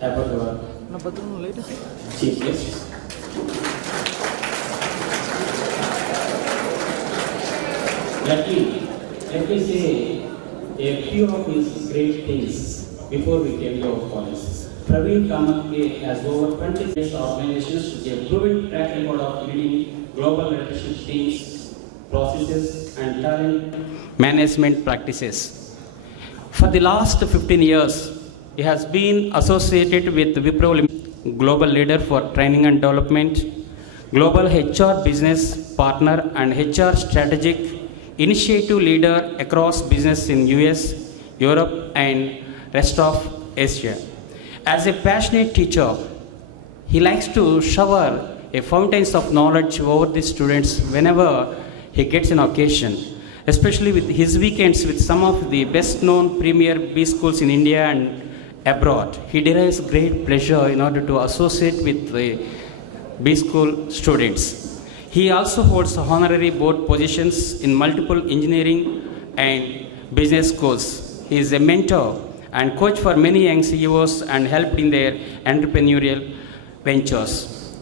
about our chief guest. Let me say a few of his great things before we tell you of college. Praveen Kamath has over 20 years organizations with a proven track record of leading global leadership teams, processes, and talent management practices. For the last 15 years, he has been associated with Wipro Limited, global leader for training and development, global HR business partner, and HR strategic initiative leader across business in US, Europe, and rest of Asia. As a passionate teacher, he likes to shower a fountains of knowledge over the students whenever he gets an occasion, especially with his weekends with some of the best known premier B schools in India and abroad. He derives great pleasure in order to associate with the B school students. He also holds honorary board positions in multiple engineering and business schools. He is a mentor and coach for many young CEOs and helped in their entrepreneurial ventures.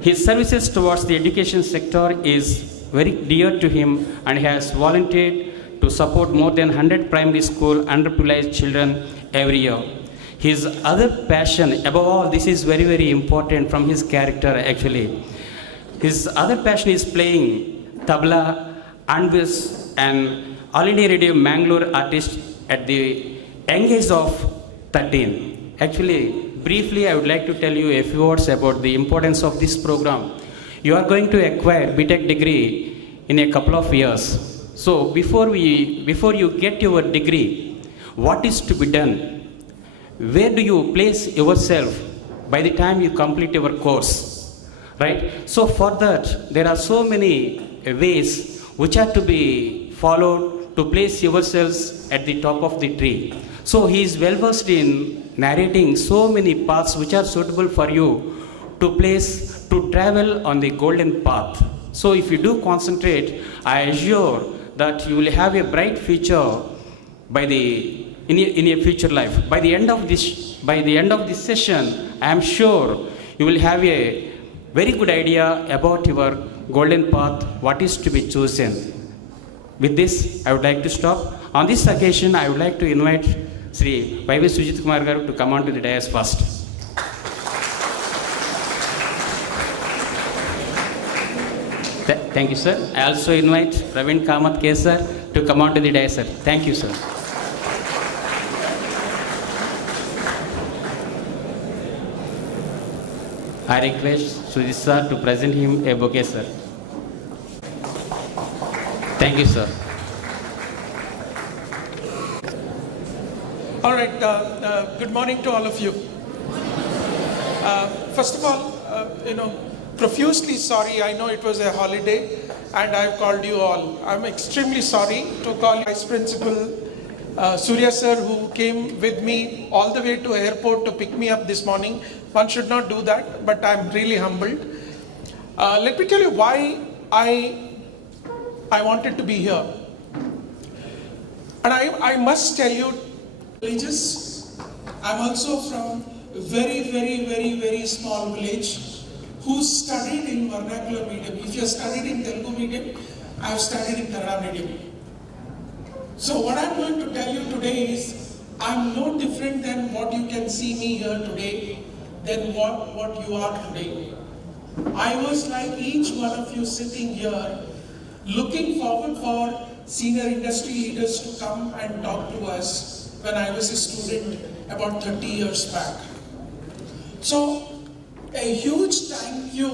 His services towards the education sector is very dear to him, and he has volunteered to support more than 100 primary school underprivileged children every year. His other passion, above all, this is very, very important from his character actually. His other passion is playing tabla, anvis, and All India Radio Mangalore artist at the young age of 13. Actually, briefly, I would like to tell you a few words about the importance of this program. You are going to acquire BTech degree in a couple of years. So before you get your degree, what is to be done? Where do you place yourself by the time you complete your course? Right? So for that, there are so many ways which are to be followed to place yourselves at the top of the tree. So he is well versed in narrating so many paths which are suitable for you to travel on the golden path. So if you do concentrate, I assure that you will have a bright future in your future life. By the end of this session, I am sure you will have a very good idea about your golden path, what is to be chosen. With this, I would like to stop. On this occasion, I would like to invite Sri Y.V. Sujit Kumar Garu to come on to the dais first. Thank you, sir. I also invite Praveen Kamath K. sir to come on to the dais, sir. Thank you, sir. I request Sujit sir to present him a bouquet, sir. Thank you, sir. All right, good morning to all of you. First of all, profusely sorry. I know it was a holiday and I've called you all. I'm extremely sorry to call Vice Principal Surya sir, who came with me all the way to airport to pick me up this morning. One should not do that, but I'm really humbled. Let me tell you why I wanted to be here. And I must tell you, religious. I'm also from a very, very, very, very small village who studied in vernacular medium. If you studied in Telugu medium, I have studied in Kannada medium. So what I'm going to tell you today is, I'm no different than what you can see me here today, than what you are today. I was like each one of you sitting here, looking forward for senior industry leaders to come and talk to us when I was a student about 30 years back. So a huge thank you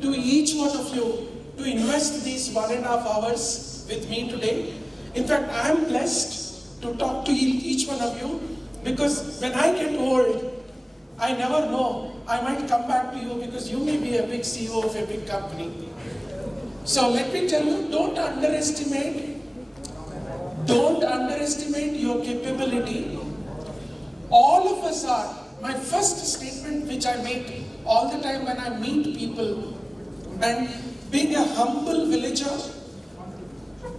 to each one of you to invest these 1.5 hours with me today. In fact, I am blessed to talk to each one of you, because when I get old, I never know, I might come back to you because you may be a big CEO of a big company. So let me tell you, don't underestimate your capability. All of us are. My first statement which I make all the time when I meet people, and being a humble villager,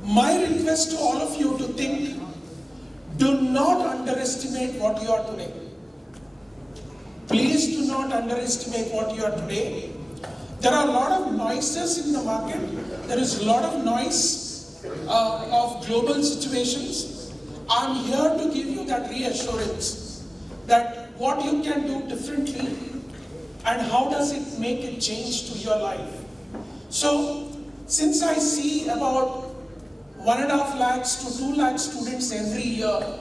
my request to all of you to think, do not underestimate what you are today. not underestimate what you are today. There are a lot of noises in the market. There is a lot of noise of global situations. I'm here to give you that reassurance that what you can do differently and how does it make a change to your life. So, since I see about 1.5 lakhs to 2 lakh students every year,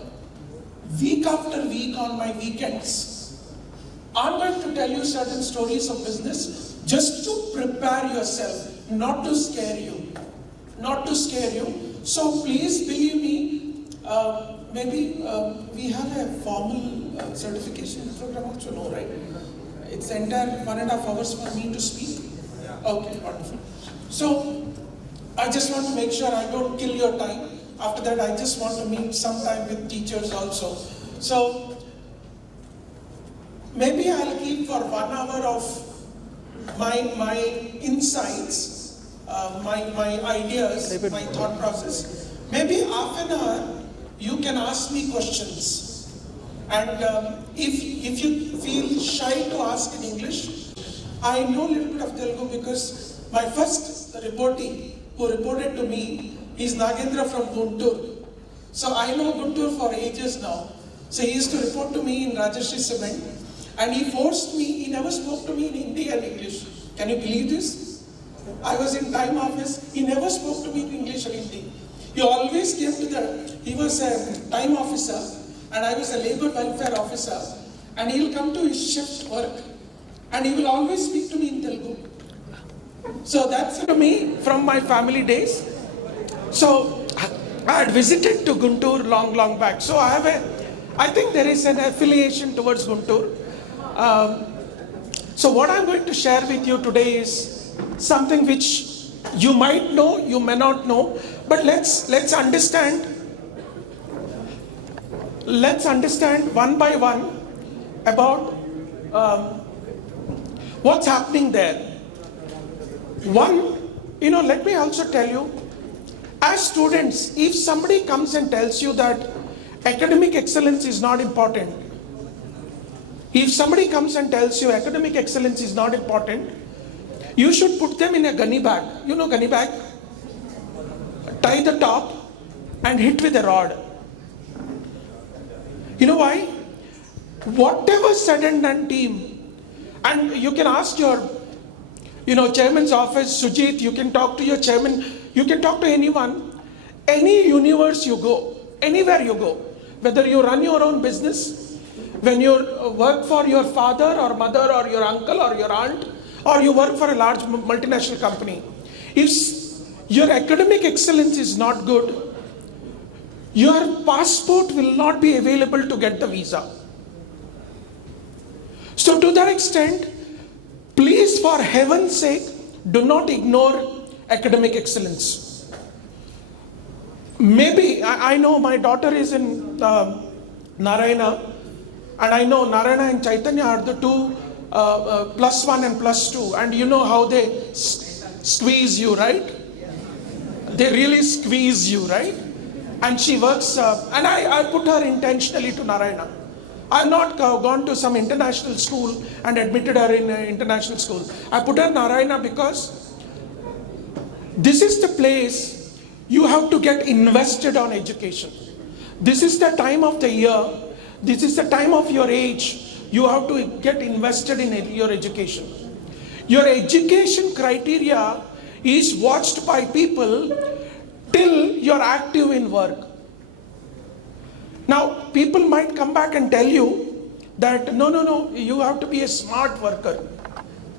week after week on my weekends, I'm going to tell you certain stories of business just to prepare yourself, not to scare you. Not to scare you. So please believe me, maybe we have a formal certification program also, no, right? It's the entire 1.5 hours for me to speak? Okay, wonderful. So, I just want to make sure I don't kill your time. After that, I just want to meet sometime with teachers also. So, maybe I'll keep for 1 hour of my insights, my ideas, my thought process. Maybe half an hour, you can ask me questions. And if you feel shy to ask in English, I know a little bit of Telugu because my first reportee who reported to me is Nagendra from Guntur. So I know Guntur for ages now. So he used to report to me in Rajashri Cement and he forced me, he never spoke to me in Hindi and English. Can you believe this? I was in Time Office, he never spoke to me in English or Hindi. He always came to he was a time officer and I was a labor welfare officer and he will come to his shift work and he will always speak to me in Telugu. So that's to me from my family days. So I had visited to Guntur long back. So I think there is an affiliation towards Guntur. So what I'm going to share with you today is something which you might know, you may not know, but let's understand. Let's understand one by one about what's happening there. One, let me also tell you, as students, if somebody comes and tells you that academic excellence is not important, if somebody comes and tells you academic excellence is not important, you should put them in a gunny bag. You know gunny bag? Tie the top and hit with a rod. You know why? Whatever said and done team, and you can ask your chairman's office, Sujit, you can talk to your chairman, you can talk to anyone, any universe you go, anywhere you go, whether you run your own business, when you work for your father or mother or your uncle or your aunt, or you work for a large multinational company, if your academic excellence is not good, your passport will not be available to get the visa. So to that extent, please, for heaven's sake, do not ignore academic excellence. Maybe, I know my daughter is in Narayana, and I know Narayana and Chaitanya are the two +1 and +2, and you know how they squeeze you, right? They really squeeze you, right? And she works, and I put her intentionally to Narayana. I have not gone to some international school and admitted her in international school. I put her in Narayana because this is the place you have to get invested on education. This is the time of the year, this is the time of your age, you have to get invested in your education. Your education criteria is watched by people till you're active in work. Now, people might come back and tell you that, no, you have to be a smart worker.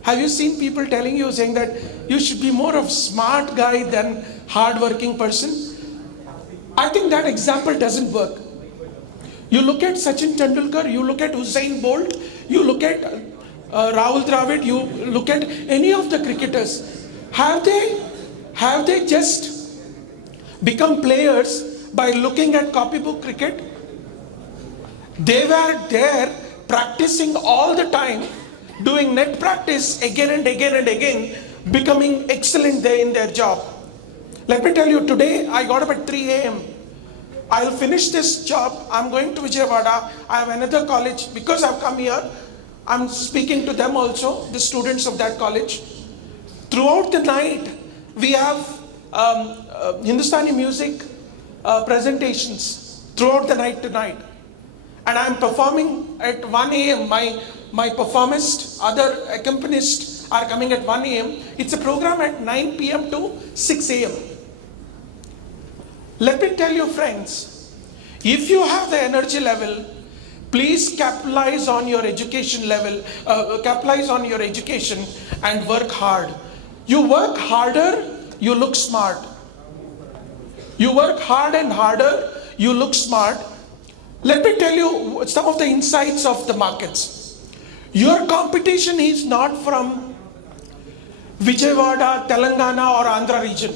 Have you seen people telling you, saying that you should be more of smart guy than hard-working person? I think that example doesn't work. You look at Sachin Tendulkar, you look at Usain Bolt, you look at Rahul Dravid, you look at any of the cricketers. Have they just become players by looking at copybook cricket? They were there practicing all the time, doing net practice again and again and again, becoming excellent there in their job. Let me tell you, today I got up at 3 a.m. I'll finish this job. I'm going to Vijayawada. I have another college. Because I've come here, I'm speaking to them also, the students of that college. Throughout the night, we have Hindustani music presentations throughout the night tonight. And I'm performing at 1 a.m. My performist, other accompanists are coming at 1 a.m. It's a program at 9 p.m. to 6 a.m. Let me tell you, friends, if you have the energy level, please capitalize on your education level, capitalize on your education and work hard. You work harder, you look smart. You work hard and harder, you look smart. Let me tell you some of the insights of the markets. Your competition is not from Vijayawada, Telangana or Andhra region.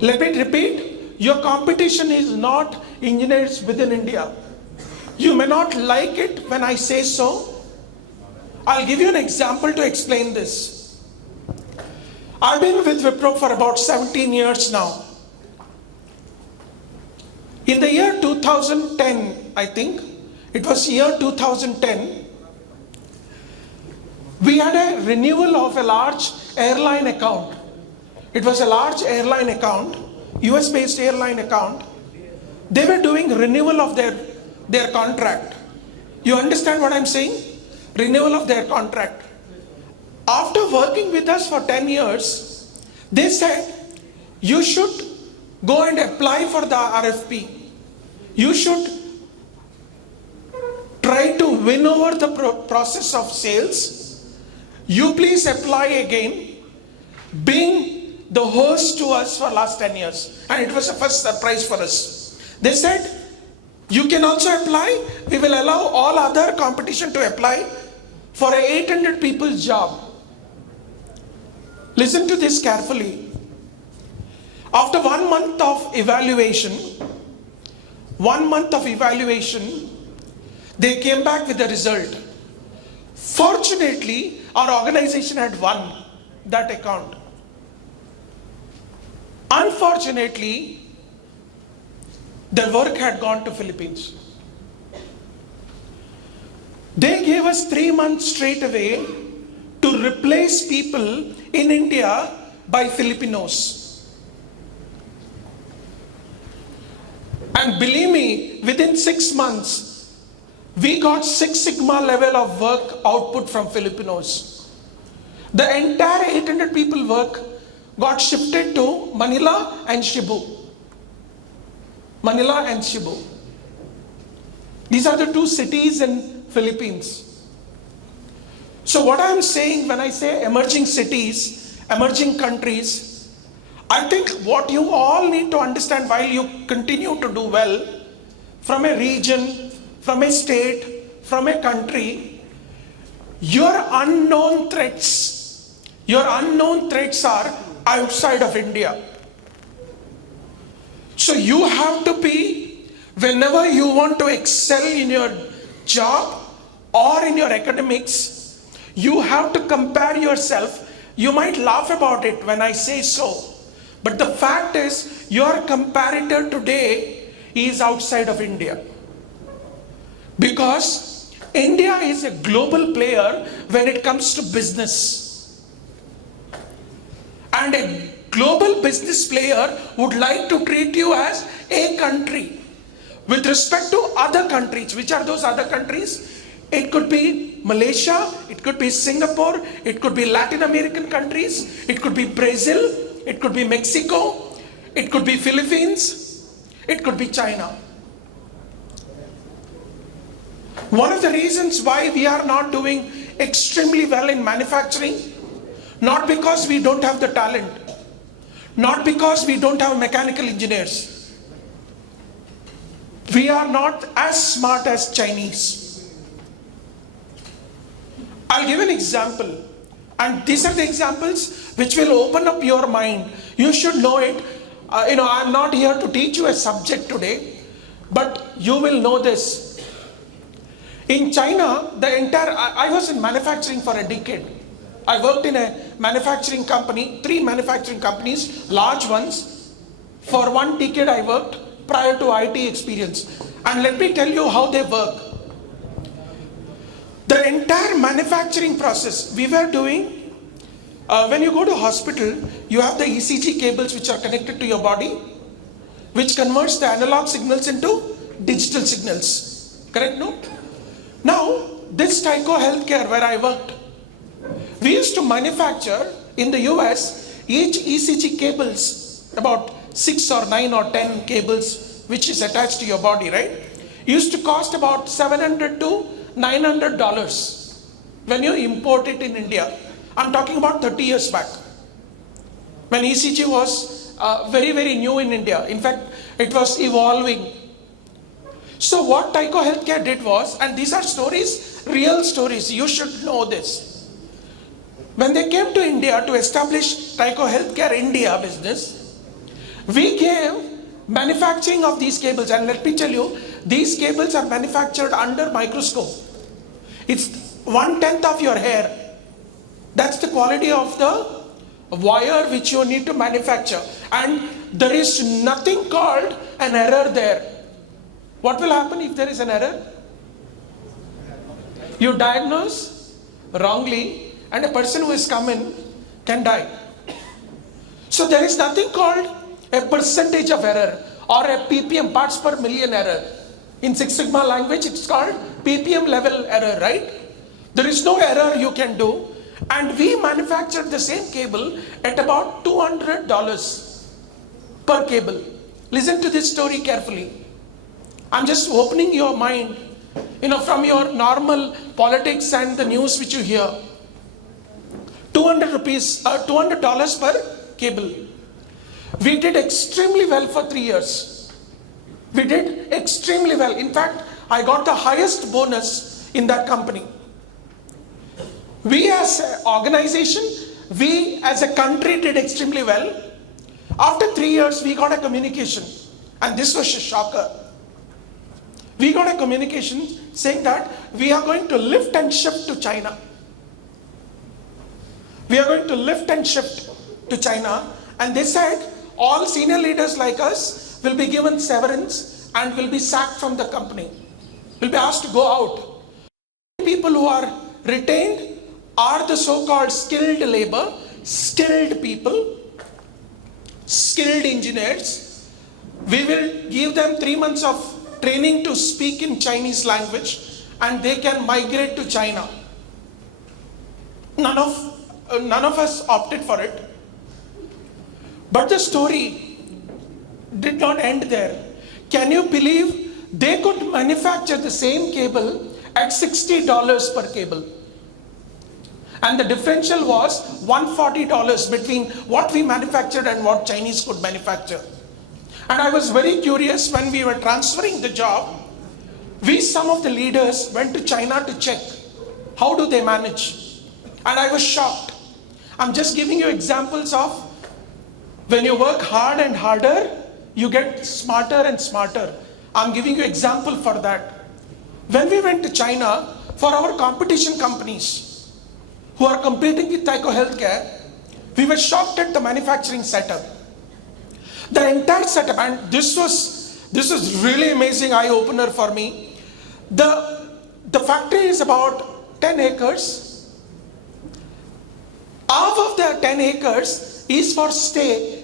Let me repeat, your competition is not engineers within India. You may not like it when I say so. I'll give you an example to explain this. I've been with Wipro for about 17 years now. In the year 2010, I think, it was year 2010, we had a renewal of a large airline account. It was a large airline account, US-based airline account. They were doing renewal of their contract. You understand what I'm saying? Renewal of their contract. After working with us for 10 years, they said, you should go and apply for the RFP. You should try to win over the process of sales. You please apply again, being the host to us for last 10 years. And it was a first surprise for us. They said, you can also apply. We will allow all other competition to apply for a 800 people's job. Listen to this carefully. After 1 month of evaluation, they came back with the result. Fortunately, our organization had won that account. Unfortunately, the work had gone to Philippines. They gave us 3 months straight away to replace people in India by Filipinos. And believe me, within 6 months, we got 6 Sigma level of work output from Filipinos. The entire 800 people work got shifted to Manila and Cebu. Manila and Cebu. These are the 2 cities in Philippines. So what I'm saying when I say emerging cities, emerging countries, I think what you all need to understand while you continue to do well from a region, from a state, from a country, your unknown threats are outside of India. So you have to be, whenever you want to excel in your job or in your academics, you have to compare yourself. You might laugh about it when I say so, but the fact is your comparator today is outside of India. Because India is a global player when it comes to business. And a global business player would like to treat you as a country with respect to other countries. Which are those other countries? It could be Malaysia, it could be Singapore, it could be Latin American countries, it could be Brazil, it could be Mexico, it could be Philippines, it could be China. One of the reasons why we are not doing extremely well in manufacturing, not because we don't have the talent, not because we don't have mechanical engineers. We are not as smart as Chinese. I'll give an example, and these are the examples which will open up your mind. You should know it. I'm not here to teach you a subject today, but you will know this. In China, I was in manufacturing for a decade. I worked in a manufacturing company, 3 manufacturing companies, large ones. For 1 decade I worked prior to IT experience. And let me tell you how they work. The entire manufacturing process we were doing, when you go to hospital, you have the ECG cables which are connected to your body, which converts the analog signals into digital signals. Correct, no? Now, this Tyco Healthcare where I worked, we used to manufacture in the US each ECG cables, about 6 or 9 or 10 cables which is attached to your body, right? Used to cost about $700 to $900 when you import it in India. I'm talking about 30 years back, when ECG was very, very new in India. In fact, it was evolving. So what Tyco Healthcare did was, and these are stories, real stories, you should know this. When they came to India to establish Tyco Healthcare India business, we gave manufacturing of these cables, and let me tell you, these cables are manufactured under microscope. It's 1/10 of your hair. That's the quality of the wire which you need to manufacture, and there is nothing called an error there. What will happen if there is an error? You diagnose wrongly and a person who is come in can die. So there is nothing called a percentage of error or a ppm, parts per million error. In Six Sigma language it's called ppm level error, right? There is no error you can do, and we manufactured the same cable at about $200 per cable. Listen to this story carefully. I'm just opening your mind, from your normal politics and the news which you hear. $200 per cable. We did extremely well for 3 years. We did extremely well. In fact, I got the highest bonus in that company. We as an organization, we as a country did extremely well. After 3 years, we got a communication, and this was a shocker. We got a communication saying that we are going to lift and shift to China. We are going to lift and shift to China, and they said all senior leaders like us will be given severance and will be sacked from the company, will be asked to go out. People who are retained are the so-called skilled labor, skilled people, skilled engineers. We will give them 3 months of training to speak in Chinese language, and they can migrate to China. None of us opted for it. But the story did not end there. Can you believe they could manufacture the same cable at $60 per cable? And the differential was $140 between what we manufactured and what Chinese could manufacture. And I was very curious when we were transferring the job. Some of the leaders went to China to check how do they manage. And I was shocked. I'm just giving you examples of when you work hard and harder, you get smarter and smarter. I'm giving you example for that. When we went to China for our competition companies who are competing with Tyco Healthcare, we were shocked at the manufacturing setup. The entire setup, and this was really amazing eye-opener for me. The factory is about 10 acres. Half of the 10 acres is for stay,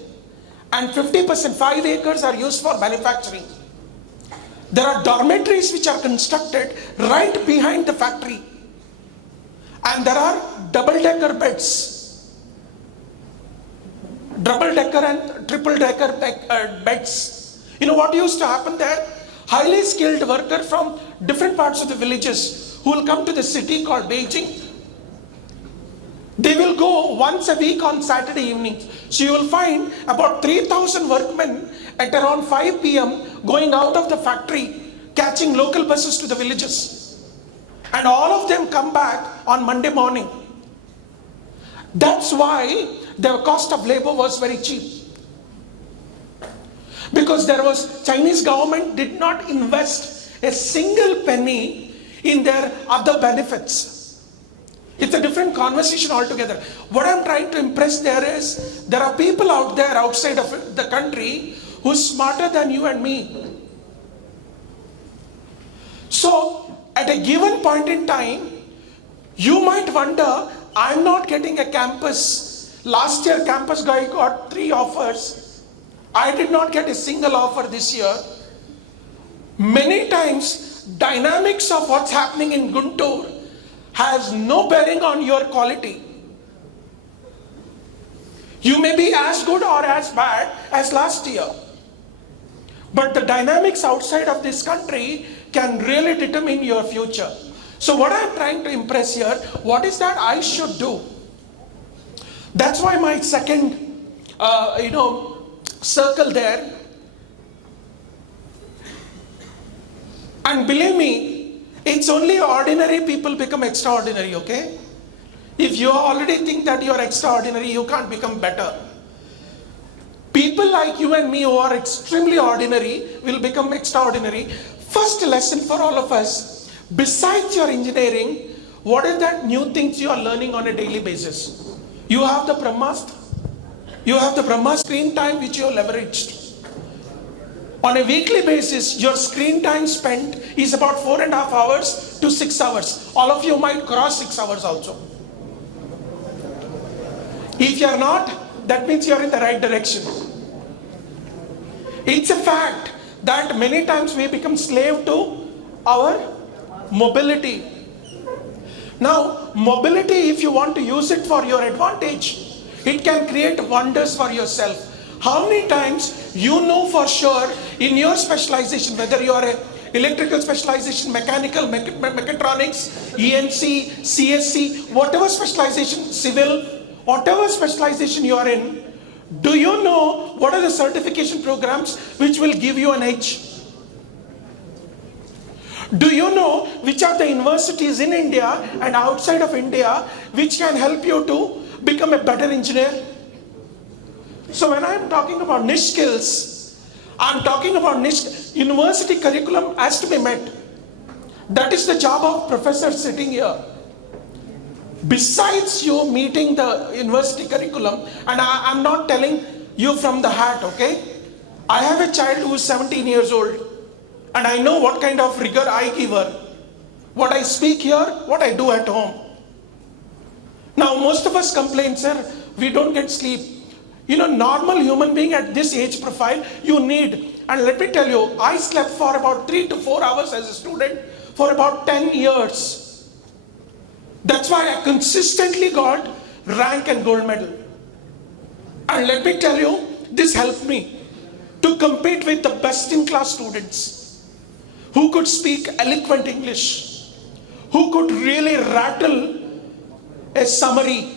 and 50%, 5 acres are used for manufacturing. There are dormitories which are constructed right behind the factory, and there are double-decker beds, double-decker and triple-decker beds. You know what used to happen there? Highly skilled worker from different parts of the villages who will come to the city called Beijing. They will go once a week on Saturday evenings. So you will find about 3,000 workmen at around 5 p.m. going out of the factory, catching local buses to the villages. And all of them come back on Monday morning. That's why the cost of labor was very cheap. Because Chinese government did not invest a single penny in their other benefits. It's a different conversation altogether. What I'm trying to impress there is, there are people out there outside of the country who's smarter than you and me. So, at a given point in time, You might wonder, I'm not getting a campus. Last year, campus guy got 3 offers. I did not get a single offer this year. Many times, dynamics of what's happening in Guntur has no bearing on your quality. You may be as good or as bad as last year. But the dynamics outside of this country can really determine your future. So what I'm trying to impress here, what is that I should do? That's why my second, circle there. And believe me, it's only ordinary people become extraordinary, okay? If you already think that you're extraordinary, you can't become better. People like you and me who are extremely ordinary will become extraordinary. First lesson for all of us, besides your engineering, what is that new things you are learning on a daily basis? You have the Brahmastra. You have the Brahma screen time which you have leveraged. On a weekly basis, your screen time spent is about 4.5 hours to 6 hours. All of you might cross 6 hours also. If you are not, that means you are in the right direction. It's a fact that many times we become slave to our mobility. Now, mobility, if you want to use it for your advantage, it can create wonders for yourself. How many times you know for sure in your specialization, whether you are a electrical specialization, mechanical, mechatronics, ENC, CSC, whatever specialization, civil, whatever specialization you are in, do you know what are the certification programs which will give you an edge? Do you know which are the universities in India and outside of India which can help you to become a better engineer? So when I am talking about niche skills, I am talking about niche. University curriculum has to be met. That is the job of professors sitting here. Besides you meeting the university curriculum, and I'm not telling you from the hat, okay? I have a child who is 17 years old, and I know what kind of rigor I give her. What I speak here, what I do at home. Now most of us complain, sir, we don't get sleep. Normal human being at this age profile, you need. And let me tell you, I slept for about 3 to 4 hours as a student for about 10 years. That's why I consistently got rank and gold medal. And let me tell you, this helped me to compete with the best in class students who could speak eloquent English, who could really rattle a summary,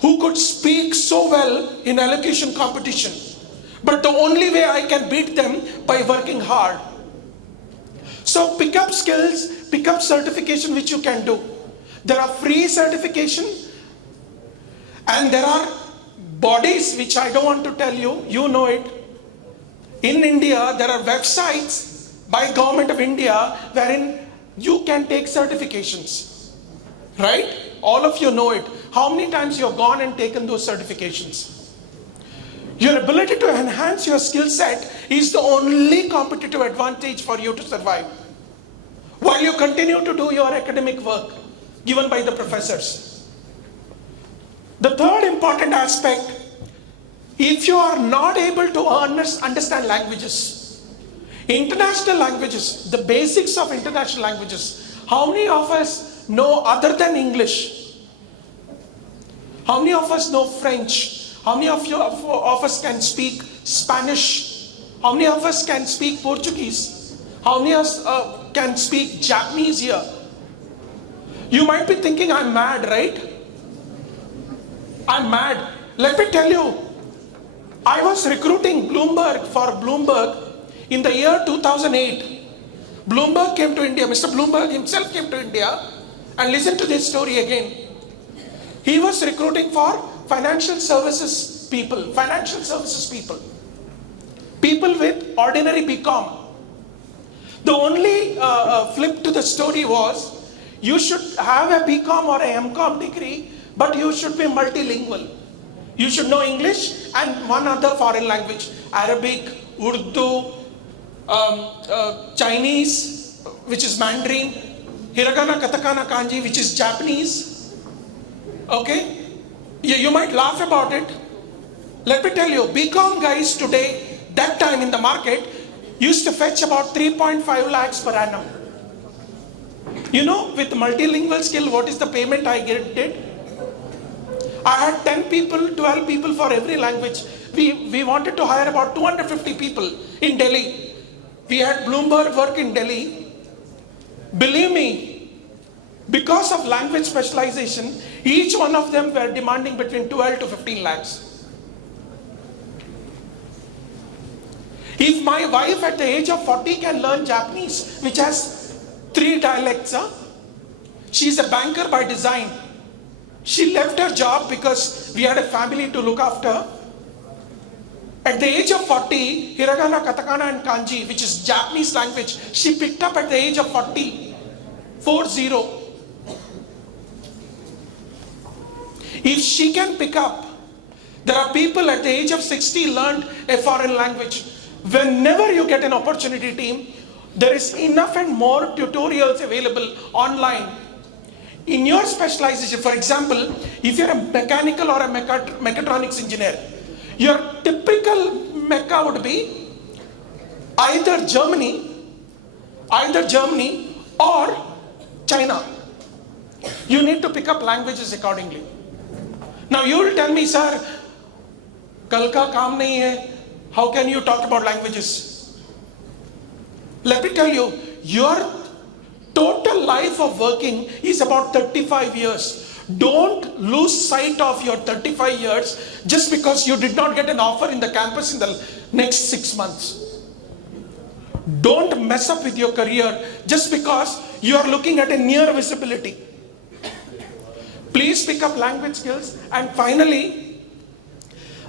who could speak so well in elocution competition. But the only way I can beat them by working hard. So pick up skills, pick up certification which you can do. There are free certification and there are bodies which I don't want to tell you, you know it. In India, there are websites by Government of India wherein you can take certifications, right? All of you know it. How many times you have gone and taken those certifications? Your ability to enhance your skill set is the only competitive advantage for you to survive while you continue to do your academic work given by the professors. The third important aspect, if you are not able to understand languages, international languages, the basics of international languages, how many of us know other than English? How many of us know French? How many of us can speak Spanish? How many of us can speak Portuguese? How many of us can speak Japanese here? You might be thinking I'm mad, right? I'm mad. Let me tell you, I was recruiting for Bloomberg in the year 2008. Bloomberg came to India. Mr. Bloomberg himself came to India. And listen to this story again. He was recruiting for financial services people with ordinary BCom. The only flip to the story was, you should have a BCom or a MCom degree, but you should be multilingual. You should know English and one other foreign language, Arabic, Urdu, Chinese, which is Mandarin, Hiragana, Katakana, Kanji, which is Japanese. Okay? You might laugh about it. Let me tell you, BCom guys today, that time in the market, used to fetch about 3.5 lakhs per annum. You know, with multilingual skill, what is the payment I did? I had 10 people, 12 people for every language. We wanted to hire about 250 people in Delhi. We had Bloomberg work in Delhi. Believe me, because of language specialization, each one of them were demanding between 12 to 15 lakhs. If my wife at the age of 40 can learn Japanese, which has 3 dialects, she's a banker by design. She left her job because we had a family to look after. At the age of 40, Hiragana, Katakana and Kanji, which is Japanese language, she picked up at the age of 40. 40. If she can pick up, there are people at the age of 60 learned a foreign language. Whenever you get an opportunity, team, there is enough and more tutorials available online. In your specialization, for example, if you're a mechanical or a mechatronics engineer, your typical mecca would be either Germany or China. You need to pick up languages accordingly. Now you will tell me, sir, kal ka kaam nahi hai. How can you talk about languages? Let me tell you, your total life of working is about 35 years. Don't lose sight of your 35 years just because you did not get an offer in the campus in the next 6 months. Don't mess up with your career just because you are looking at a near visibility. Please pick up language skills. And finally,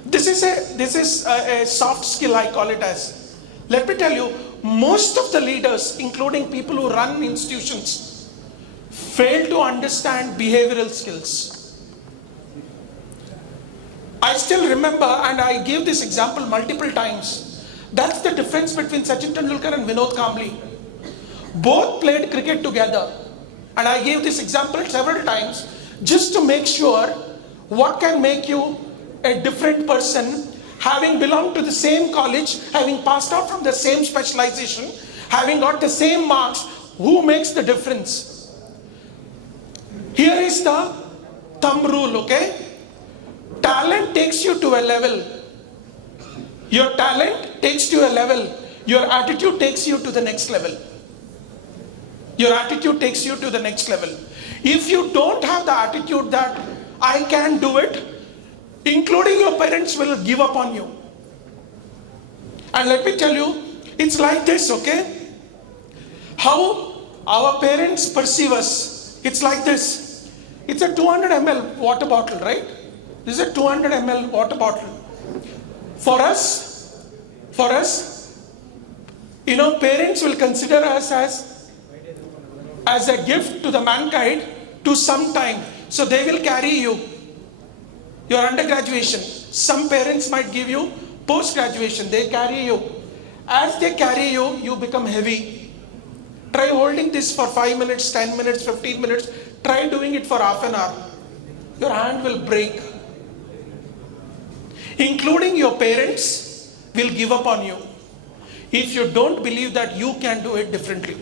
this is a soft skill, I call it as. Let me tell you, most of the leaders, including people who run institutions, fail to understand behavioral skills. I still remember, and I gave this example multiple times, that's the difference between Sachin Tendulkar and Vinod Kambli. Both played cricket together, and I gave this example several times just to make sure what can make you a different person, having belonged to the same college, having passed out from the same specialization, having got the same marks. Who makes the difference? Here is the thumb rule, okay? Talent takes you to a level. Your talent takes you to a level. Your attitude takes you to the next level. Your attitude takes you to the next level. If you don't have the attitude that I can do it, including your parents will give up on you. And let me tell you, it's like this, okay? How our parents perceive us, it's like this. It's a 200 ml water bottle, right? This is a 200 ml water bottle. For us, you know, parents will consider us as a gift to the mankind to some time. So they will carry you. Your undergraduation, some parents might give you post-graduation, they carry you. As they carry you, you become heavy. Try holding this for 5 minutes, 10 minutes, 15 minutes. Try doing it for half an hour. Your hand will break. Including your parents will give up on you if you don't believe that you can do it differently.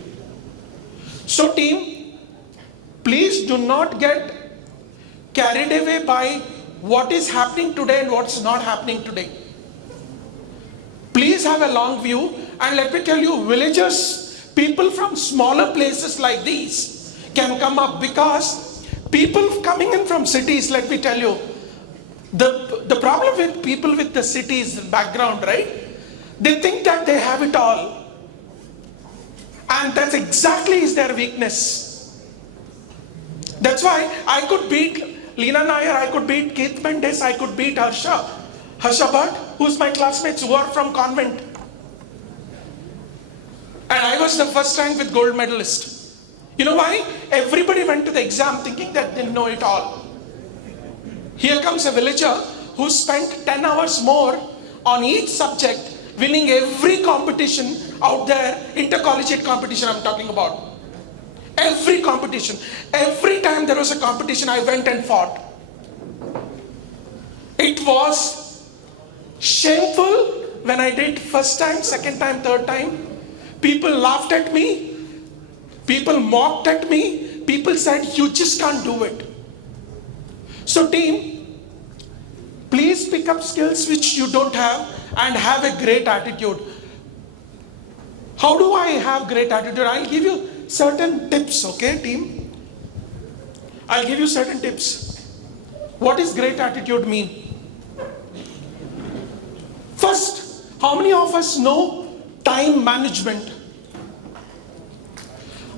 So team, please do not get carried away by what is happening today and what's not happening today. Please have a long view, and let me tell you, villagers, people from smaller places like these can come up, because people coming in from cities, let me tell you, the problem with people with the cities background, right? They think that they have it all. And that's exactly is their weakness. That's why I could beat Leena Nair, I could beat Keith Mendes, I could beat Harsha Bhatt, who's my classmates who are from convent. And I was the first rank with gold medalist. You know why? Everybody went to the exam thinking that they know it all. Here comes a villager who spent 10 hours more on each subject, winning every competition out there, intercollegiate competition I'm talking about. Every competition, every time there was a competition, I went and fought. It was shameful when I did first time, second time, third time. People laughed at me. People mocked at me. People said, you just can't do it. So team, please pick up skills which you don't have and have a great attitude. How do I have great attitude? I'll give you certain tips, okay team? I'll give you certain tips. What does great attitude mean? First, how many of us know time management?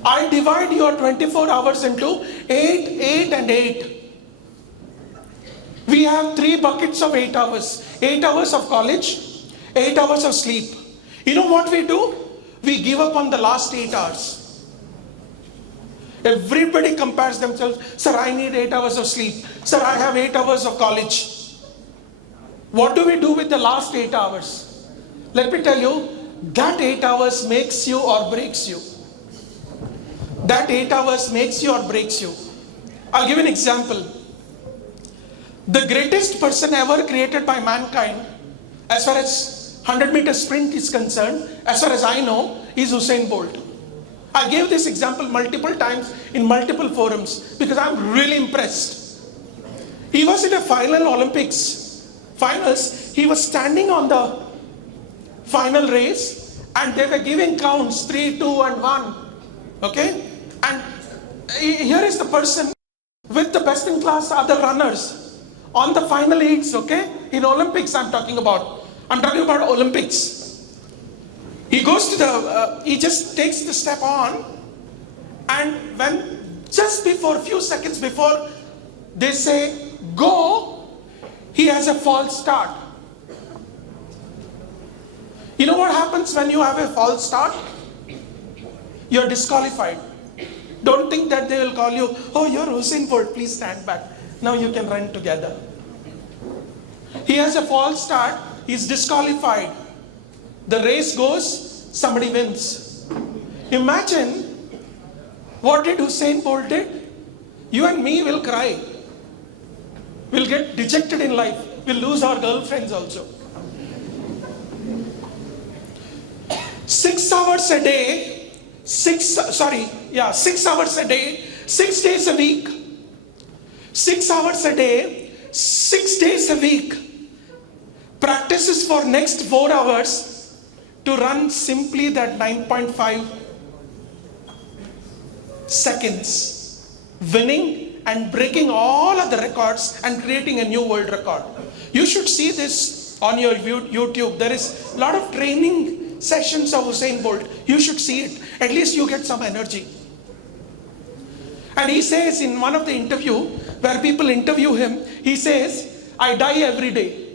I divide your 24 hours into 8, 8 and 8. We have 3 buckets of 8 hours. 8 hours of college, 8 hours of sleep. You know what we do? We give up on the last 8 hours. Everybody compares themselves. Sir, I need 8 hours of sleep. Sir, I have 8 hours of college. What do we do with the last 8 hours? Let me tell you, that 8 hours makes you or breaks you. That 8 hours makes you or breaks you. I'll give an example. The greatest person ever created by mankind, as far as 100-meter sprint is concerned, as far as I know, is Usain Bolt. I gave this example multiple times in multiple forums because I'm really impressed. He was in a final finals, he was standing on the final race and they were giving counts 3, 2 and 1. Okay? And here is the person with the best in class other runners on the final heats, okay? In Olympics I'm talking about. I'm talking about Olympics. He goes to he just takes the step on, and when just before, few seconds before they say go, he has a false start. You know what happens when you have a false start? You're disqualified. Don't think that they will call you, oh, you're Usain Bolt, please stand back. Now you can run together. He has a false start, he's disqualified. The race goes, somebody wins. Imagine what did Usain Bolt did? You and me will cry. We'll get dejected in life. We'll lose our girlfriends also. 6 hours a day, 6 hours a day, 6 days a week. 6 hours a day, 6 days a week. Practices for next 4 hours to run simply that 9.5 seconds. Winning and breaking all of the records and creating a new world record. You should see this on your YouTube. There is a lot of training sessions of Usain Bolt. You should see it. At least you get some energy. And he says in one of the interview, where people interview him, he says, I die every day.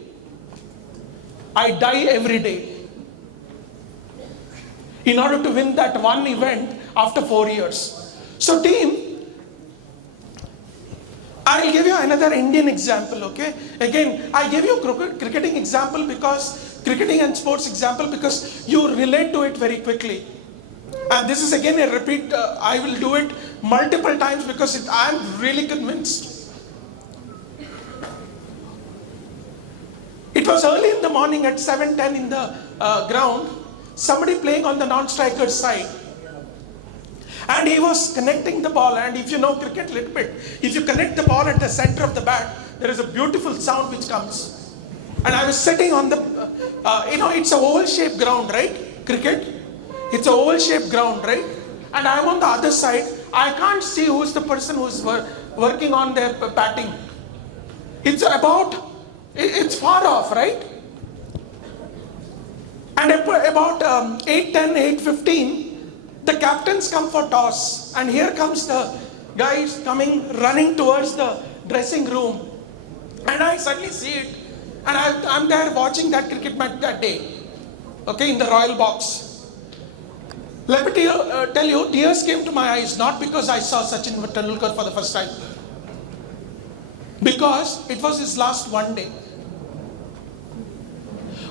I die every day. In order to win that one event after 4 years. So team, I will give you another Indian example, okay? Again, I gave you cricketing example because, cricketing and sports example because you relate to it very quickly. And this is again a repeat, I will do it multiple times because I am really convinced. It was early in the morning at 7:10 in the ground, somebody playing on the non-striker side. And he was connecting the ball, and if you know cricket a little bit, if you connect the ball at the center of the bat, there is a beautiful sound which comes. And I was sitting on the, it's a oval-shaped ground, right? Cricket, it's a oval-shaped ground, right? And I'm on the other side. I can't see who's the person who's working on their batting. It's far off, right? And about 8:10, 8:15, the captains come for toss, and here comes the guys running towards the dressing room, and I suddenly see it, and I'm there watching that cricket match that day, okay, in the Royal Box. Let me tell you, tears came to my eyes, not because I saw Sachin Tendulkar for the first time, because it was his last one day.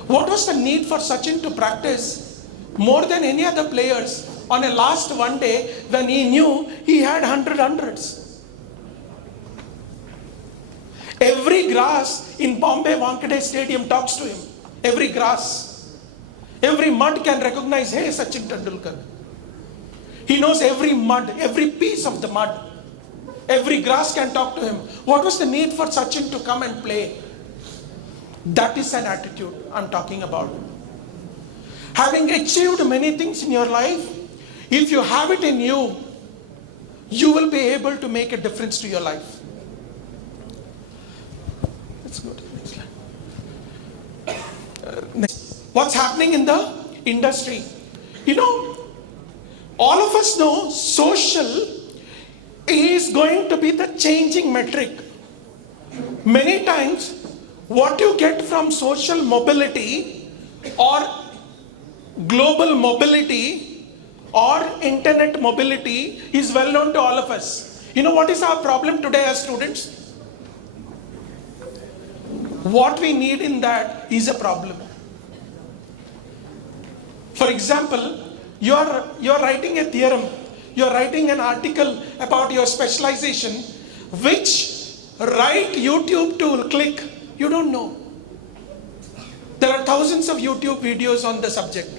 What was the need for Sachin to practice more than any other players on a last one day when he knew he had hundreds. Every grass in Bombay Wankhede Stadium talks to him. Every grass. Every mud can recognize, hey, Sachin Tendulkar. He knows every mud, every piece of the mud. Every grass can talk to him. What was the need for Sachin to come and play? That is an attitude I'm talking about. Having achieved many things in your life, if you have it in you, you will be able to make a difference to your life. Let's go to the next slide. Next. What's happening in the industry? You know, all of us know social is going to be the changing metric. Many times, what you get from social mobility or global mobility or internet mobility is well known to all of us. You know what is our problem today as students? What we need in that is a problem. For example, you're writing a theorem, you're writing an article about your specialization, which right YouTube to click, you don't know. There are thousands of YouTube videos on the subject.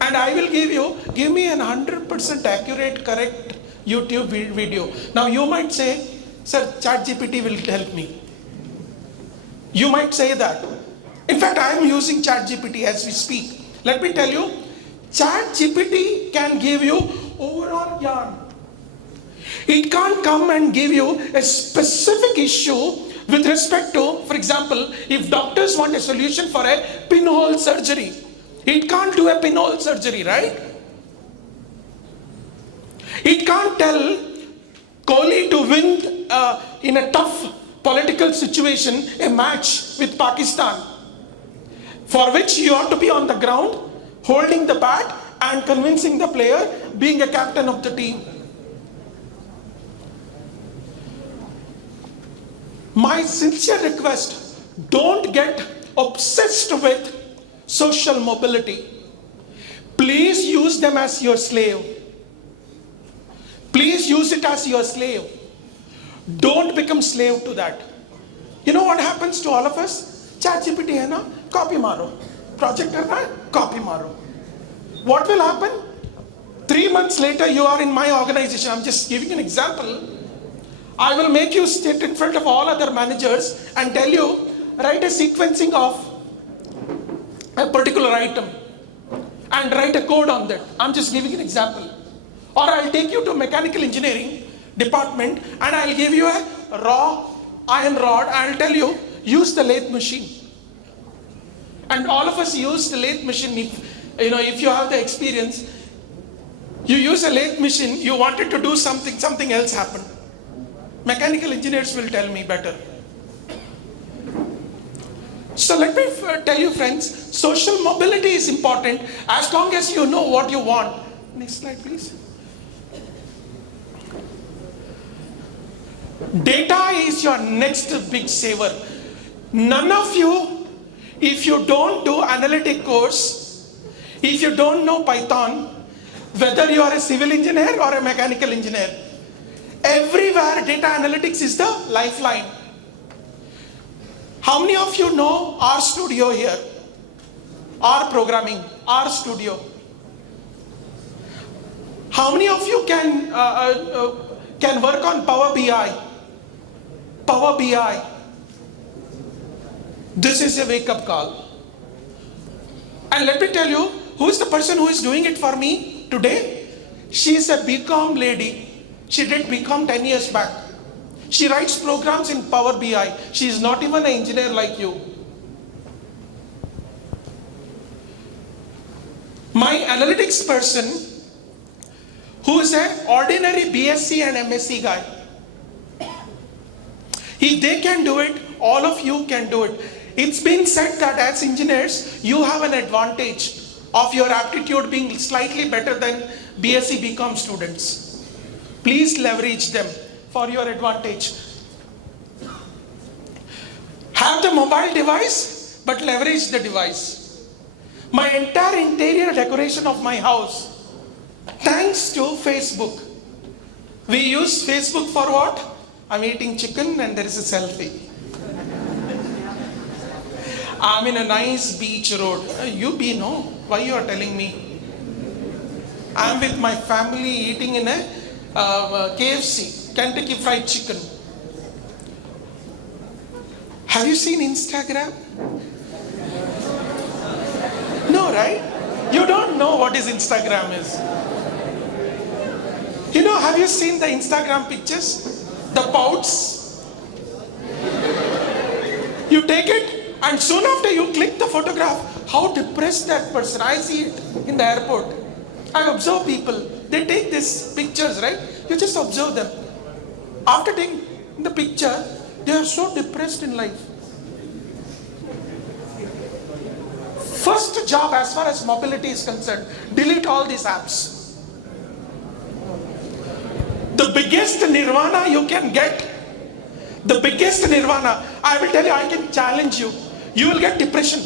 And I will give me an 100% accurate, correct YouTube video. Now you might say, sir, ChatGPT will help me. You might say that. In fact, I am using ChatGPT as we speak. Let me tell you, ChatGPT can give you overall yarn. It can't come and give you a specific issue with respect to, for example, if doctors want a solution for a pinhole surgery, it can't do a pinhole surgery, right? It can't tell Kohli to win in a tough political situation a match with Pakistan, for which you ought to be on the ground, holding the bat and convincing the player, being a captain of the team. My sincere request, don't get obsessed with social mobility. Please use them as your slave. Please use it as your slave. Don't become slave to that. You know what happens to all of us? ChatGPT hai na, copy maro. Project karna hai, copy maro. What will happen? 3 months later, you are in my organization. I'm just giving an example. I will make you sit in front of all other managers and tell you, write a sequencing of a particular item and write a code on that. I'm just giving an example. Or I'll take you to mechanical engineering department and I'll give you a raw iron rod and I'll tell you, use the lathe machine. And all of us use the lathe machine. If you have the experience, you use a lathe machine, you wanted to do something else happened. Mechanical engineers will tell me better. So let me tell you, friends, social mobility is important as long as you know what you want. Next slide, please. Data is your next big saver. None of you, if you don't do analytic course, if you don't know Python, whether you are a civil engineer or a mechanical engineer, everywhere data analytics is the lifeline. How many of you know R Studio here? R programming, R Studio. How many of you can work on Power BI? Power BI. This is a wake-up call. And let me tell you, who is the person who is doing it for me today? She is a BCom lady. She did BCom 10 years back. She writes programs in Power BI. She is not even an engineer like you. My analytics person, who is an ordinary BSc and MSc guy, if they can do it, all of you can do it. It's been said that as engineers, you have an advantage of your aptitude being slightly better than BSc BCom students. Please leverage them for your advantage. Have the mobile device, but leverage the device. My entire interior decoration of my house Thanks to Facebook. We use Facebook for what? I'm eating chicken and there is a selfie. I'm in a nice beach road. You be no. Why you are telling me? I'm with my family eating in a KFC, Kentucky Fried Chicken. Have you seen Instagram? No, right? You don't know what is Instagram is. You know, have you seen the Instagram pictures? The pouts? You take it and soon after you click the photograph, how depressed that person. I see it in the airport. I observe people. They take these pictures, right? You just observe them. After taking the picture, they are so depressed in life. First job as far as mobility is concerned, delete all these apps. The biggest nirvana you can get, the biggest nirvana, I will tell you, I can challenge you. You will get depression.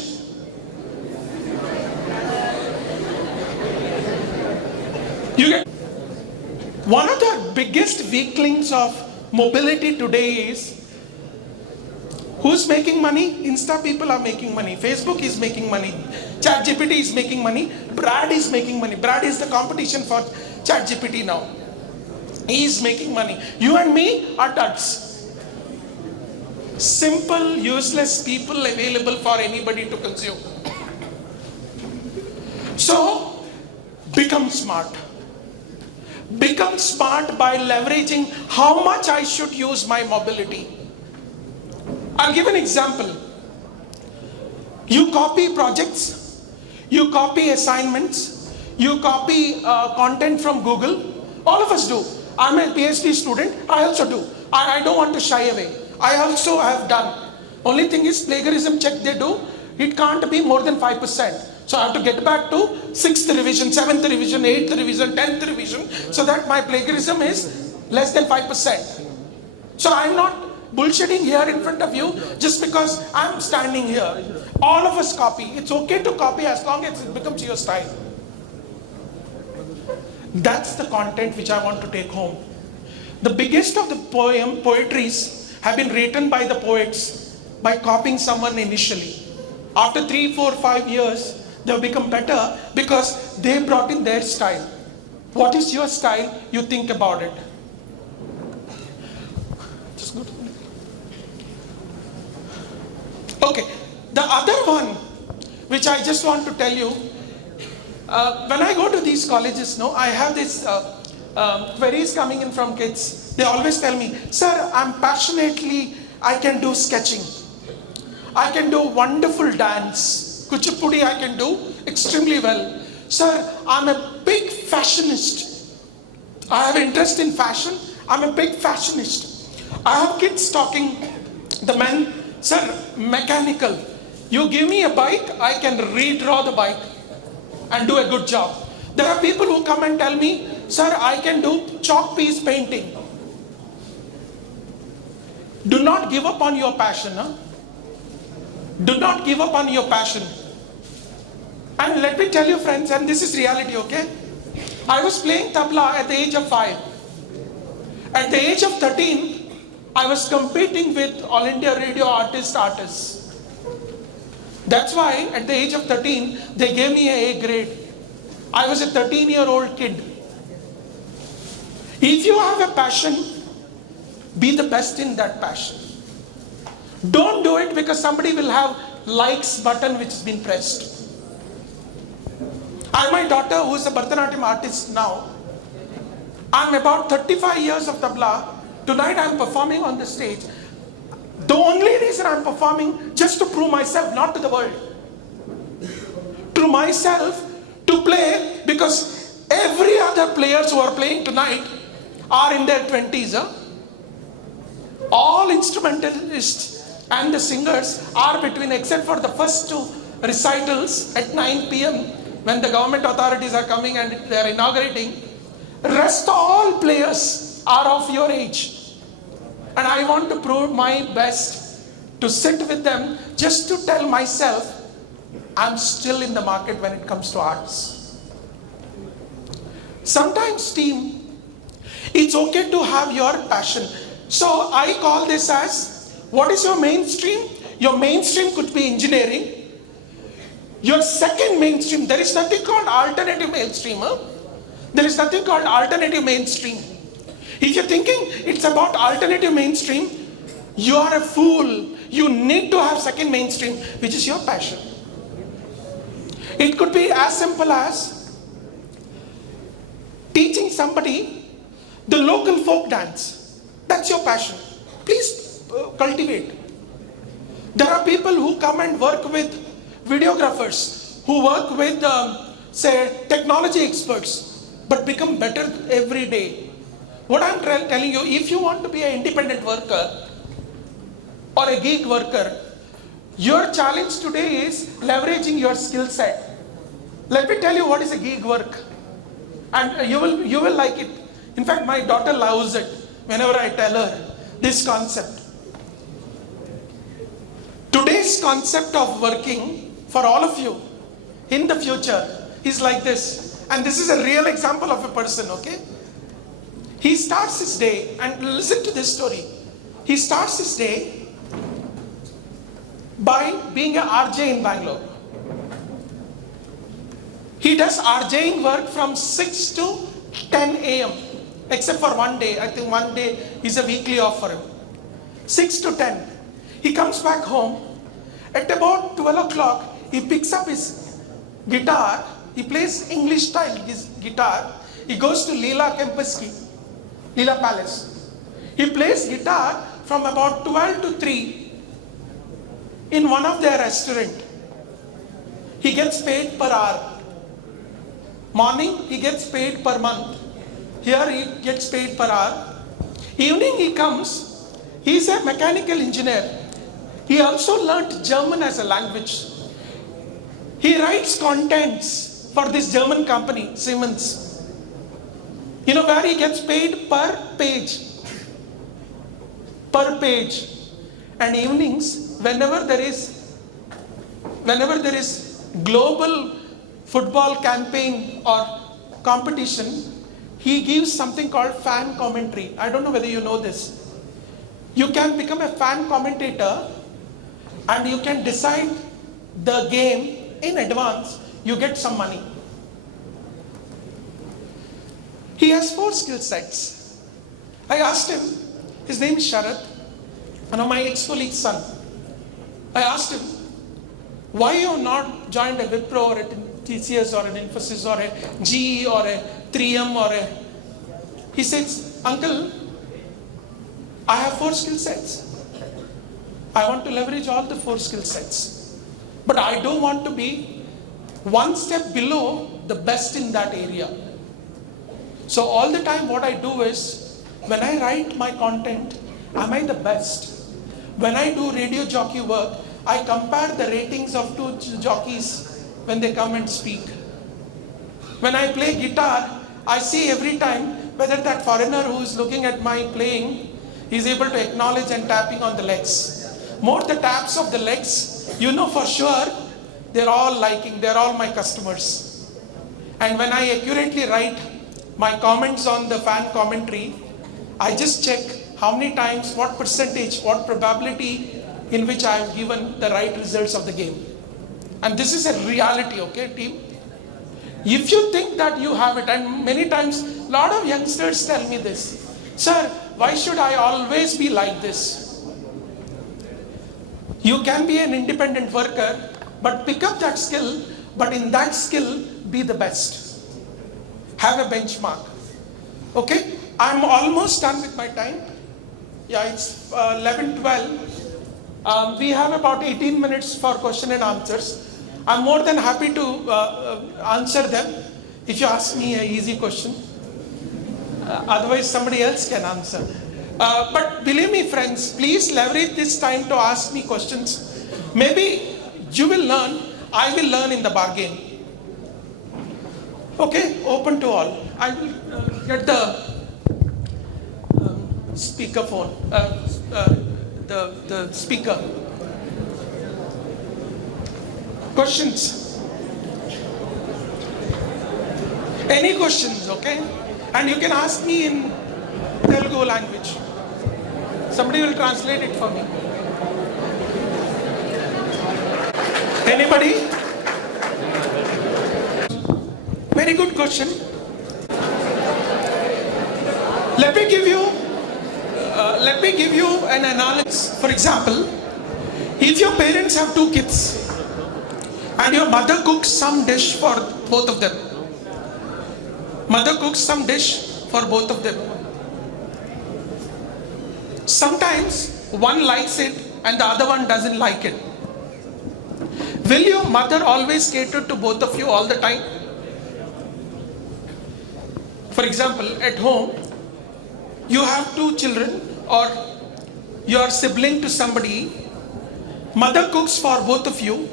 You get one of the biggest weaklings of mobility today is who's making money? Insta people are making money. Facebook is making money. ChatGPT is making money. Brad is making money. Brad is the competition for ChatGPT now. He is making money. You and me are duds. Simple, useless people available for anybody to consume. So, become smart. Become smart by leveraging how much I should use my mobility. I'll give an example. You copy projects, you copy assignments, you copy content from Google. All of us do. I'm a PhD student, I also do. I don't want to shy away. I also have done. Only thing is plagiarism check they do, it can't be more than 5%. So I have to get back to 6th revision, 7th revision, 8th revision, 10th revision, so that my plagiarism is less than 5%. So I'm not bullshitting here in front of you just because I'm standing here. All of us copy. It's okay to copy as long as it becomes your style. That's the content which I want to take home. The biggest of the poetries have been written by the poets by copying someone initially. After 3, 4, 5 years, they have become better because they brought in their style. What is your style? You think about it. Just go to the next. Okay, the other one which I just want to tell you, when I go to these colleges, I have this queries coming in from kids. They always tell me, sir, I can do sketching. I can do wonderful dance. Kuchipudi I can do extremely well. Sir, I'm a big fashionist. I have interest in fashion. I'm a big fashionist. I have kids talking, the men, sir, mechanical. You give me a bike, I can redraw the bike and do a good job. There are people who come and tell me, sir, I can do chalk piece painting. Do not give up on your passion. Do not give up on your passion. And let me tell you, friends, and this is reality, okay? I was playing tabla at the age of 5. At the age of 13, I was competing with All India Radio artists. That's why at the age of 13, they gave me an A grade. I was a 13-year-old kid. If you have a passion, be the best in that passion. Don't do it because somebody will have likes button which has been pressed. I have my daughter who is a Bharatanatyam artist now. I'm about 35 years of tabla. Tonight I'm performing on the stage. The only reason I'm performing just to prove myself, not to the world. To myself, to play, because every other players who are playing tonight are in their 20s. All instrumentalists and the singers are between, except for the first 2 recitals at 9 p.m. when the government authorities are coming and they are inaugurating. Rest all players are of your age. And I want to prove my best to sit with them just to tell myself I'm still in the market when it comes to arts. Sometimes, team, it's okay to have your passion. So I call this as, what is your mainstream? Your mainstream could be engineering. Your second mainstream, there is nothing called alternative mainstream. There is nothing called alternative mainstream. If you're thinking it's about alternative mainstream, you are a fool. You need to have second mainstream, which is your passion. It could be as simple as teaching somebody the local folk dance. That's your passion. Please cultivate. There are people who come and work with videographers, who work with, say, technology experts, but become better every day. What I'm telling you, if you want to be an independent worker or a gig worker, your challenge today is leveraging your skill set. Let me tell you what is a gig work, and you will like it. In fact, my daughter loves it whenever I tell her this concept. Today's concept of working for all of you in the future is like this, and this is a real example of a person, okay? He starts his day, and listen to this story. He starts his day by being an RJ in Bangalore. He does RJing work from 6 to 10 a.m. except for one day. I think one day is a weekly off for him. 6 to 10. He comes back home. At about 12 o'clock, he picks up his guitar. He plays English style his guitar. He goes to Leela Palace. He plays guitar from about 12 to 3 in one of their restaurants. He gets paid per hour. Morning, he gets paid per month. Here, he gets paid per hour. Evening, he comes. He is a mechanical engineer. He also learnt German as a language. He writes contents for this German company, Siemens. You know where he gets paid per page. Per page. And evenings, whenever there is global football campaign or competition, he gives something called fan commentary. I don't know whether you know this. You can become a fan commentator and you can decide the game in advance. You get some money. He has 4 skill sets. I asked him, his name is Sharath, one of my ex-colleague's son. I asked him, why you have not joined a Wipro or a TCS or an Infosys or a GE or a 3M or a... He says, Uncle, I have 4 skill sets. I want to leverage all the 4 skill sets. But I don't want to be one step below the best in that area. So all the time what I do is, when I write my content, am I the best? When I do radio jockey work, I compare the ratings of 2 jockeys when they come and speak. When I play guitar, I see every time whether that foreigner who is looking at my playing is able to acknowledge and tapping on the legs. More the taps of the legs, you know for sure, they're all liking, they're all my customers. And when I accurately write my comments on the fan commentary, I just check how many times, what percentage, what probability in which I have given the right results of the game. And this is a reality, okay, team? If you think that you have it, and many times, a lot of youngsters tell me this, sir, why should I always be like this? You can be an independent worker, but pick up that skill, but in that skill, be the best. Have a benchmark. Okay? I'm almost done with my time. Yeah, it's 11:12. We have about 18 minutes for question and answers. I'm more than happy to answer them if you ask me an easy question. Otherwise, somebody else can answer. But believe me, friends, please leverage this time to ask me questions. Maybe you will learn, I will learn in the bargain. Okay, open to all. I will get the speakerphone, the speaker. Questions? Any questions, okay? And you can ask me in Telugu language. Somebody will translate it for me. Anybody? Very good question. Let me give you an analysis. For example, if your parents have 2 kids and your mother cooks some dish for both of them, sometimes one likes it and the other one doesn't like it. Will your mother always cater to both of you all the time? For example, at home, you have 2 children or you are sibling to somebody, mother cooks for both of you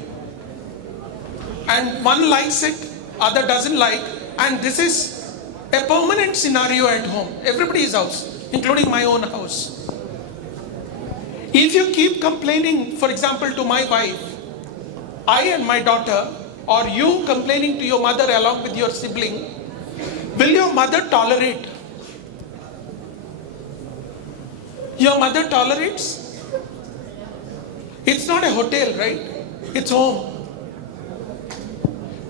and one likes it, other doesn't like, and this is a permanent scenario at home, everybody's house, including my own house. If you keep complaining, for example, to my wife, I and my daughter, or you complaining to your mother along with your sibling, will your mother tolerate? Your mother tolerates? It's not a hotel, right? It's home.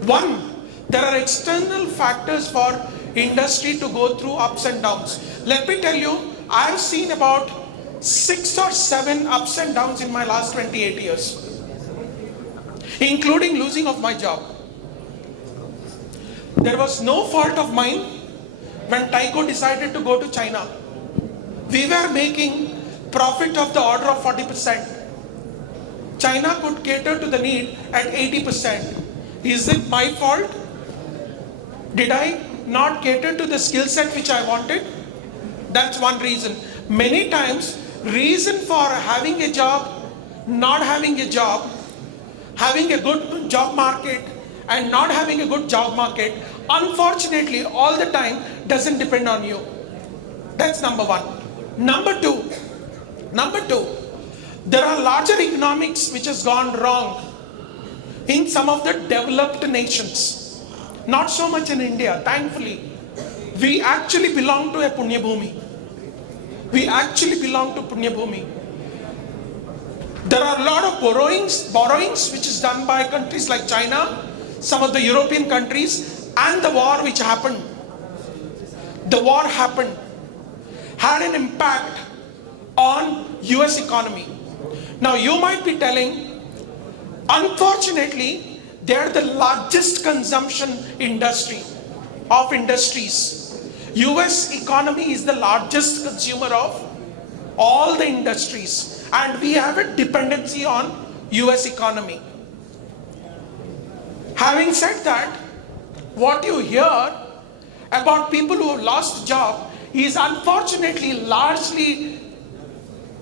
One, there are external factors for industry to go through ups and downs. Let me tell you, I've seen about 6 or 7 ups and downs in my last 28 years, including losing of my job. There was no fault of mine when Tyco decided to go to China. We were making profit of the order of 40%. China could cater to the need at 80%. Is it my fault? Did I not cater to the skill set which I wanted? That's one reason. Many times, reason for having a job, not having a job, having a good job market and not having a good job market, unfortunately, all the time doesn't depend on you. That's number one. Number two, there are larger economics which has gone wrong in some of the developed nations. Not so much in India, thankfully. We actually belong to a Punya Bhumi. There are a lot of borrowings which is done by countries like China, some of the European countries, and the war which happened. The war happened, had an impact on US economy. Now you might be telling, unfortunately, they are the largest consumption industry of industries. US economy is the largest consumer of all the industries, and we have a dependency on US economy. Having said that, what you hear about people who have lost job is unfortunately largely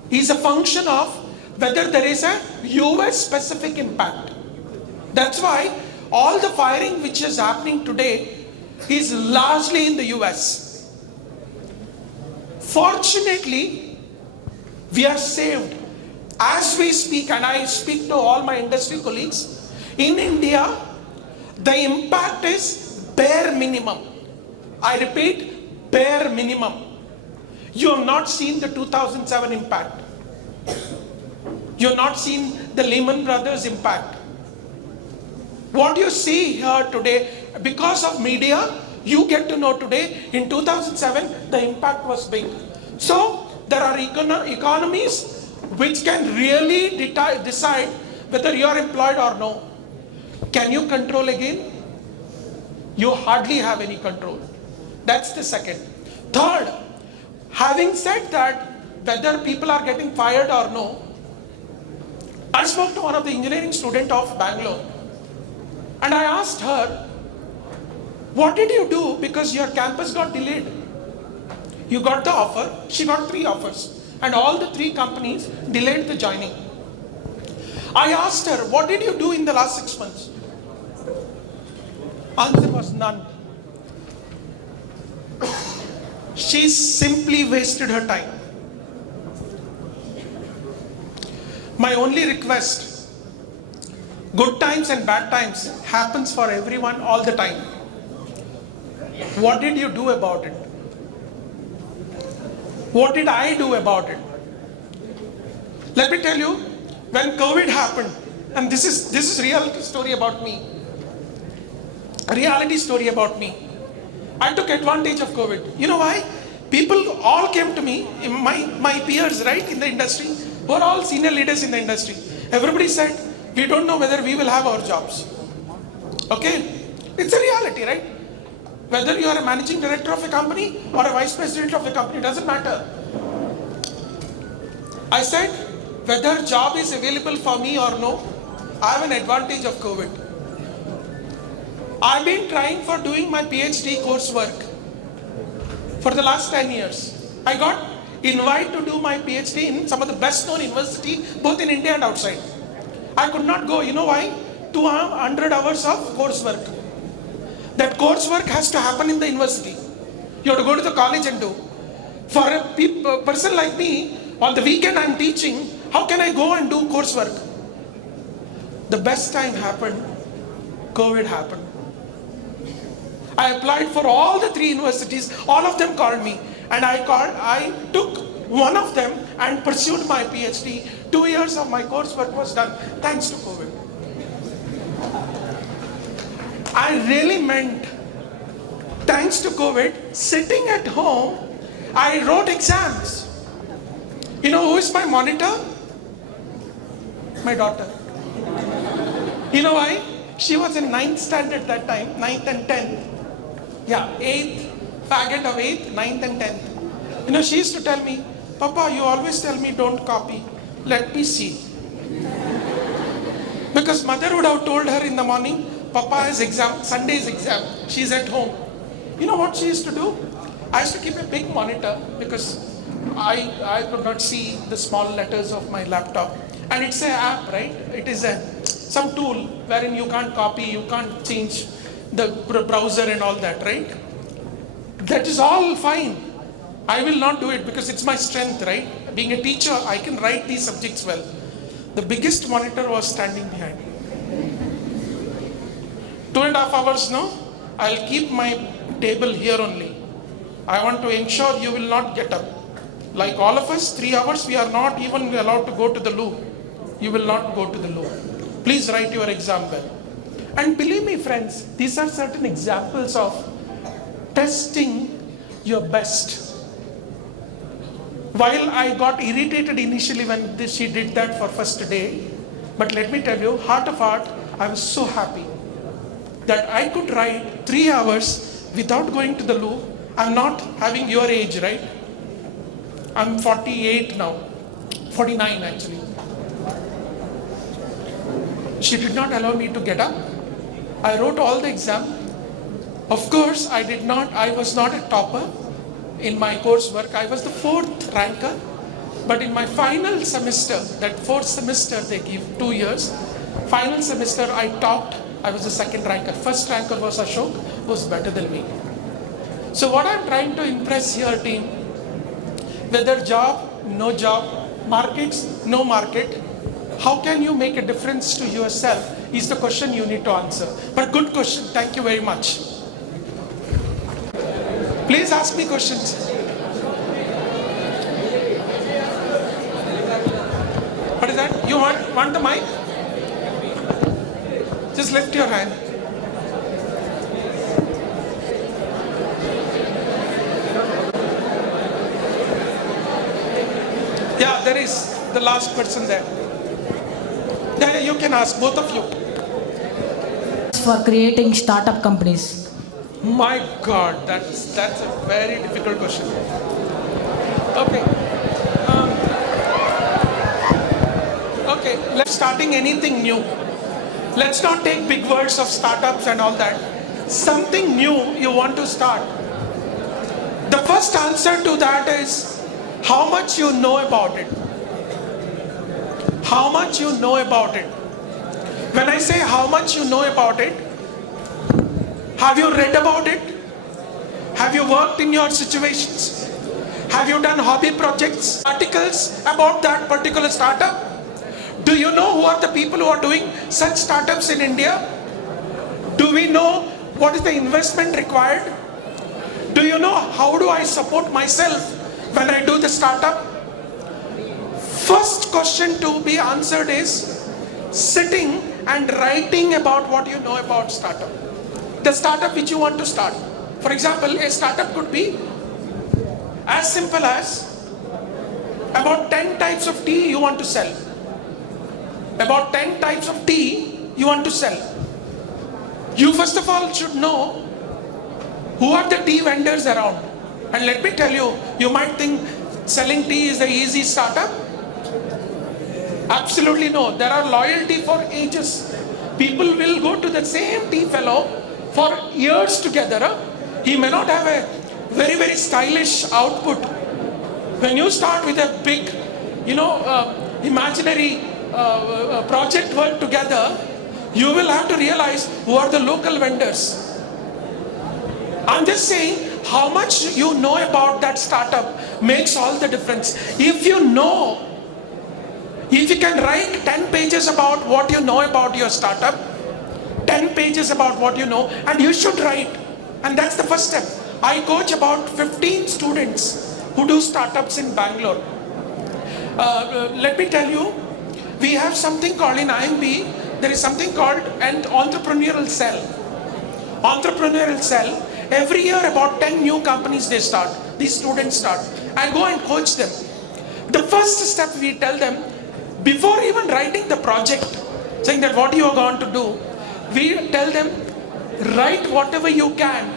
is a function of whether there is a US specific impact. That's why all the firing which is happening today is largely in the US. Fortunately, we are saved. As we speak, and I speak to all my industry colleagues, in India, the impact is bare minimum. I repeat, bare minimum. You have not seen the 2007 impact. You have not seen the Lehman Brothers impact. What you see here today, because of media, you get to know today, in 2007, the impact was big. So, there are economies which can really decide whether you are employed or no. Can you control again? You hardly have any control. That's the second. Third, having said that, whether people are getting fired or no, I spoke to one of the engineering students of Bangalore, and I asked her, what did you do because your campus got delayed? You got the offer, she got 3 offers, and all the 3 companies delayed the joining. I asked her, what did you do in the last 6 months? Answer was none. She simply wasted her time. My only request, good times and bad times happens for everyone all the time. What did you do about it? What did I do about it? Let me tell you, when COVID happened, and this is reality story about me. A reality story about me. I took advantage of COVID. You know why? People all came to me, my peers, right, in the industry, who are all senior leaders in the industry. Everybody said, we don't know whether we will have our jobs. Okay? It's a reality, right? Whether you are a managing director of a company or a vice president of a company, doesn't matter. I said, whether job is available for me or no, I have an advantage of COVID. I've been trying for doing my PhD coursework for the last 10 years. I got invited to do my PhD in some of the best known university, both in India and outside. I could not go. You know why? 200 hours of coursework. That coursework has to happen in the university. You have to go to the college and do. For a person like me, on the weekend I'm teaching, how can I go and do coursework? The best time happened, COVID happened. I applied for all the 3 universities, all of them called me, and I took one of them and pursued my PhD. 2 years of my coursework was done thanks to COVID. I really meant, thanks to COVID, sitting at home, I wrote exams. You know who is my monitor? My daughter. You know why? She was in 9th standard that time, 9th and 10th. Yeah, 8th, faggot of 8th, 9th and 10th. You know, she used to tell me, Papa, you always tell me don't copy. Let me see. Because mother would have told her in the morning, Papa has exam, Sunday's exam. She's at home. You know what she used to do? I used to keep a big monitor because I could not see the small letters of my laptop. And it's an app, right? It is some tool wherein you can't copy, you can't change the browser and all that, right? That is all fine. I will not do it because it's my strength, right? Being a teacher, I can write these subjects well. The biggest monitor was standing behind. 2.5 hours, no? I'll keep my table here only. I want to ensure you will not get up. Like all of us, 3 hours, we are not even allowed to go to the loo. You will not go to the loo. Please write your exam well. And believe me, friends, these are certain examples of testing your best. While I got irritated initially when she did that for first day, but let me tell you, heart of heart, I was so happy that I could write 3 hours without going to the loo. I'm not having your age, right? I'm 48 now, 49 actually. She did not allow me to get up. I wrote all the exam. Of course, I was not a topper in my coursework. I was the 4th ranker. But in my final semester, that 4th semester they give 2 years, final semester I topped. I was the 2nd ranker. First ranker was Ashok, who was better than me. So what I'm trying to impress here, team, whether job, no job, markets, no market, how can you make a difference to yourself is the question you need to answer. But good question. Thank you very much. Please ask me questions. What is that? You want the mic? Just lift your hand. Yeah, there is the last person there. Yeah, you can ask, both of you. For creating startup companies. My God, that's a very difficult question. Okay. Okay, let's starting anything new. Let's not take big words of startups and all that. Something new you want to start. The first answer to that is how much you know about it. How much you know about it. When I say how much you know about it, have you read about it? Have you worked in your situations? Have you done hobby projects, articles about that particular startup? Do you know who are the people who are doing such startups in India? Do we know what is the investment required? Do you know how do I support myself when I do the startup? First question to be answered is sitting and writing about what you know about startup. The startup which you want to start. For example, a startup could be as simple as about 10 types of tea you want to sell. About 10 types of tea you want to sell. You first of all should know who are the tea vendors around. And let me tell you, you might think selling tea is the easy startup. Absolutely no. There are loyalty for ages. People will go to the same tea fellow for years together. He may not have a very, very stylish output. When you start with a big, imaginary project work together, you will have to realize who are the local vendors. I'm just saying how much you know about that startup makes all the difference. If you can write 10 pages about what you know about your startup, 10 pages about what you know, and you should write. And that's the first step. I coach about 15 students who do startups in Bangalore. Let me tell you, we have something called in IMB, there is something called an entrepreneurial cell. Entrepreneurial cell, every year about 10 new companies they start, these students start. I go and coach them. The first step we tell them, before even writing the project, saying that what you are going to do, we tell them, write whatever you can.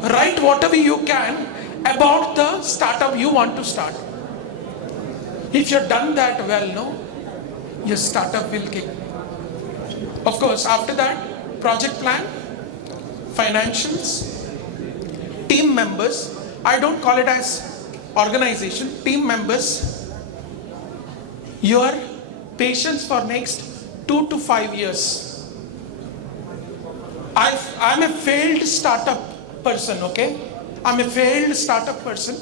Write whatever you can about the startup you want to start. If you've done that well, your startup will kick. Of course, after that, project plan, financials, team members. I don't call it as organization, team members. Your patience for next 2 to 5 years. I'm a failed startup person, okay? I'm a failed startup person.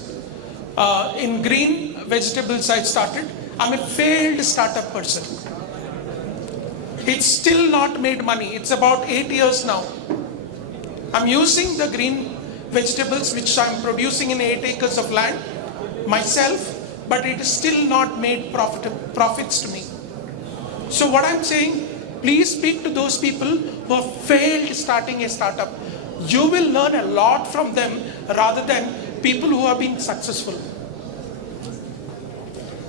In green vegetables I started. I'm a failed startup person. It's still not made money. It's about 8 years now. I'm using the green vegetables which I'm producing in 8 acres of land myself, but it is still not made profits to me. So what I'm saying, please speak to those people who have failed starting a startup. You will learn a lot from them rather than people who have been successful.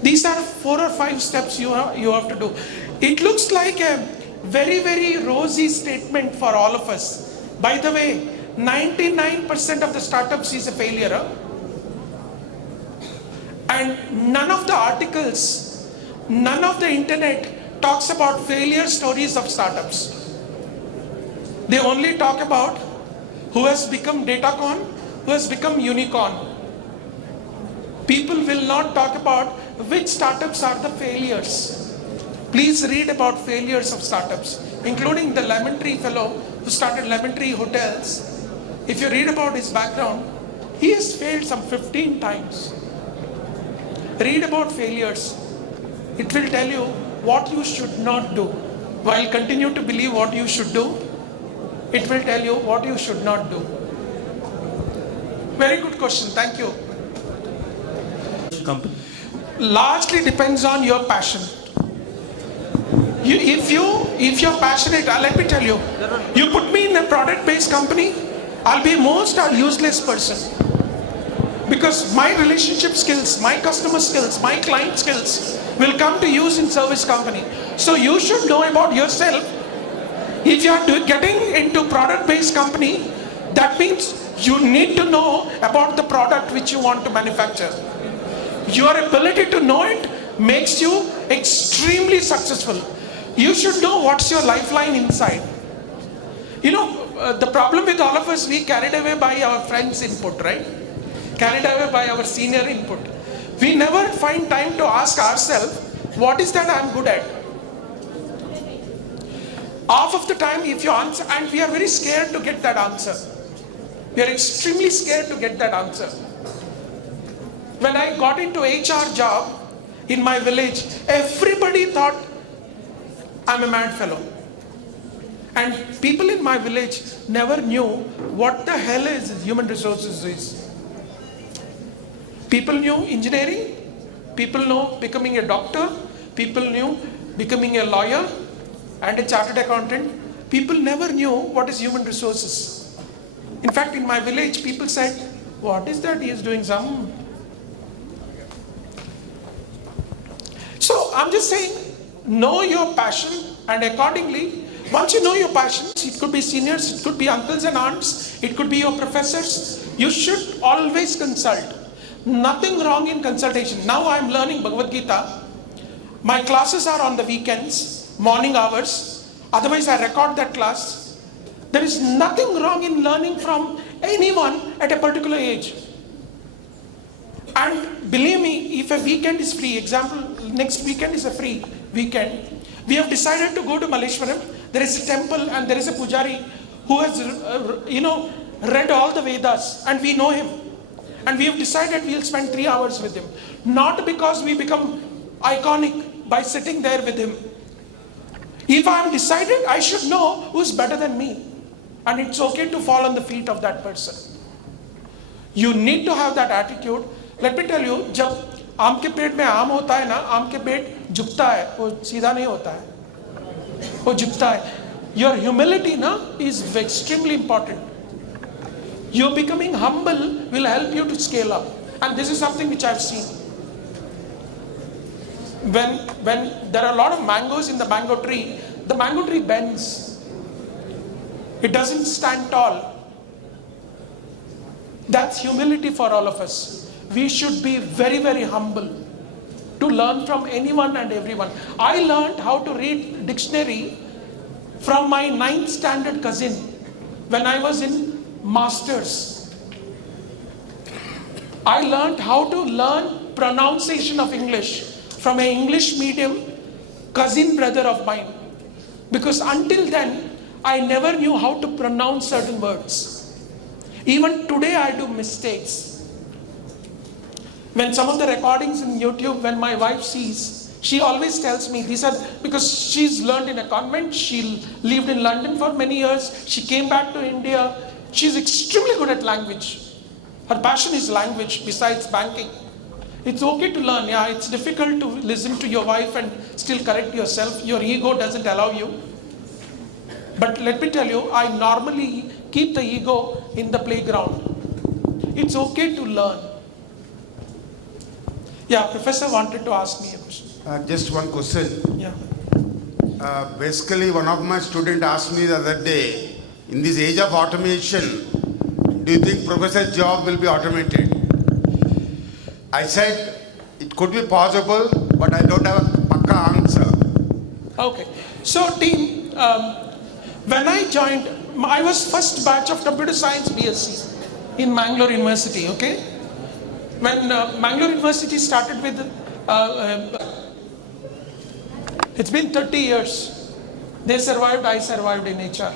These are 4 or 5 steps you have to do. It looks like a very, very rosy statement for all of us. By the way, 99% of the startups is a failure. And none of the articles, none of the internet talks about failure stories of startups. They only talk about who has become Datacorn, who has become unicorn. People will not talk about which startups are the failures. Please read about failures of startups, including the Lemon Tree fellow who started Lemon Tree Hotels. If you read about his background, he has failed some 15 times. Read about failures. It will tell you what you should not do. While continue to believe what you should do, it will tell you what you should not do. Very good question. Thank you. Company. Largely depends on your passion. If you're passionate, let me tell you, you put me in a product-based company, I'll be most useless person. Because my relationship skills, my customer skills, my client skills will come to use in service company. So you should know about yourself. If you are getting into product-based company, that means you need to know about the product which you want to manufacture. Your ability to know it makes you extremely successful. You should know what's your lifeline inside. The problem with all of us, we carried away by our friends' input, right? Carried away by our senior input. We never find time to ask ourselves, what is that I'm good at? Half of the time, if you answer, and we are very scared to get that answer. We are extremely scared to get that answer. When I got into HR job in my village, everybody thought I'm a mad fellow. And people in my village never knew what the hell is human resources is. People knew engineering, people know becoming a doctor, people knew becoming a lawyer and a chartered accountant. People never knew what is human resources. In fact, in my village, people said, what is that? He is doing some. So I'm just saying, know your passion, and accordingly, once you know your passions, it could be seniors, it could be uncles and aunts, it could be your professors, you should always consult. Nothing wrong in consultation. Now I'm learning Bhagavad Gita. My classes are on the weekends, morning hours. Otherwise I record that class. There is nothing wrong in learning from anyone at a particular age. And believe me, if a weekend is free, example, next weekend is a free weekend. We have decided to go to Malleshwaram. There is a temple and there is a pujari who has, read all the Vedas, and we know him. And we have decided we'll spend 3 hours with him. Not because we become iconic by sitting there with him. If I am decided, I should know who's better than me. And it's okay to fall on the feet of that person. You need to have that attitude. Let me tell you, जब आम के पेट में आम होता है ना, आम के पेट झुकता है, वो सीधा नहीं होता है, वो झुकता है. Your humility na is extremely important. Your becoming humble will help you to scale up. And this is something which I've seen. When there are a lot of mangoes in the mango tree, the mango tree bends. It doesn't stand tall. That's humility for all of us. We should be very, very humble to learn from anyone and everyone. I learned how to read dictionary from my 9th standard cousin when I was in masters. I learned how to learn pronunciation of English from an English medium cousin brother of mine. Because until then, I never knew how to pronounce certain words. Even today I do mistakes. When some of the recordings in YouTube, when my wife sees, she always tells me, these are, because she's learned in a convent, she lived in London for many years, she came back to India, she's extremely good at language. Her passion is language besides banking. It's okay to learn, yeah, it's difficult to listen to your wife and still correct yourself, your ego doesn't allow you. But let me tell you, I normally keep the ego in the playground. It's okay to learn. Yeah, Professor wanted to ask me a question. Just one question. Yeah. Basically, one of my students asked me the other day, in this age of automation, do you think professor's job will be automated? I said, it could be possible, but I don't have a pakka answer. Okay. So team, when I joined, I was first batch of computer science BSc in Mangalore University, okay? When Mangalore University started with, it's been 30 years. They survived, I survived in HR.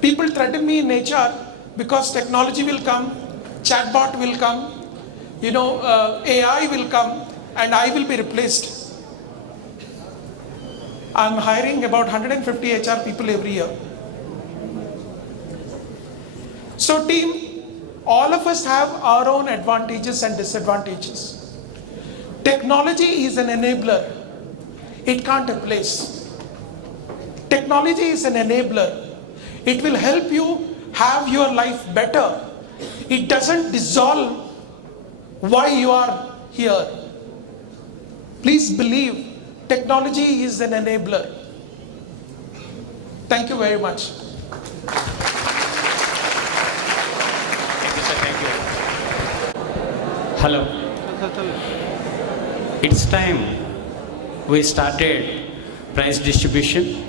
People threaten me in HR because technology will come, chatbot will come, AI will come, and I will be replaced. I'm hiring about 150 HR people every year. So team, all of us have our own advantages and disadvantages. Technology is an enabler. It can't replace. Technology is an enabler. It will help you have your life better. It doesn't dissolve why you are here. Please believe technology is an enabler. Thank you very much. Hello. It's time we started prize distribution.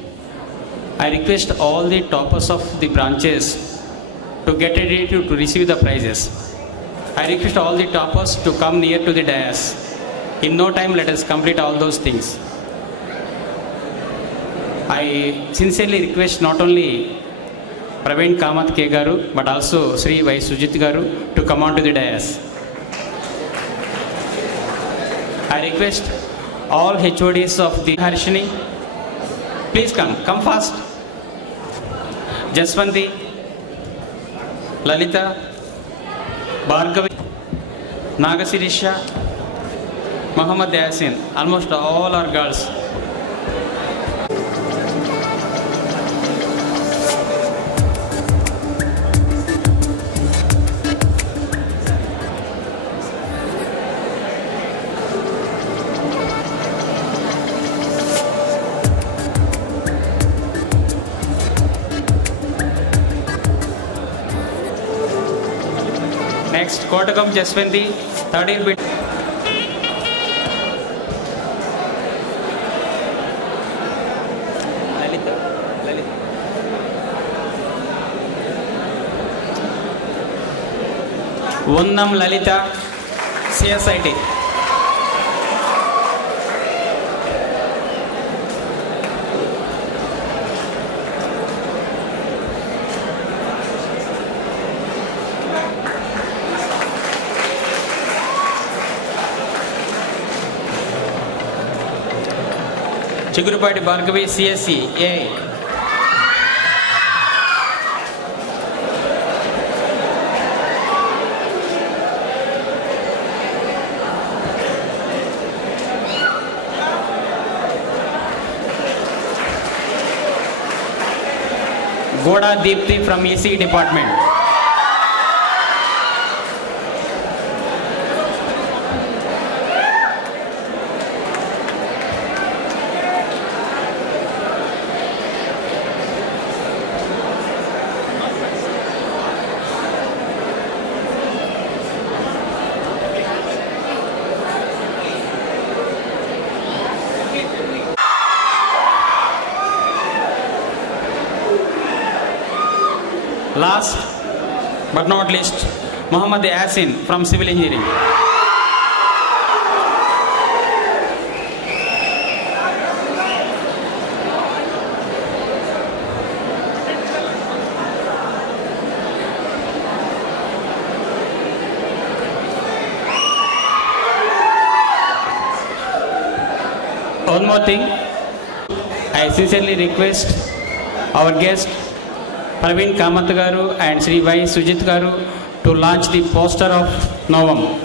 I request all the toppers of the branches to get ready to receive the prizes. I request all the toppers to come near to the dais. In no time, let us complete all those things. I sincerely request not only Praveen Kamath K. Garu, but also Sri Y. Sujit Garu to come on to the dais. I request all HODs of the Harshini, please come fast. Jaswanti, Lalita, Bhargavi, Nagasirisha, Muhammad Yasin. Almost all are girls. Next, Kotakam Jaswanti, third year bit. Lalita. Vannam Lalita, CSIT. Chigurupati Bhargavi, CSC, AI. Goda Deepthi from EC department. Last but not least, Muhammad Yasin from Civil Engineering. One more thing, I sincerely request our guest Praveen Kamath garu and Sri Y. Sujit garu to launch the poster of Novam.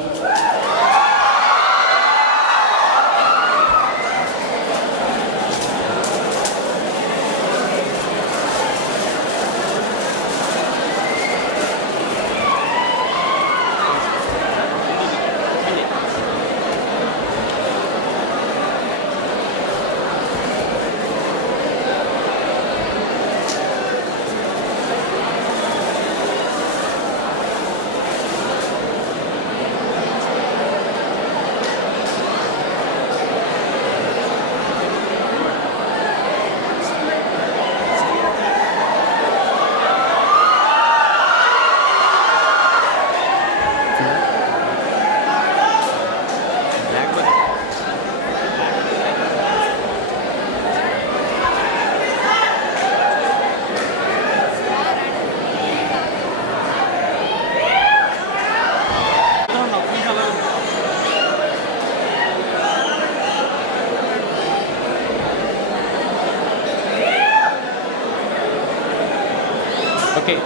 Okay.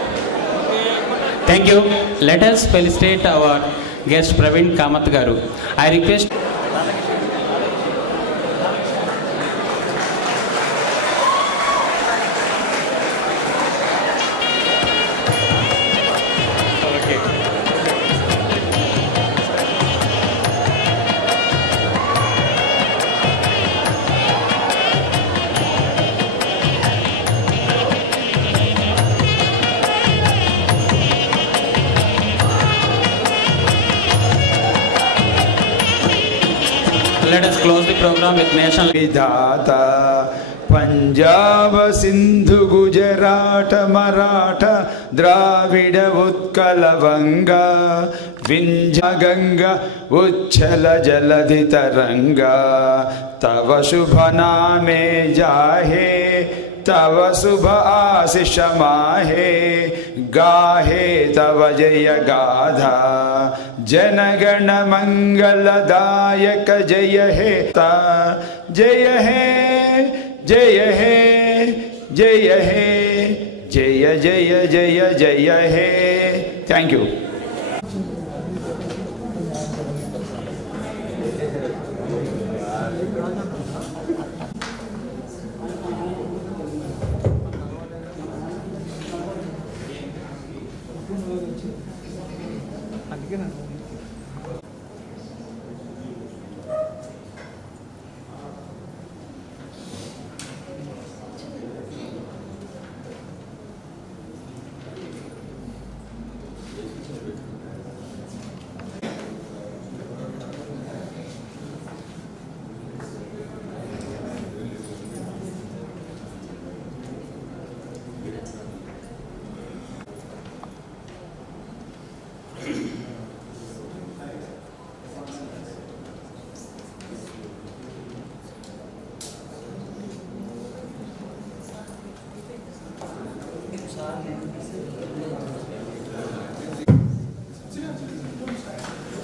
Thank you. Let us felicitate our guest Praveen Kamath garu. I request let us close the program with national विधाता पंजाब सिंधु गुजरात मराठा द्राविड उत्कल वंगा विंध्य गंगा उच्छल जलधि तरंगा तव शुभ नामे जाहे तव शुभ आशीष माहे गाहे तव जय गाधा जनगण मंगलदायक जय हे ता जय हे जय हे जय हे जय Jaya Jaya Jaya Jaya He. Thank you.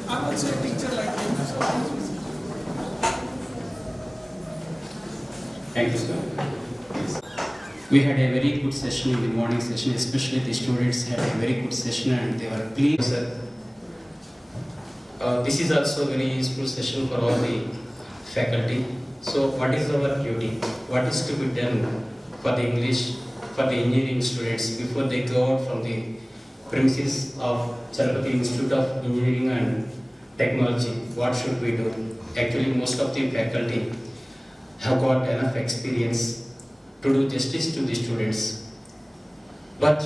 I'm also a teacher like you. Thank you, sir. We had a very good session in the morning session, especially the students had a very good session and they were pleased. Sir. This is also a very useful session for all the faculty. So what is our duty? What is to be done for the English, for the engineering students before they go out from the premises of Chalapathi Institute of Engineering and Technology? What should we do? Actually, most of the faculty have got enough experience to do justice to the students. But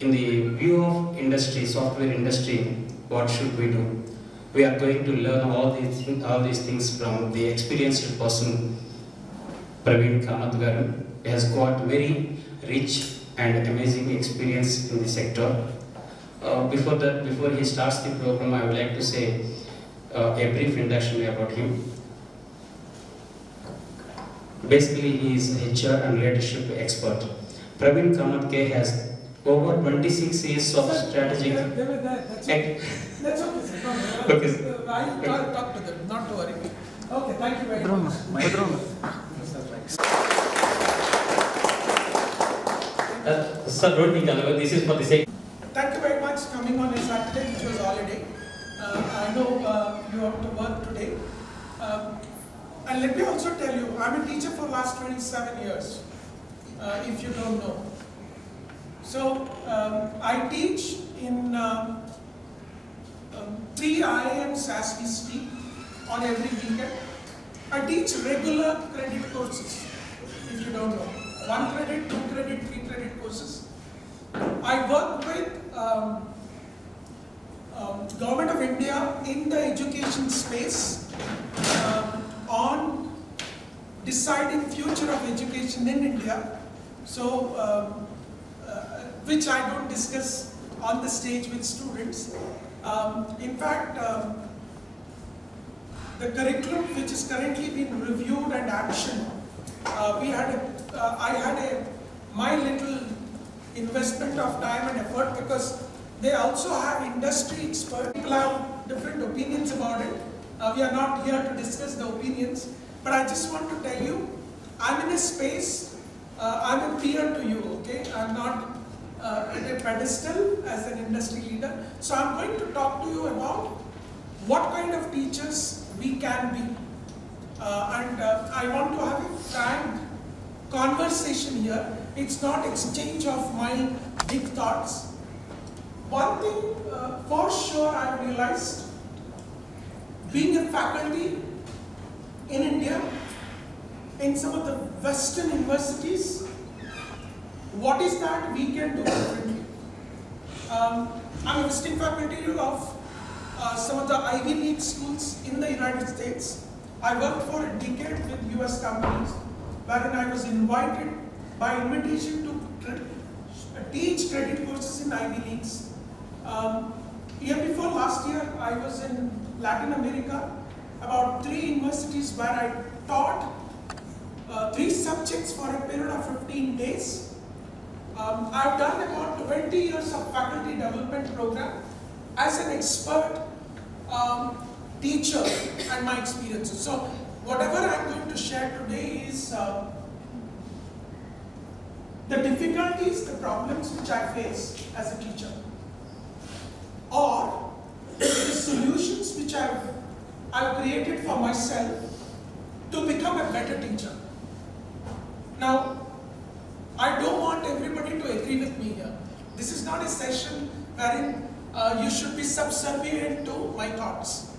in the view of industry, software industry, what should we do? We are going to learn all these things from the experienced person, Praveen Kamath garu. He has got very rich and amazing experience in the sector. Before he starts the program, I would like to say a brief introduction about him. Basically, he is HR and leadership expert. Praveen Kamath has over 26 years of strategic. That's okay. Sir. Okay. I'll talk to them, not to worry. Okay, thank you very much. Sir, don't think otherwise. This is for the sake. Thank you very much coming on a Saturday, which was holiday. I know you have to work today. And let me also tell you, I'm a teacher for last 27 years, if you don't know. So, I teach in 3 IIMs as we speak on every weekend. I teach regular credit courses, if you don't know. 1 credit, 2 credit, 3 credit courses. I work with Government of India in the education space on deciding future of education in India. So, which I don't discuss on the stage with students. In fact, the curriculum which is currently being reviewed and actioned, I had my little investment of time and effort because they also have industry experts. People have different opinions about it. We are not here to discuss the opinions, but I just want to tell you, I'm in a space, I'm a peer to you, okay? I'm not at a pedestal as an industry leader. So I'm going to talk to you about what kind of teachers we can be. And I want to have a frank conversation here. It's not exchange of my big thoughts. One thing for sure I've realized, being a faculty in India, in some of the Western universities, what is that we can do differently? I'm a visiting faculty of some of the Ivy League schools in the United States. I worked for a decade with US companies, wherein I was invited by invitation to teach credit courses in Ivy Leagues. Year before last year, I was in Latin America, about 3 universities where I taught 3 subjects for a period of 15 days. I've done about 20 years of faculty development program as an expert teacher and my experiences. So whatever I'm going to share today is the difficulties, the problems which I face as a teacher, or the solutions which I've created for myself to become a better teacher. Now, I don't want everybody to agree with me here. This is not a session wherein you should be subservient to my thoughts.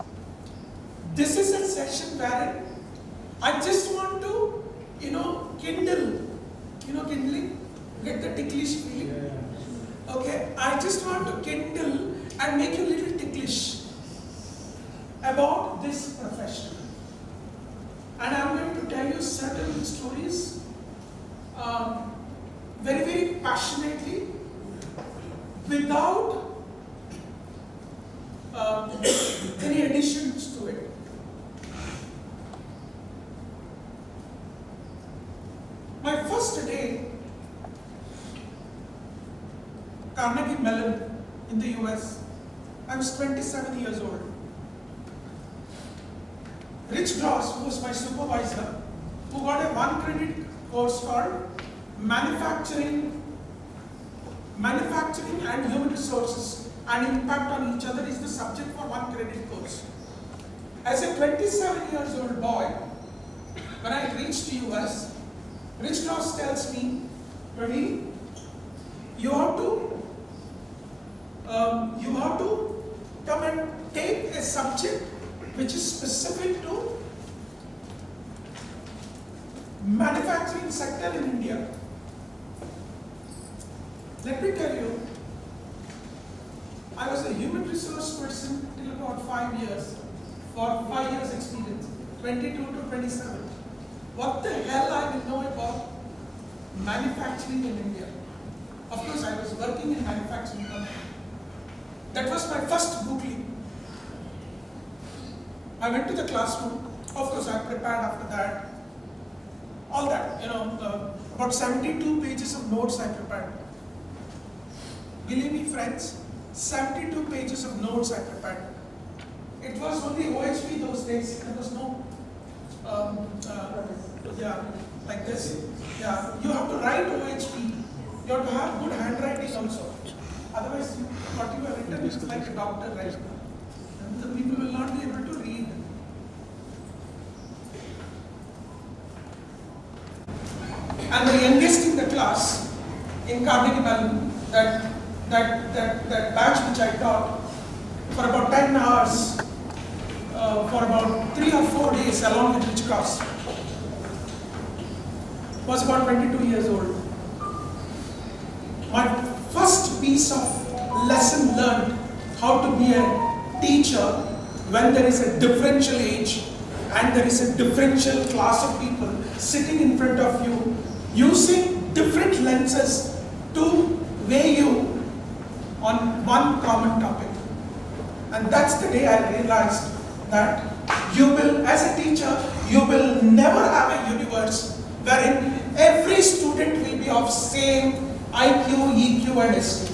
This is a session wherein I just want to, kindle, kindling, get the ticklish feeling. Okay, I just want to kindle and make you a little ticklish about this profession. And I'm going to tell you certain stories very, very passionately, without any additions to it. My first day, Carnegie Mellon in the US, I was 27 years old. Rich Gross, who was my supervisor, who got a 1-credit course called Manufacturing and Human Resources and Impact on Each Other is the subject for 1-credit course. As a 27 years old boy, when I reached the US, Rich Gross tells me, Praveen, you have to come and take a subject which is specific to manufacturing sector in India. Let me tell you, I was a human resource person till about 5 years, for 5 years experience, 22 to 27. What the hell I will know about manufacturing in India? Of course, I was working in manufacturing company. That was my first Googling. I went to the classroom. Of course, I prepared after that. All that, about 72 pages of notes I prepared. Believe me, friends, 72 pages of notes I prepared. It was only OHP those days. There was no, like this. Yeah, you have to write OHP. You have to have good handwriting also. Otherwise, what you have written is like a doctor, right? And the people will not be able to read. And the youngest in the class in Carnegie Mellon, that batch which I taught for about 10 hours, for about 3 or 4 days along with Rich Gross, was about 22 years old. My first piece of lesson learned how to be a teacher when there is a differential age and there is a differential class of people sitting in front of you, using different lenses to weigh you on one common topic. And that's the day I realized that you will, as a teacher, you will never have a universe wherein every student will be of same IQ, EQ and SQ.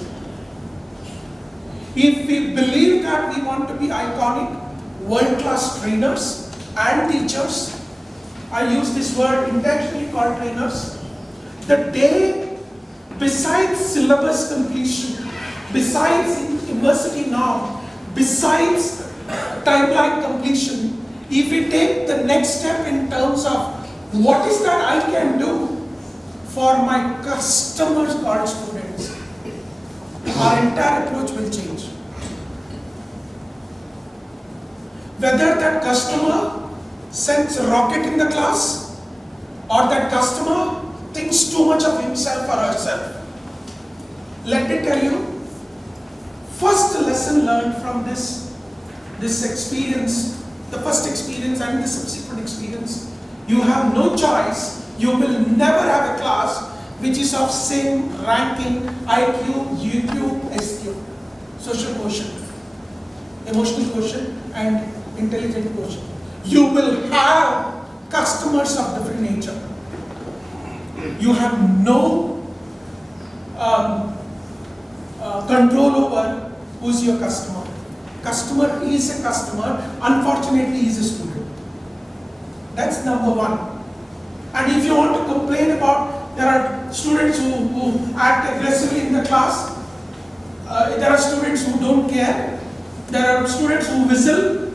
If we believe that we want to be iconic, world-class trainers and teachers, I use this word intentionally called trainers, the day besides syllabus completion, besides university norm, besides timeline completion, if we take the next step in terms of what is that I can do for my customers called students, our entire approach will change. Whether that customer sends a rocket in the class or that customer thinks too much of himself or herself. Let me tell you, first lesson learned from this experience, the first experience and the subsequent experience, you have no choice. You will never have a class which is of same ranking IQ, EQ, SQ, social quotient, emotional quotient and intelligent quotient. You will have customers of different nature. You have no control over who's your customer. Customer is a customer, unfortunately he is a student. That's number one. And if you want to complain about there are students who act aggressively in the class. There are students who don't care. There are students who whistle.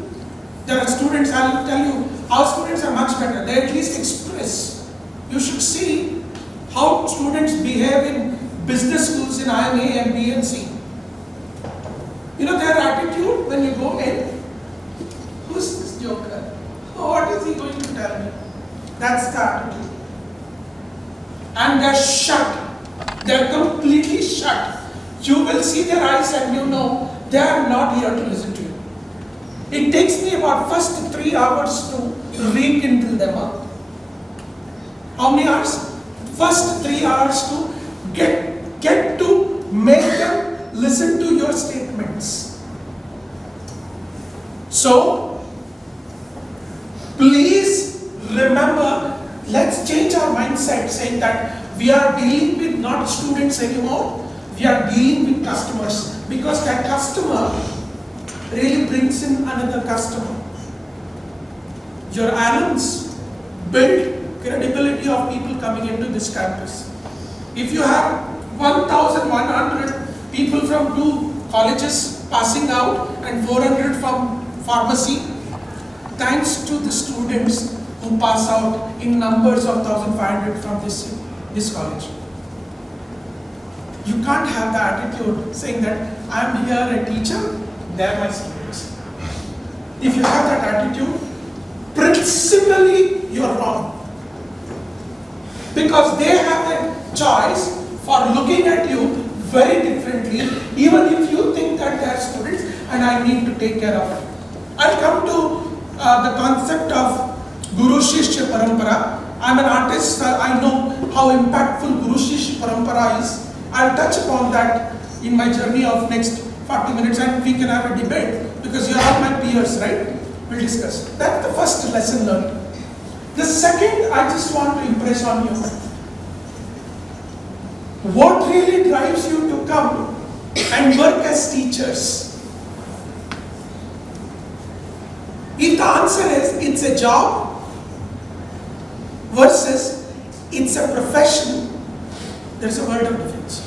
There are students, I'll tell you, our students are much better. They at least express. You should see how students behave in business schools in IMA and BNC. You know their attitude when you go in? Who's this joker? Oh, what is he going to tell me? That's the attitude. And they're shut. They're completely shut. You will see their eyes and you know they are not here to listen to you. It takes me about first 3 hours to rekindle them up. How many hours? First 3 hours to get to make them listen to your statements. So, please remember, let's change our mindset saying that we are dealing with not students anymore, we are dealing with customers, because that customer really brings in another customer. Your alums build credibility of people coming into this campus. If you have 1,100 people from 2 colleges passing out and 400 from pharmacy, thanks to the students who pass out in numbers of 1,500 from this college. You can't have the attitude saying that I'm here a teacher, they're my students. If you have that attitude, principally you're wrong. Because they have a choice for looking at you very differently, even if you think that they are students and I need to take care of it. I'll come to the concept of Guru Shishya Parampara. I'm an artist, I know how impactful Guru Shishya Parampara is. I'll touch upon that in my journey of next 40 minutes and we can have a debate because you're all my peers, right? We'll discuss. That's the first lesson learned. The second, I just want to impress on you. What really drives you to come and work as teachers? If the answer is it's a job versus it's a profession, there's a world of difference.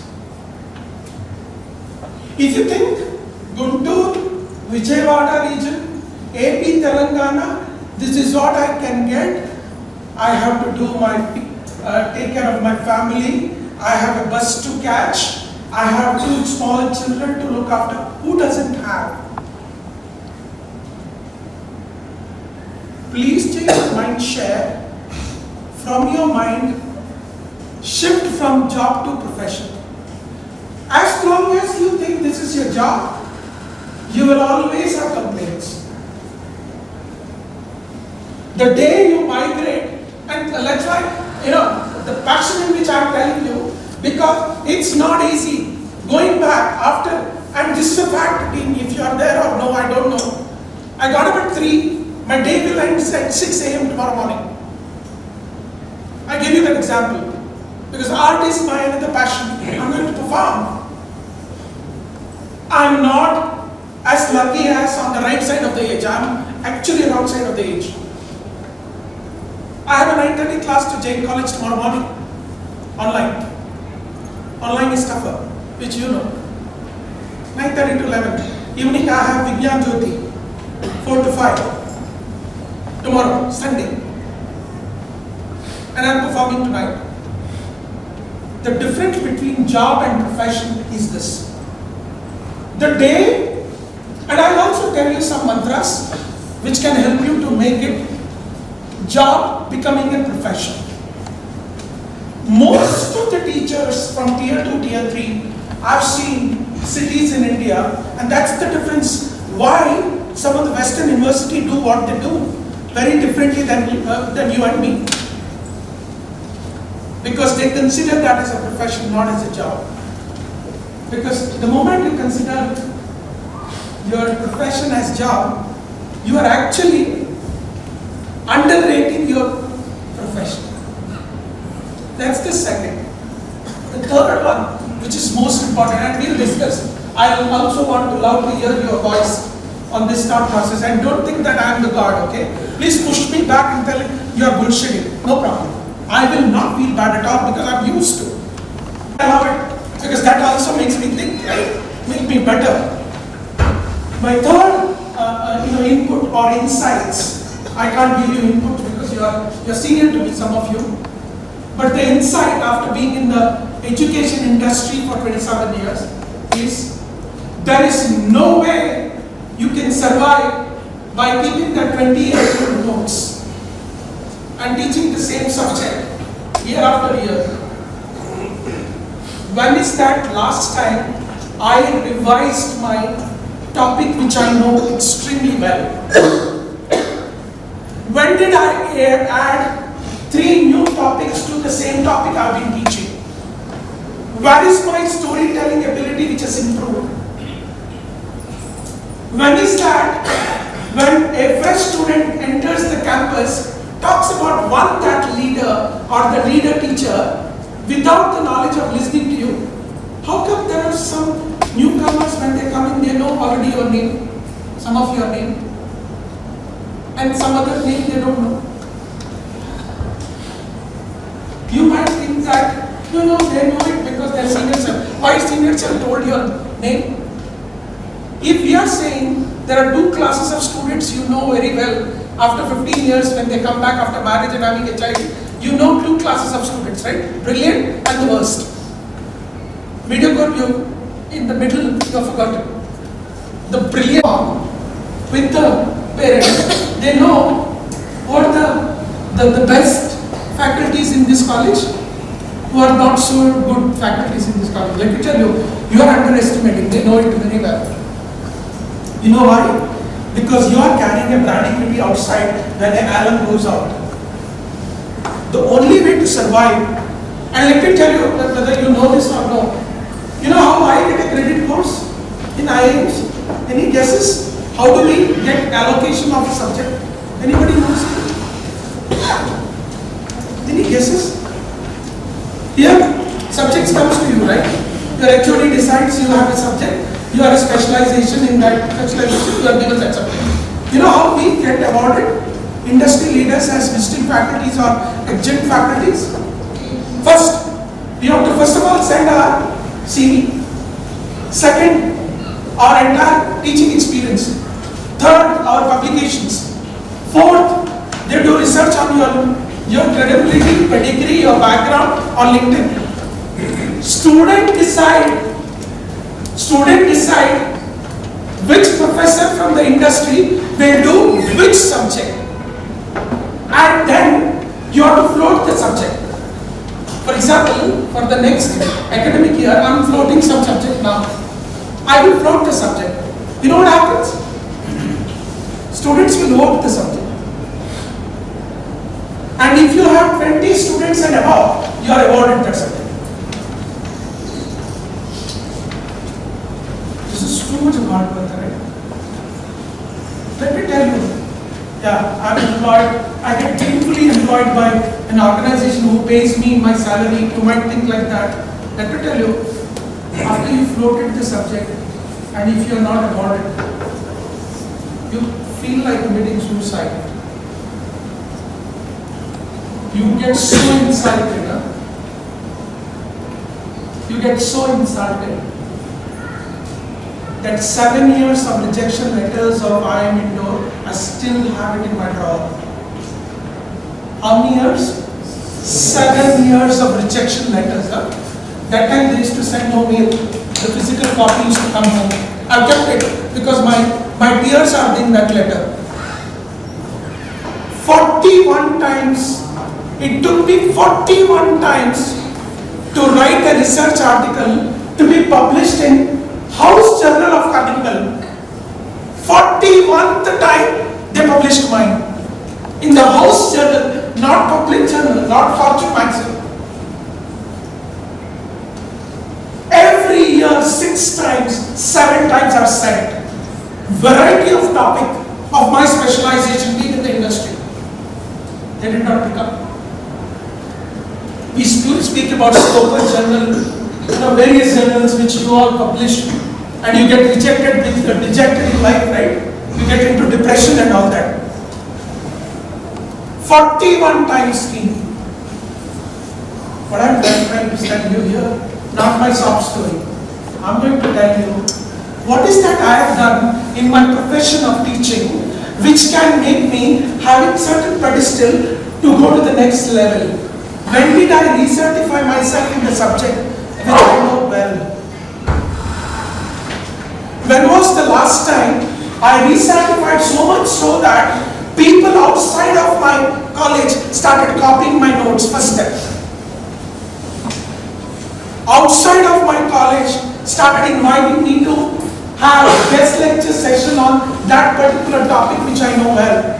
If you think Guntur, Vijayawada region, AP Telangana, this is what I can get, I have to do take care of my family, I have a bus to catch, I have 2 small children to look after. Who doesn't have? Please change your mind share from your mind, shift from job to profession. As long as you think this is your job, you will always have complaints. The day you migrate, and that's why, the passion in which I'm telling you, because it's not easy going back after, and this is a fact, if you are there or no, I don't know. I got up at 3, my day will end at 6 a.m. tomorrow morning. I give you that example. Because art is my another passion. I'm going to perform. I'm not as lucky as on the right side of the age. I'm actually wrong side of the age. I have a 9:30 class to Jain College tomorrow morning. Online. Online is tougher, which you know. 9:30 to 11. Evening I have Vigyan Jyoti. 4 to 5. Tomorrow, Sunday. And I'm performing tonight. The difference between job and profession is this. The day, and I'll also tell you some mantras which can help you to make it job becoming a profession. Most of the teachers from tier 2, tier 3, I've seen cities in India, and that's the difference why some of the Western universities do what they do very differently than you and me. Because they consider that as a profession, not as a job. Because the moment you consider your profession as job, you are actually underrating your profession. That's the second. The third one, which is most important, and we'll discuss. I will also want to loudly hear your voice on this thought process, and don't think that I am the God, okay? Please push me back and tell me you are bullshitting. No problem. I will not feel bad. bad at all because I'm used to. I love it because that also makes me think, right? Make me better. My third, input or insights. I can't give you input because you're senior to me, some of you. But the insight after being in the education industry for 27 years is there is no way you can survive by keeping the 20-year-old notes and teaching the same subject year after year. When is that last time I revised my topic which I know extremely well? When did I add 3 new topics to the same topic I've been teaching? Where is my storytelling ability which has improved? When is that when a fresh student enters the campus, talks about that leader or the leader teacher without the knowledge of listening to you? How come there are some newcomers when they come in, they know already your name, some of your name, and some other name they don't know? You might think that, they know it because they're seniors. Why seniors have told your name? If we are saying there are 2 classes of students you know very well, after 15 years when they come back after marriage and having a child, you know 2 classes of students, right? Brilliant and the worst. Mediocre, you in the middle, you have forgotten. The brilliant one with the parents, they know what the best faculties in this college who are not so good faculties in this college. Let me tell you, you are underestimating, they know it very well. You know why? Because you are carrying a brand equity outside when an Alan goes out. The only way to survive, and let me tell you whether you know this or no, you know how I get a credit course in IIMs? Any guesses? How do we get allocation of a subject? Anybody knows? Any guesses? Here, subjects comes to you, right? Your HOD decides you have a subject, you have a specialization in that specialization, you are given that subject. You know how we get awarded industry leaders as visiting faculties or adjunct faculties? First, we have to first of all send our CV. Second, our entire teaching experience. Third, our publications. Fourth, they do research on your credibility, pedigree, your background on LinkedIn. Student decide which professor from the industry will do which subject, and then you have to float the subject. For example, for the next academic year, I am floating some subject now. I will float the subject. You know what happens? Students will vote the subject. And if you have 20 students and above, you are awarded that subject. This is too much of hard work, right? Let me tell you, I get gainfully employed by an organization who pays me my salary. You might think like that. Let me tell you, after you floated the subject, and if you are not awarded, you feel like committing suicide. You get so insulted, You get so insulted that 7 years of rejection letters of IIM Indore, I still have it in my drawer. How many years? 7 years of rejection letters. That time they used to send no mail. The physical copy used to come home. I've kept it because my tears are in that letter. 41 times. It took me 41 times to write a research article to be published in House Journal of Carnegie. 41th time they published mine. In the House Journal, not Public Journal, not Fortune magazine. Every year, 6 times, 7 times I've said. Variety of topic of my specialization being in the industry. They did not pick up. We speak about Scopus Journal, various journals which you all publish, and you get rejected, dejected in life, right? You get into depression and all that. 41 times scheme. what I'm trying to tell you here, not my sob story. I'm going to tell you what is that I have done in my profession of teaching which can make me having certain pedestal to go to the next level. When did I recertify myself in the subject which I know well? When was the last time I recertified so much so that people outside of my college started copying my notes? First step. Outside of my college started inviting me to have guest lecture session on that particular topic which I know well.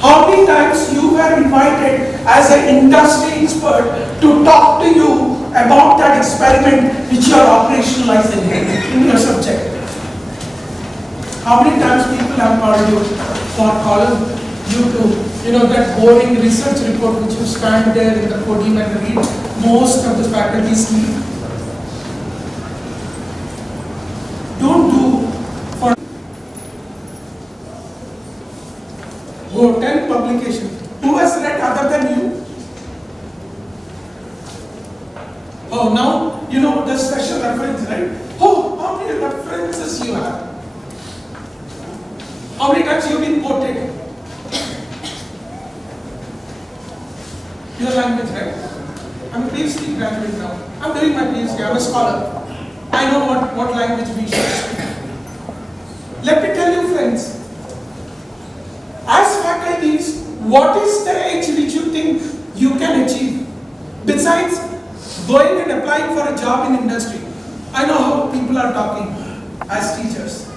How many times you were invited as an industry expert to talk to you about that experiment which you are operationalizing in your subject? How many times people have called you for calling you to, that boring research report which you stand there in the podium and read, most of the faculty sleep. Don't do for 10 publications. Who has read other than you? Oh, now you know the special reference, right? Oh, how many references you have? How many times you've been quoted? Your language, right? I'm a PhD graduate now. I'm doing my PhD. I'm a scholar. I know what language we should speak. Let me tell you, friends, as faculties, what is the age which you think you can achieve? Besides going and applying for a job in industry. I know how people are talking as teachers.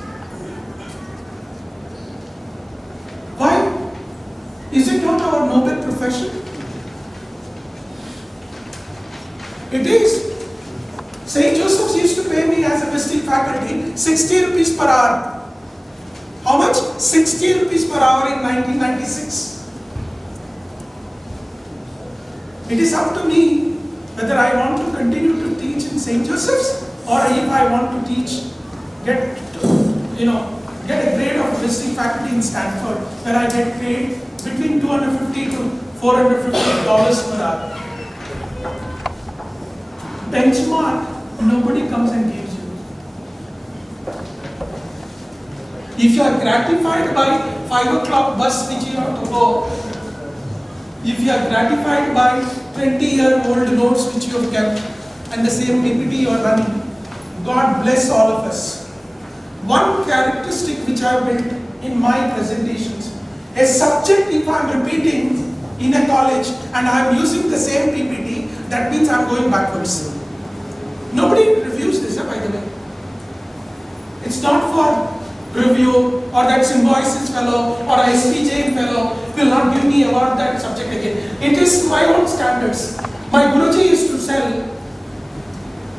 Why? Is it not our noble profession? It is. St. Joseph's used to pay me as a visiting faculty 60 rupees per hour. How much? 60 rupees per hour in 1996. It is up to me whether I want to continue to teach in St. Joseph's or if I want to teach, get a grade of visiting faculty in Stanford where I get paid between $250 to $450 per hour. Benchmark, nobody comes and gives you. If you are gratified by 5 o'clock bus which you have to go, if you are gratified by 20-year-old notes which you have kept and the same PPT you are running, God bless all of us. One characteristic which I have built in my presentations, a subject if I am repeating in a college and I am using the same PPT, that means I am going backwards. Nobody reviews this, by the way. It's not for review or that symbiosis fellow or SPJ fellow will not give me award that subject again. It is my own standards. My Guruji used to tell,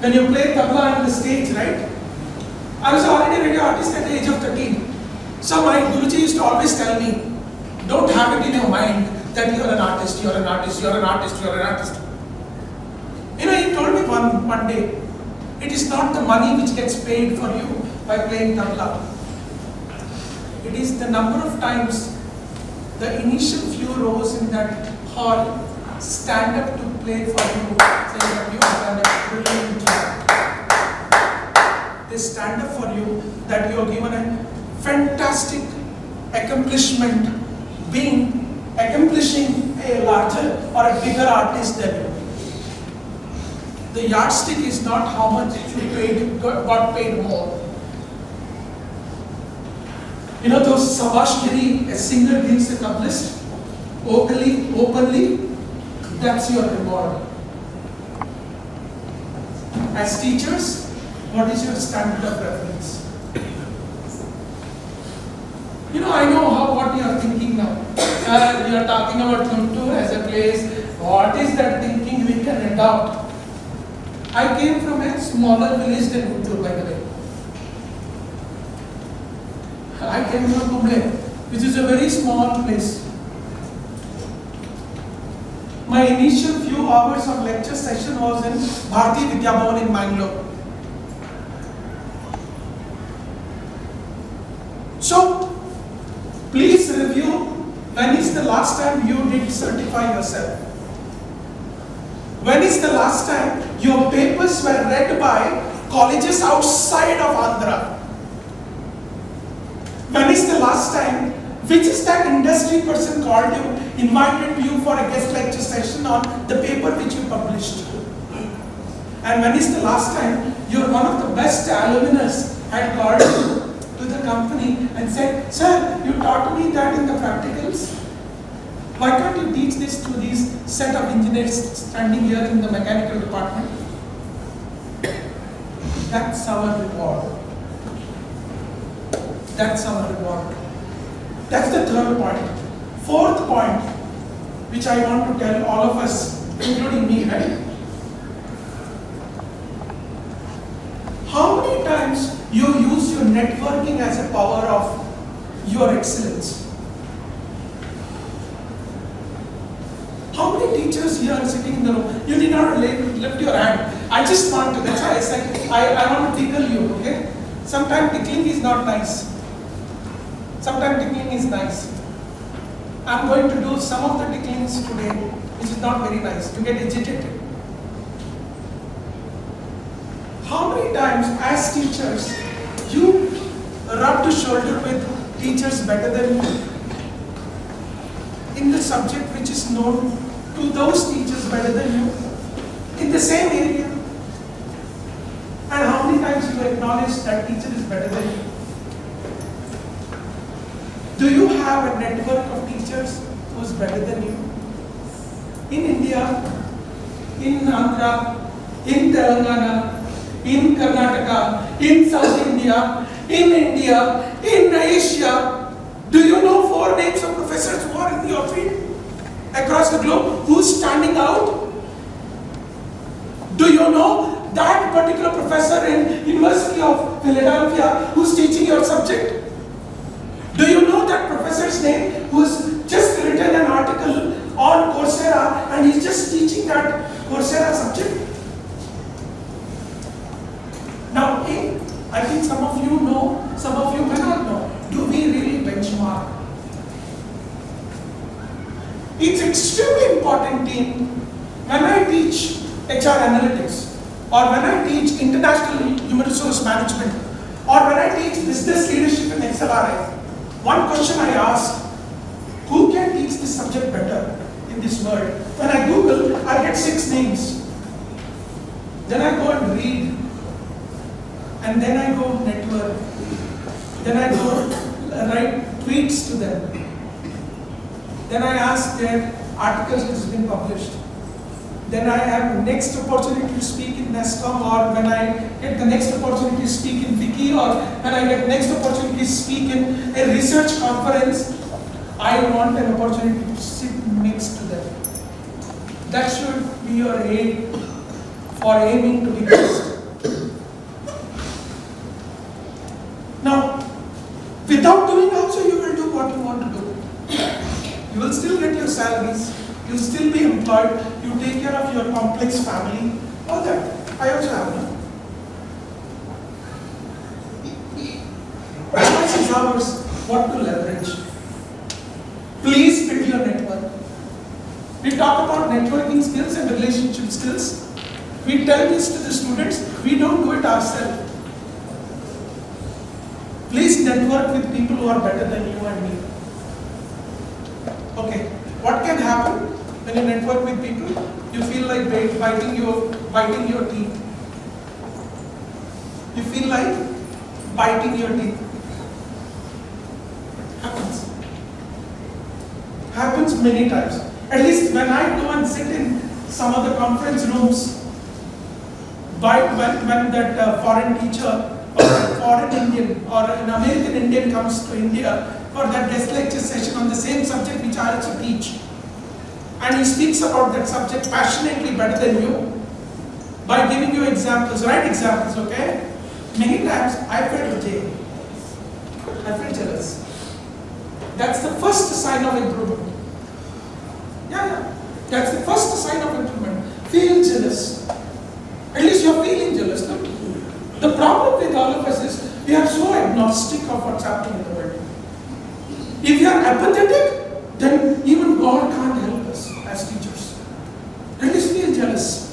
when you play tabla on the stage, right? I was already a radio artist at the age of 13. So my Guruji used to always tell me, don't have it in your mind that you're an artist, you're an artist, you're an artist, you're an artist. He told me one day, it is not the money which gets paid for you by playing tabla. It is the number of times the initial few rows in that hall stand up to play for you, saying that you have done a brilliant job. They stand up for you that you are given a fantastic accomplishment, accomplishing a larger or a bigger artist than you. The yardstick is not how much you got paid more. Those Savashgiri, a singer gives a tableist, openly, that's your reward. As teachers, what is your standard of reference? I know what you are thinking now. You are talking about Guntur as a place. What is that thinking we can adopt? I came from a smaller village than Guntur, by the way. I came from Kumble, which is a very small place. My initial few hours of lecture session was in Bharati Vidya Bhavan in Mangalore. So, please review when is the last time you did certify yourself. When is the last time your papers were read by colleges outside of Andhra? When is the last time, which is that industry person called you, invited you for a guest lecture session on the paper which you published? And when is the last time one of the best alumnus had called you to the company and said, sir, you taught me that in the practicals. Why can't you teach this to these set of engineers standing here in the mechanical department? That's our reward. That's our reward. That's the third point. Fourth point, which I want to tell all of us, including me, right? How many times you use your networking as a power of your excellence? How many teachers here are sitting in the room? You did not lift your hand. I just want to, that's why I said, I want to tickle you, okay? Sometimes tickling is not nice. Sometimes tickling is nice. I'm going to do some of the ticklings today, which is not very nice. You get agitated. How many times as teachers, you rub the shoulder with teachers better than you in the subject which is known to those teachers better than you in the same area? And how many times you acknowledge that teacher is better than you? Do you have a network of teachers who is better than you? In India, in Andhra, in Telangana, in Karnataka, in South India, in Asia, do you know 4 names of professors who are in your field across the globe? Who's standing out? Do you know that particular professor in University of Philadelphia who's teaching your subject? Do you know that professor's name who's just written an article on Coursera and he's just teaching that Coursera subject? Now, I think some of you know, some of you may not know. Do we really benchmark? It's extremely important, team. When I teach HR analytics, or when I teach international human resource management, or when I teach business leadership in XLRI, one question I ask, who can teach this subject better in this world? When I Google, I get 6 names. Then I go and read. And then I go network. Then I go write tweets to them. Then I ask their articles which has been published. Then I have next opportunity to speak in NESCOM, or when I get the next opportunity to speak in Wiki, or when I get next opportunity to speak in a research conference, I want an opportunity to sit next to them. That should be your aim for aiming to be best. Now, without doing also, you will do what you want to do. You will still get your salaries, you will still be employed, you take care of your complex family, all that. I also have that. Choice is ours, what to leverage. Please build your network. We talk about networking skills and relationship skills. We tell this to the students, we don't do it ourselves. Please network with people who are better than you and me. Okay, what can happen when you network with people? You feel like biting your teeth. You feel like biting your teeth. Happens many times. At least when I go and sit in some of the conference rooms, when that foreign teacher or a foreign Indian or an American Indian comes to India for that guest lecture session on the same subject which I also teach, and he speaks about that subject passionately better than you by giving you examples, right examples, okay? Many times I felt ashamed. I felt jealous. That's the first sign of improvement. Yeah. That's the first sign of improvement. Feel jealous. At least you're feeling jealous, no? The problem with all of us is we are so agnostic of what's happening in the world. If you are apathetic, then even God can't help us as teachers. At least feel jealous.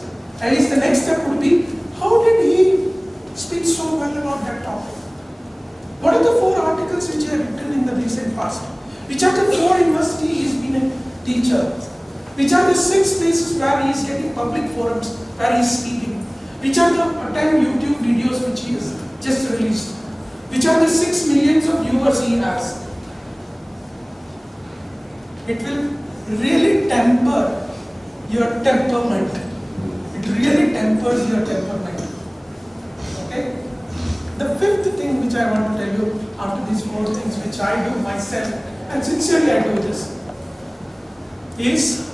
Which are the 6 places where he is getting public forums, where he is speaking? Which are the 10 YouTube videos which he has just released? Which are the 6 millions of viewers he has? It will really temper your temperament. It really tempers your temperament. Okay? The 5th thing which I want to tell you after these 4 things which I do myself, and sincerely I do this, is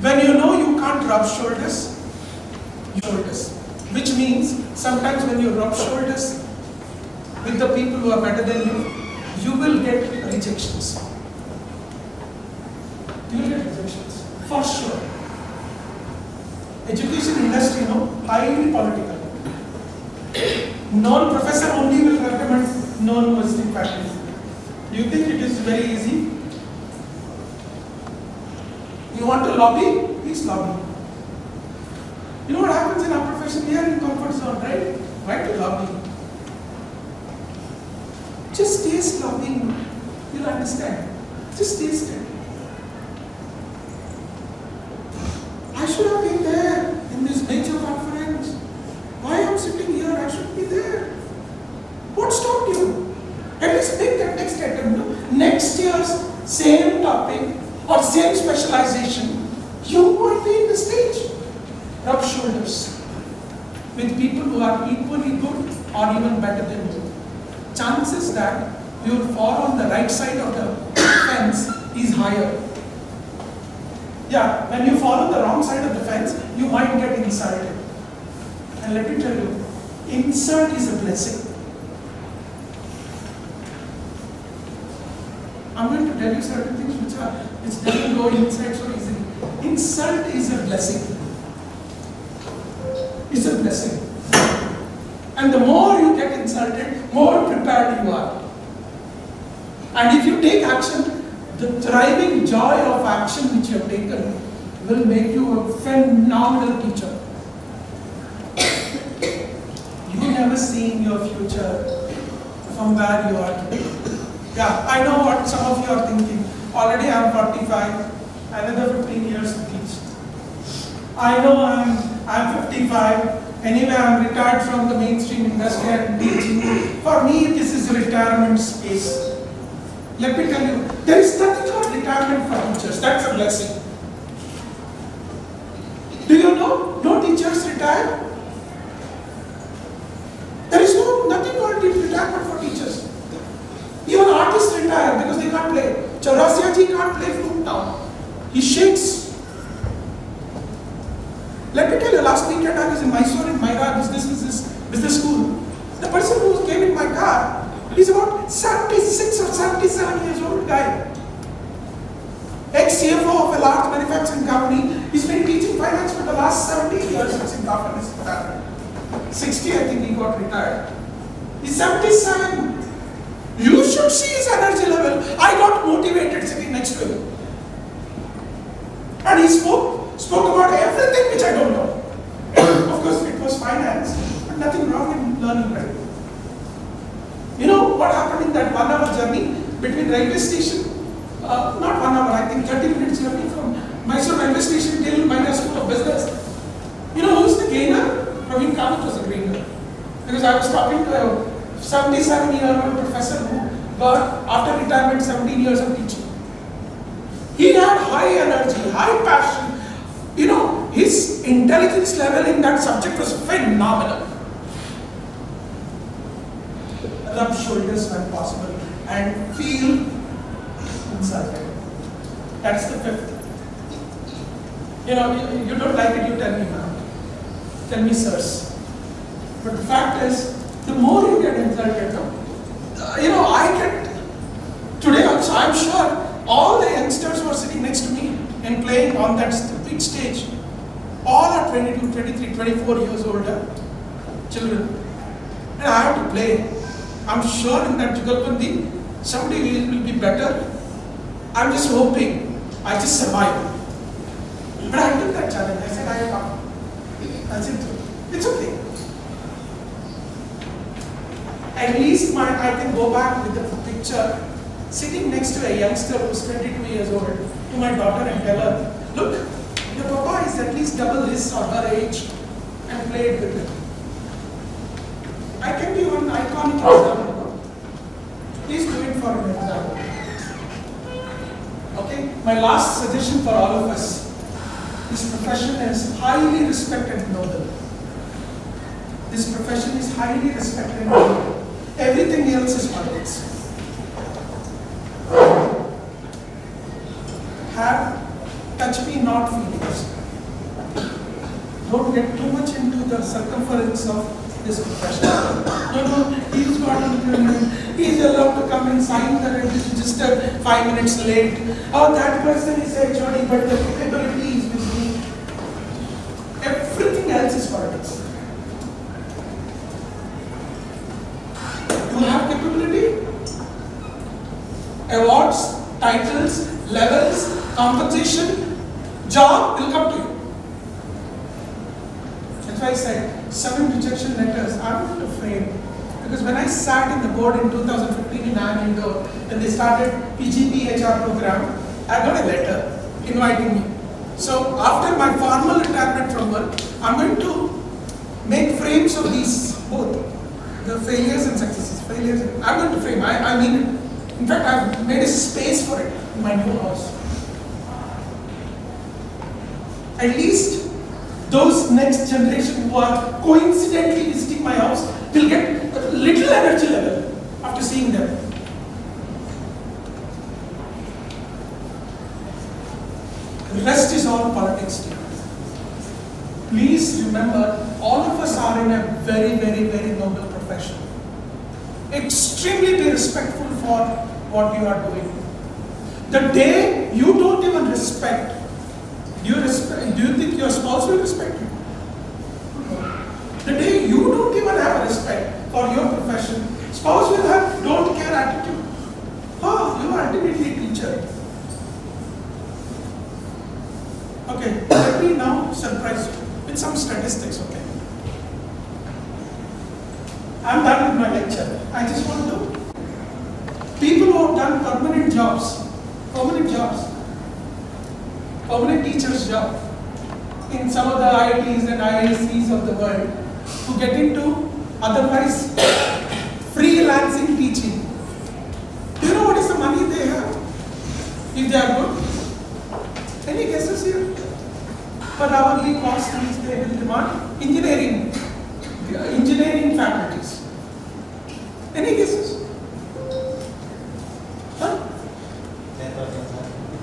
when you know you can't rub shoulders, which means sometimes when you rub shoulders with the people who are better than you, you will get rejections. You will get rejections, for sure. Education industry, highly political. Non-professor only will recommend non-Muslim faculty. Do you think it is very easy? You want to lobby? Please lobby. You know what happens in our profession? We are in comfort zone, right? Why to lobby? Just taste lobbying. You'll understand. Just taste it. I should have been there in this major conference. Why am I sitting here? I should be there. What stopped you? At least make that next attempt. Next year's same topic or same specialization, you might be in the stage. Rub shoulders with people who are equally good or even better than you. Chances that you will fall on the right side of the fence is higher. Yeah, when you fall on the wrong side of the fence, you might get insulted. And let me tell you, insult is a blessing. I'm going to tell you certain things which doesn't go inside so easily. Insult is a blessing. It's a blessing. And the more you get insulted, more prepared you are. And if you take action, the thriving joy of action which you have taken will make you a phenomenal teacher. You never seen your future from where you are today. Yeah, I know what some of you are thinking. Already I am 45, another 15 years to teach. I know I'm 55. Anyway, I'm retired from the mainstream industry and teaching. For me, this is a retirement space. Let me tell you, there is nothing called retirement for teachers. That's a blessing. Do you know? No teachers retire. There is nothing called retirement for teachers. Even artists retire because they can't play. Chaurasia ji can't play flute now. He shakes. Let me tell you, last weekend I was in Mysore in Myra business school. The person who came in my car is about 76 or 77 years old guy. Ex-CFO of a large manufacturing company. He's been teaching finance for the last 70 years since in Afghanistan. 60, I think he got retired. He's 77. You should see his energy level. I got motivated sitting next to him. And he spoke about everything which I don't know. Of course, it was finance, but nothing wrong in learning, right? You know what happened in that 1 hour journey between railway station, not 1 hour, I think 30 minutes journey from Mysore railway station till Myra School of Business. You know who's the gainer? Praveen Kamath was the gainer. Because I was talking to a 77-year-old professor who got, after retirement, 17 years of teaching. He had high energy, high passion. You know, his intelligence level in that subject was phenomenal. Rub shoulders when possible and feel insulted. That's the 5th. You know, you don't like it, you tell me now. Tell me, sirs. But the fact is, the more you get insulted, you know, I get, today also, I'm sure, all the youngsters who are sitting next to me and playing on that big stage, all are 22, 23, 24 years older children. And I have to play. I'm sure in that Jugalbandi, somebody will be better. I'm just hoping I just survive. But I took that challenge. I said, I will come. That's it. It's okay. At least I can go back with the picture sitting next to a youngster who's 22 years old to my daughter and tell her, look, your papa is at least double his or her age and played with it. I can give one iconic example. Please do it for an example. Okay? My last suggestion for all of us. This profession is highly respected and noble. This profession is highly respected and noble. Everything else is politics. Have touch me not feelings. Don't get too much into the circumference of this profession. No, he's got increment. He's allowed to come and sign the register 5 minutes late. Oh, that person is HOD, but the capability is with me. Everything else is politics. You have capability, awards, titles, levels, compensation, job will come to you. That's why I said 7 rejection letters are not afraid. Because when I sat in the board in 2015 in IIM Indore, when they started PGP HR program, I got a letter inviting me. So after my formal retirement from work, I'm going to make frames of these both, the failures and successes. Failures, I'm going to frame. I mean it. In fact, I've made a space for it in my new house. At least those next generation who are coincidentally visiting my house will get a little energy level after seeing them. The rest is all politics. Please remember, all of us are in a very, very, very noble profession. Extremely be respectful for what you are doing. The day you don't even respect, do you think your spouse will respect you? The day you don't even have a respect for your profession, spouse will have don't care attitude. Oh, you are ultimately a teacher. Okay, let me now surprise you with some statistics, okay? I'm done with my lecture. I just want to. People who have done permanent teacher's job in some of the IITs and IIScs of the world, who get into otherwise freelancing teaching. Do you know what is the money they have if they are good? Any guesses here? Per hourly cost is they will demand engineering faculties. Any guesses? Huh?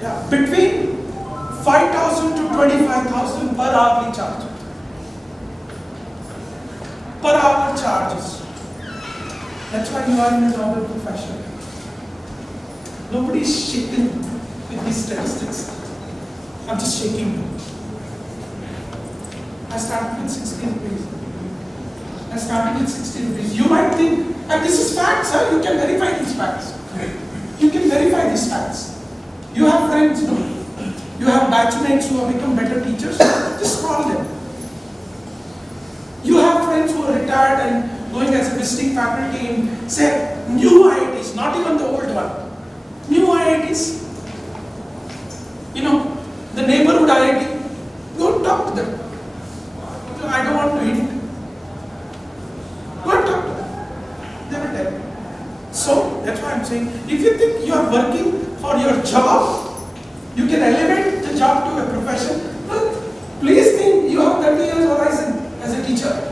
Yeah, between 5,000 to 25,000 per hourly charge. Per hour charges. That's why you are in a noble profession. Nobody is shaken with these statistics. I'm just shaking you. I started with 60 rupees. You might think, and this is facts, huh? You can verify these facts. You can verify these facts. You have friends, no? You have batchmates who have become better teachers, just call them. You have friends who are retired and going as a visiting faculty in, say, new IITs, not even the old one. New IITs. You know, the neighborhood IIT, go and talk to them. I don't want to eat. Go and talk to them. They will tell you. So, that's why I'm saying, if you think you are working for your job, you can elevate the job to a profession, but please think you have 30 years horizon as a teacher.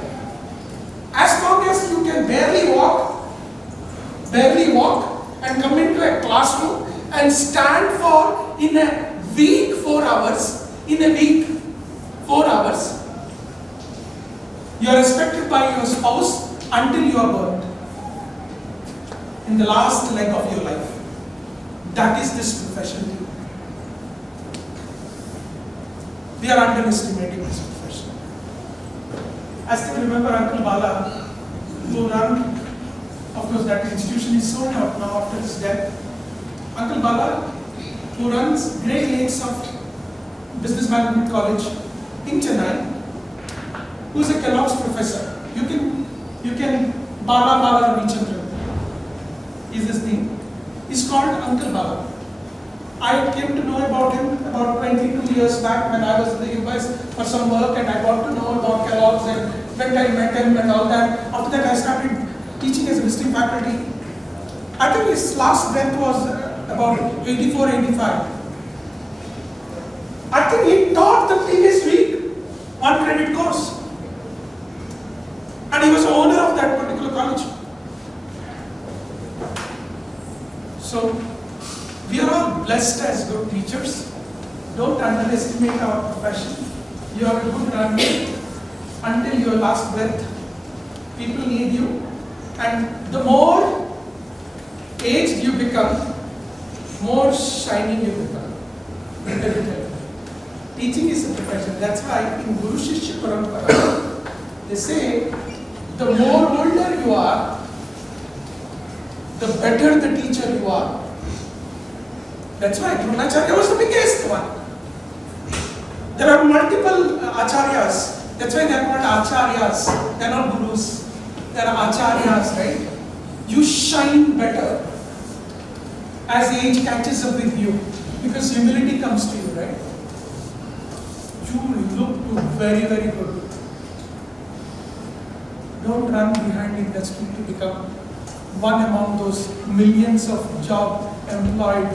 As long as you can barely walk and come into a classroom and stand for, in a week, 4 hours, you are respected by your spouse until you are burned. In the last leg of your life. That is this profession. We are underestimating this profession. I still remember Uncle Bala, who ran, of course that institution is sold out now after his death. Uncle Bala, who runs Great Lakes of Business Management College in Chennai, who is a Kellogg's professor. You can Bala Ravichandran is his name. He's called Uncle Baba. I came to know about him about 22 years back when I was in the US for some work, and I got to know about Kellogg's, and when I met him and all that. After that I started teaching as a visiting faculty. I think his last breath was about 84, 85. I think he taught the previous week one credit course. And he was the owner of that particular college. So, we are all blessed as good teachers. Don't underestimate our profession. You are a good runway until your last breath. People need you. And the more aged you become, more shining you become. Every time. Teaching is a profession. That's why in Guru Shishya Parampara, they say, the more older you are, the better the teacher you are. That's why Dronacharya was the biggest one. There are multiple acharyas. That's why they are called acharyas. They are not gurus. They are acharyas, right? You shine better as age catches up with you, because humility comes to you, right? You look to very, very good. Don't run behind industry to become one among those millions of job employed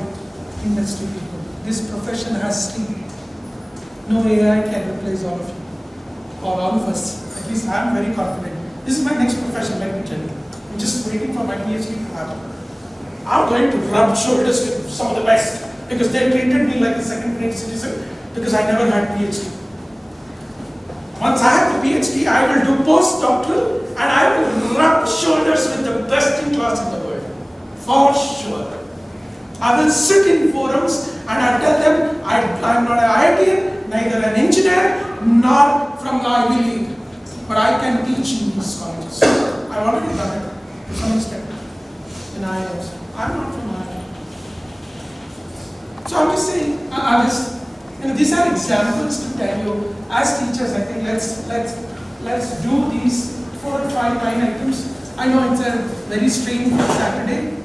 industry people. This profession has steam. No AI can replace all of you, or all of us. At least I am very confident. This is my next profession, let me tell you. I'm just waiting for my PhD to happen. I'm going to rub shoulders with some of the best, because they treated me like a second-rate citizen because I never had PhD. Once I have the PhD, I will do postdoctoral and I will rub shoulders with the best in class in the world. For sure. I will sit in forums and I tell them I'm not an IITian, neither an engineer, nor from the Ivy League. But I can teach in these colleges. I've already done it to some extent in IIMs. I'm not from IIM. So I'm just saying, these are examples to tell you, as teachers, I think let's do these 4 or 5 line items. I know it's a very strange Saturday.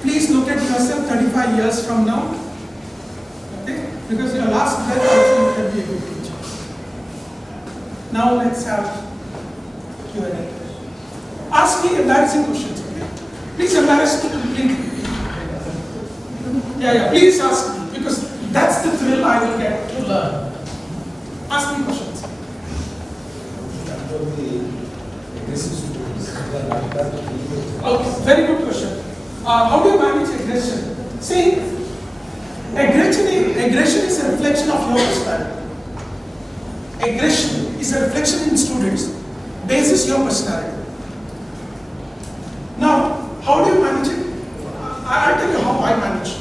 Please look at yourself 35 years from now. Okay? Because your last breath also you can be a good teacher. Now let's have Q&A. Ask me embarrassing questions, okay? Please embarrass me completely. Yeah, please ask me, because that's the thrill I will get to learn. Ask me questions. Okay, very good question. How do you manage aggression? See, aggression is a reflection of your personality. Aggression is a reflection in students, bases your personality. Now, how do you manage it? I'll tell you how I manage.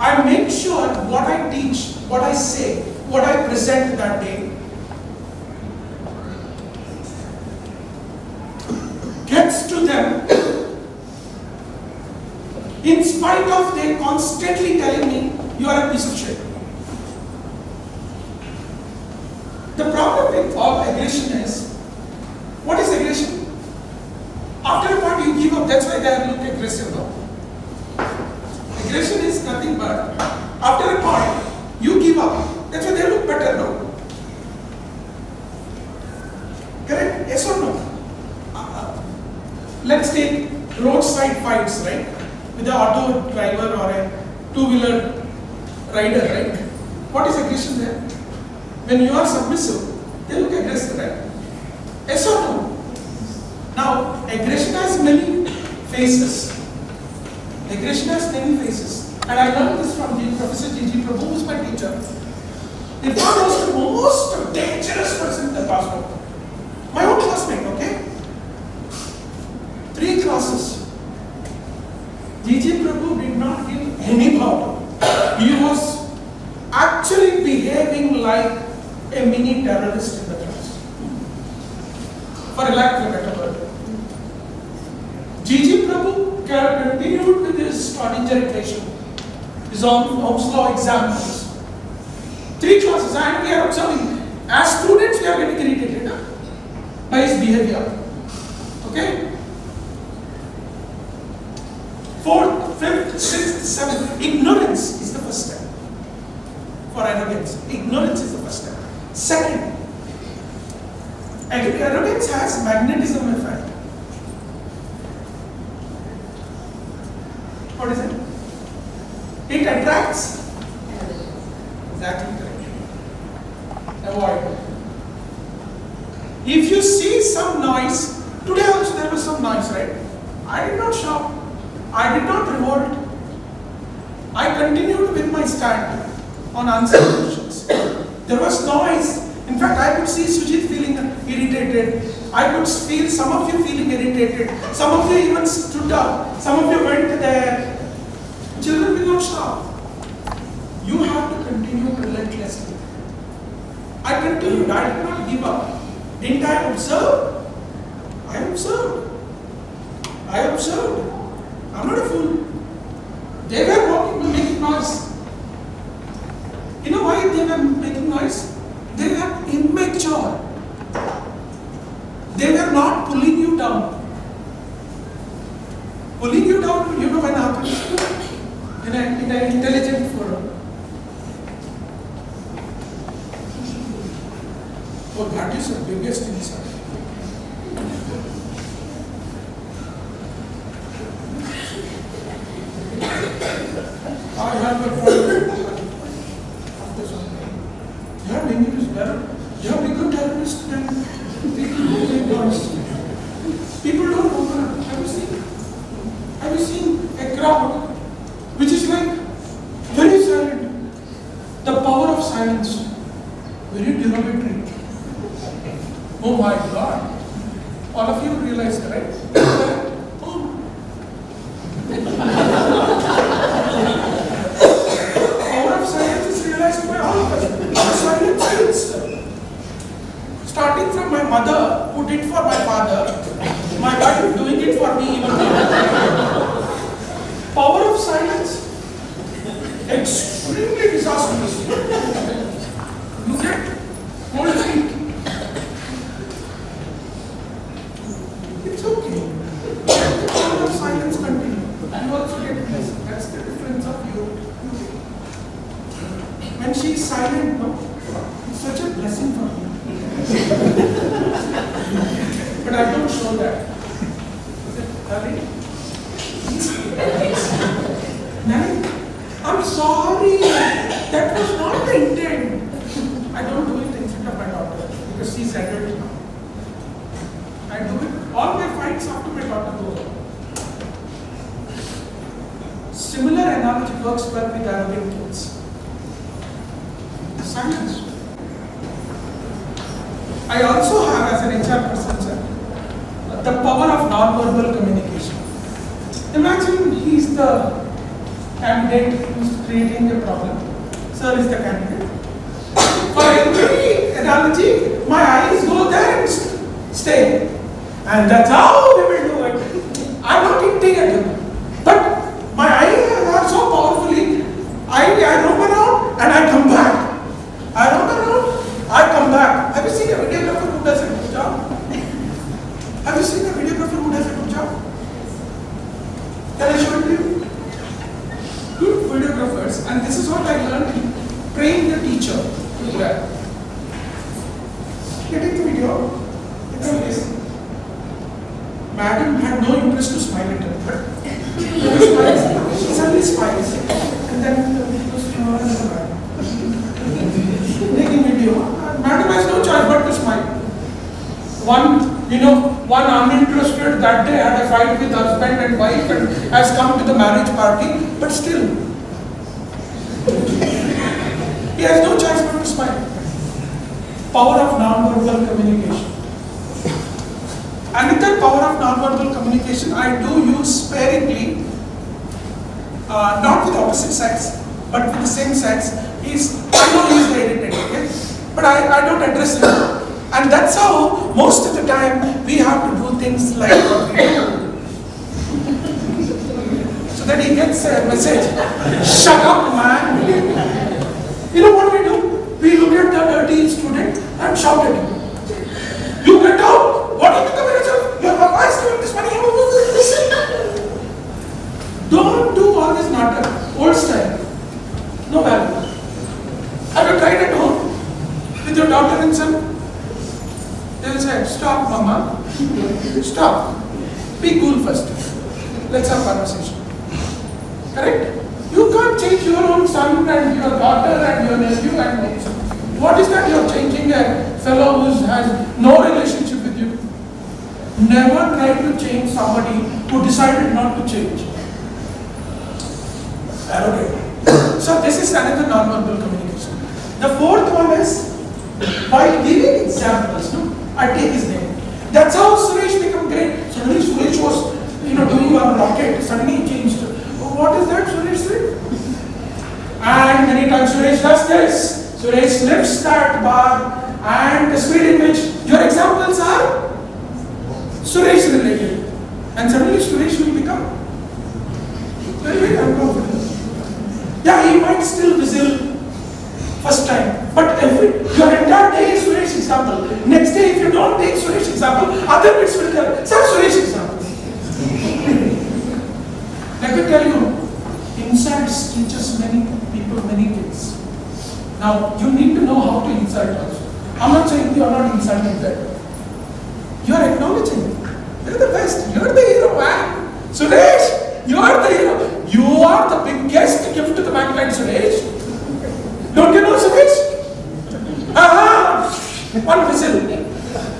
I make sure what I teach, what I say, what I present that day gets to them in spite of they constantly telling me you are a piece of shit. The problem with aggression is, what is aggression? After a point you give up, that's why they look aggressive now. Aggression is nothing but, after a point, you give up. That's why they look better now. Correct? Yes or no? Let's take roadside fights, right? With an auto driver or a two-wheeler rider, right? What is aggression there? When you are submissive, they look aggressive, right? Yes or no? Now, aggression has many faces. Aggression has many faces. And I learned this from Professor G.G. Prabhu, who is my teacher. He thought I was the most dangerous person in the classroom. My own classmate, okay? 3 classes. G.G. Prabhu did not give any thought. He was actually behaving like a mini terrorist in the class. For a lack of a better word. G.G. Prabhu continued with his dissertation, his own Ohm's law examples. 3 classes, and we are observing. As students, we are getting irritated by his behavior. Okay? sixth, seventh. Ignorance is the first step. For arrogance, ignorance is the first step. Second, arrogance has magnetism effect. What is it? It attracts. Exactly correct. Avoid. If you see some noise, today also there was some noise, right? I did not shout. I did not revolt. I continued with my stand on answering questions. There was noise. In fact, I could see Sujit feeling irritated. I could feel some of you feeling irritated. Some of you even stood up. Some of you went there. Children will not stop. You have to continue relentlessly. I continued. I did not give up. Didn't I observe? I observed. I observed. I'm not a fool. They were walking, making noise. You know why they were making noise? They were immature. They were not pulling you down. Pulling you down, you know when happens? In an intelligent forum. Oh, that is the biggest insult. I have a problem. You have English better. You have become terrorist than people who make noise. People don't open up. Have you seen a crowd which is like very silent? The power of silence. Very derogatory. Oh my God. All of you realize that, right? Oh. Power of silence is realized by all of us. Silence. Starting from my mother, who did for my father, my wife doing it for me even now. Power of silence, extremely disastrous. Look at cold feet. It's okay. Let the power of silence continue. You also get peace. That's the difference of you. When she is silent, no, it's such a blessing for me. But I don't show that. Is it Nani? Nani? I'm sorry. That was not the intent. I don't do it in front of my daughter because she's adult now. I do it all my fights after my daughter goes out. Similar analogy works well with arrogant kids. Silence. I also have, as an HR person, sir, the power of non-verbal communication. Imagine he's the candidate who's creating a problem. Sir is the candidate. For every analogy, my eyes go there and stay. And that's how we will do it. I'm not intelligent. But my eyes are so powerfully, I roam around and I come back. I roam around, I come back. Have you seen a videographer who does a good job? Have you seen a videographer who does a good job? Can I show it to you? Good videographers, and this is what I learned in training the teacher to do that. Getting the video, it's amazing. Madam had no interest to smile at her, but she suddenly smiles, and then taking video. Madam has no choice but to smile. One uninterested that day had a fight with husband and wife and has come to the marriage party, but still, he has no choice but to smile. Power of non-verbal communication. And with that power of non-verbal communication, I do use sparingly, not with opposite sex, but with the same sex. I know he's the irritated, okay? But I don't address him. And that's how, most of the time, we have to do things like what we do. So that he gets a message, shut up, man. You know what we do? We look at the dirty student and shout at him. You get out! What do you think of yourself? Your papa is giving this money. Don't do all this cannot change your own son and your daughter and your nephew and niece. What is that you're changing a fellow who has no relationship with you? Never try to change somebody who decided not to change. Okay. So this is another non-verbal communication. The fourth one is by giving examples. No? I take his name. That's how Suresh became great. Suddenly Suresh was, doing a rocket. Suddenly he changed. What is that Suresh said? And many times Suresh does this. Suresh lifts that bar, and the speed in which your examples are Suresh related. And suddenly Suresh will become very, very uncomfortable. Yeah, he might still whistle first time, but your entire day is Suresh example. Next day, if you don't take Suresh example, other bits will tell, sir, Suresh example. Let me tell you, insults teaches many people many things. Now, you need to know how to insult also. I'm not saying you are not insulting them. You are acknowledging it. You're the best. You're the hero, man. Suresh, you are the hero. You are the biggest gift to the mankind, Suresh. Don't you know Suresh? One whistle.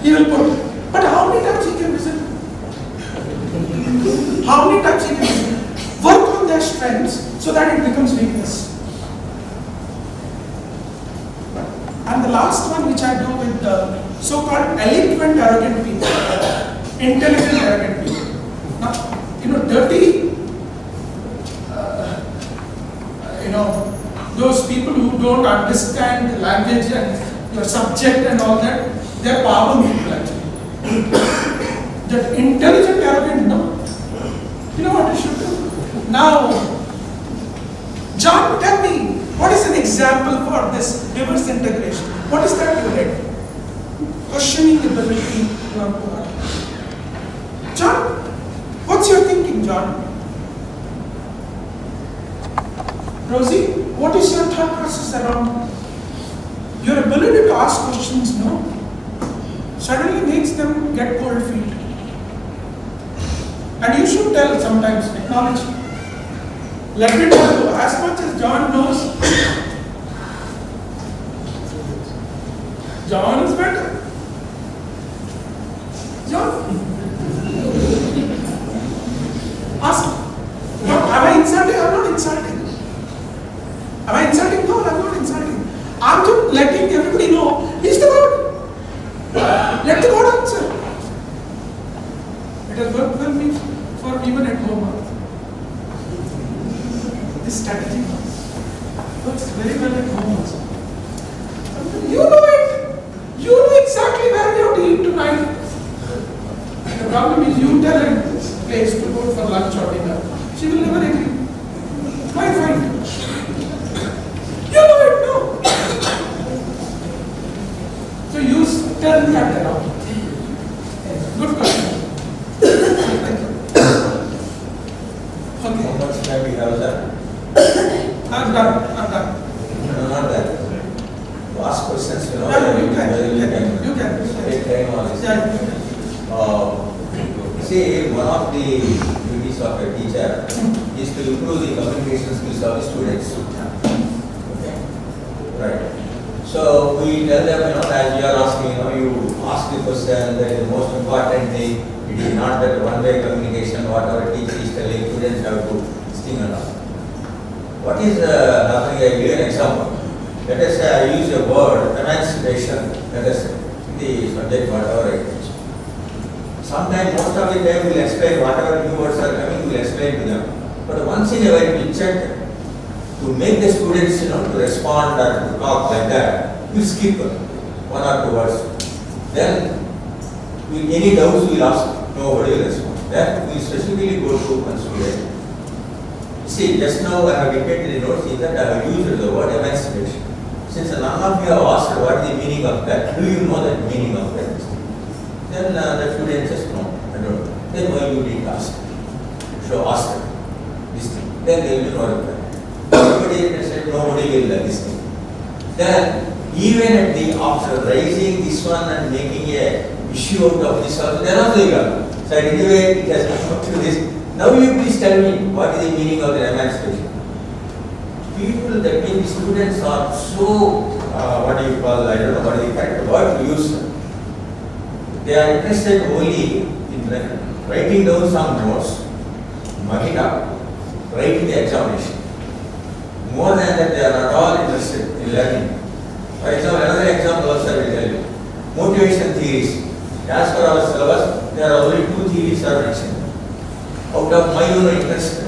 He will put. But how many times he can whistle? How many times he can whistle? Work on their strengths so that it becomes weakness. And the last one which I do with the so-called eloquent arrogant people, intelligent arrogant people. Now, dirty, those people who don't understand the language and your subject and all that, they're power people actually. That intelligent arrogant, no. You know what you should do? Now, John, tell me, what is an example for this reverse integration? What is that you read? Questioning ability to our. John, what's your thinking, John? Rosie, what is your thought process around your ability to ask questions? No, suddenly makes them get cold feet. And you should tell sometimes, acknowledge. Let me tell you, as much as John knows, John is better. John, ask him. Am I insulting? I'm not insulting. Am I insulting? No, I'm not insulting. I'm just letting everybody know he's the God. Let the God answer. It has worked well for even at home. This strategy works very well at home also. You know it. You know exactly where you have to eat tonight. The problem is you tell her place to go for lunch or dinner. She will never agree. Fine. You know it, no. So you turn that around. Good question. Okay. How much time we have, sir? I'm done. No, not that. To ask questions, You can. Take time on this. Yeah, you can. See, one of the duties of a teacher is to improve the communication skills of the students. Okay. Right. So we tell them, as you are asking, you ask the question, that is the most important thing. It is not that one-way communication, whatever teacher is telling, students have to sing and all. What is happening? I give an example. Let us say I use a word, emancipation, let us say, the subject, whatever I teach. Sometimes, most of the time, we will explain whatever new words are coming, we will explain to them. But once in a while, we check to make the students, to respond or to talk like that, we will skip one or two words. Then, any doubts we will ask, nobody will respond. Then, we specifically go to one student. See, just now I have indicated the notes in that I have used the word emancipation. Since none of you have asked what is the meaning of that, do you know the meaning of that? Then the student just no, I don't know. Then why you didn't ask? So ask them this thing. Then they will know reply. Everybody said nobody will listen. Then even at the after raising this one and making a issue out of this also, then also you got. So anyway, it has come up to this. Now you please tell me what is the meaning of the emancipation. people, that means the students are so, what do you call, I don't know what is the correct word to use. They are interested only in writing down some notes, mug it up, writing the examination. More than that, they are not all interested in learning. For example, another example also I will tell you. Motivation theories. As per our syllabus, there are only 2 theories are mentioned. Out of my own interest,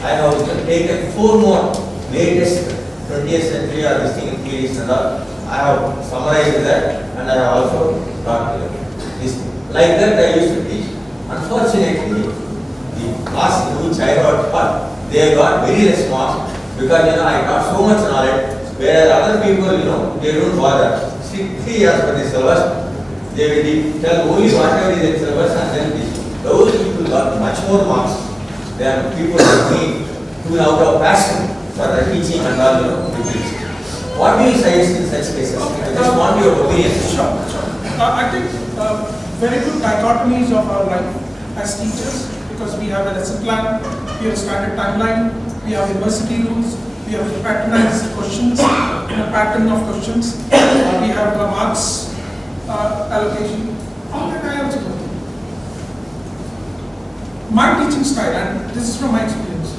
I have taken 4 more latest 20th century or distinct theories and all. I have summarized that and I have also taught this. Like that I used to teach. Unfortunately, the class in which I got taught, they got very less marks because I got so much knowledge, whereas other people, they don't bother. 3 years for the syllabus, they will tell only whatever is in syllabus and then teach. Those people got much more marks than people like me who out of passion for the teaching and all, to teach. What do you suggest in such cases? I just want your opinion. Sure. I think very good dichotomies of our life as teachers, because we have a lesson plan, we have a standard timeline, we have university rules, we have patternized questions, a pattern of questions, we have marks allocation. All that I also go through. My teaching style, and this is from my experience,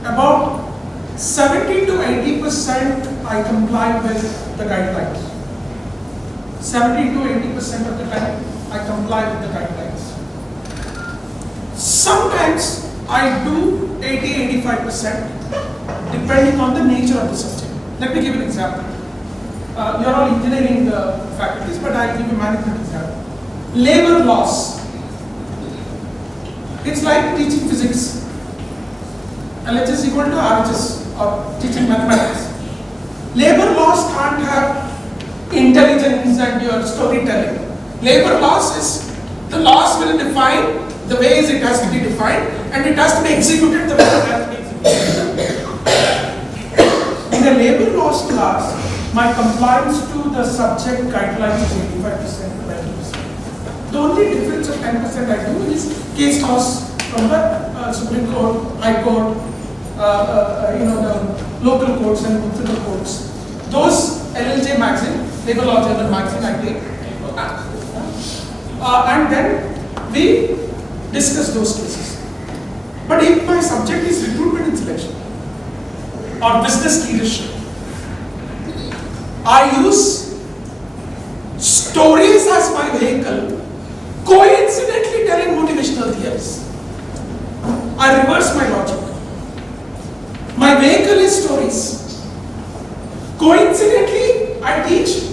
about 70 to 80% I comply with the guidelines. 70 to 80% of the time I comply with the guidelines. Sometimes I do 80-85% depending on the nature of the subject. Let me give an example. You're all engineering faculties, but I'll give you a management example. Labor laws. It's like teaching physics. LHS equal to RHS, or teaching mathematics. Labor laws can't have intelligence and your storytelling. Labor laws is, the laws will define the ways it has to be defined and it has to be executed the way it has to be executed. In the labor laws class, my compliance to the subject guidelines is 85% to 90%. The only difference of 10% I do is case laws from the Supreme Court, High Court, the local courts and municipal courts. Those LLJ magazine, Labor Law Journal magazine I take. And then we discuss those cases. But if my subject is recruitment and selection or business leadership, I use stories as my vehicle, coincidentally telling motivational theories. I reverse my logic. My vehicle is stories. Coincidentally, I teach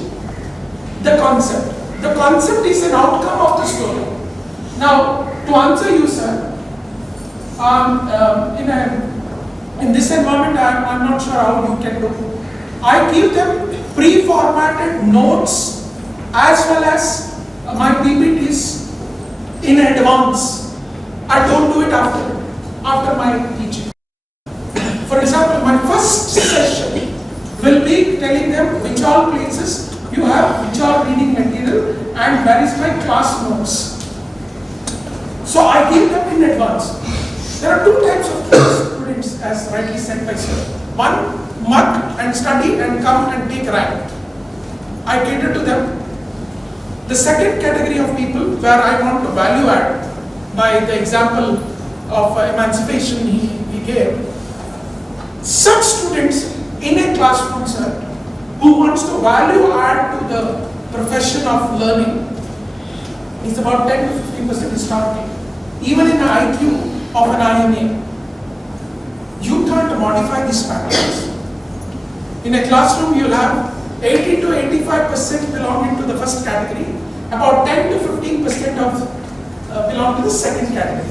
the concept. The concept is an outcome of the story. Now, to answer you, sir, in this environment, I'm not sure how you can do. I give them pre-formatted notes as well as my PPTs in advance. I don't do it after my teaching. For example, my first session will be telling them which all places you have, which all reading material, and where is my class notes. So I give them in advance. There are 2 types of students, as rightly said by sir. One, mug and study and come and take rank. I cater to them. The second category of people where I want to value add, by the example of emancipation he gave, such students in a classroom, sir, who wants to value add to the profession of learning, is about 10 to 15% historically. Even in the IQ of an IMA, you can't modify these factors. In a classroom, you'll have 80 to 85% belonging to the first category, about 10 to 15% of belong to the second category.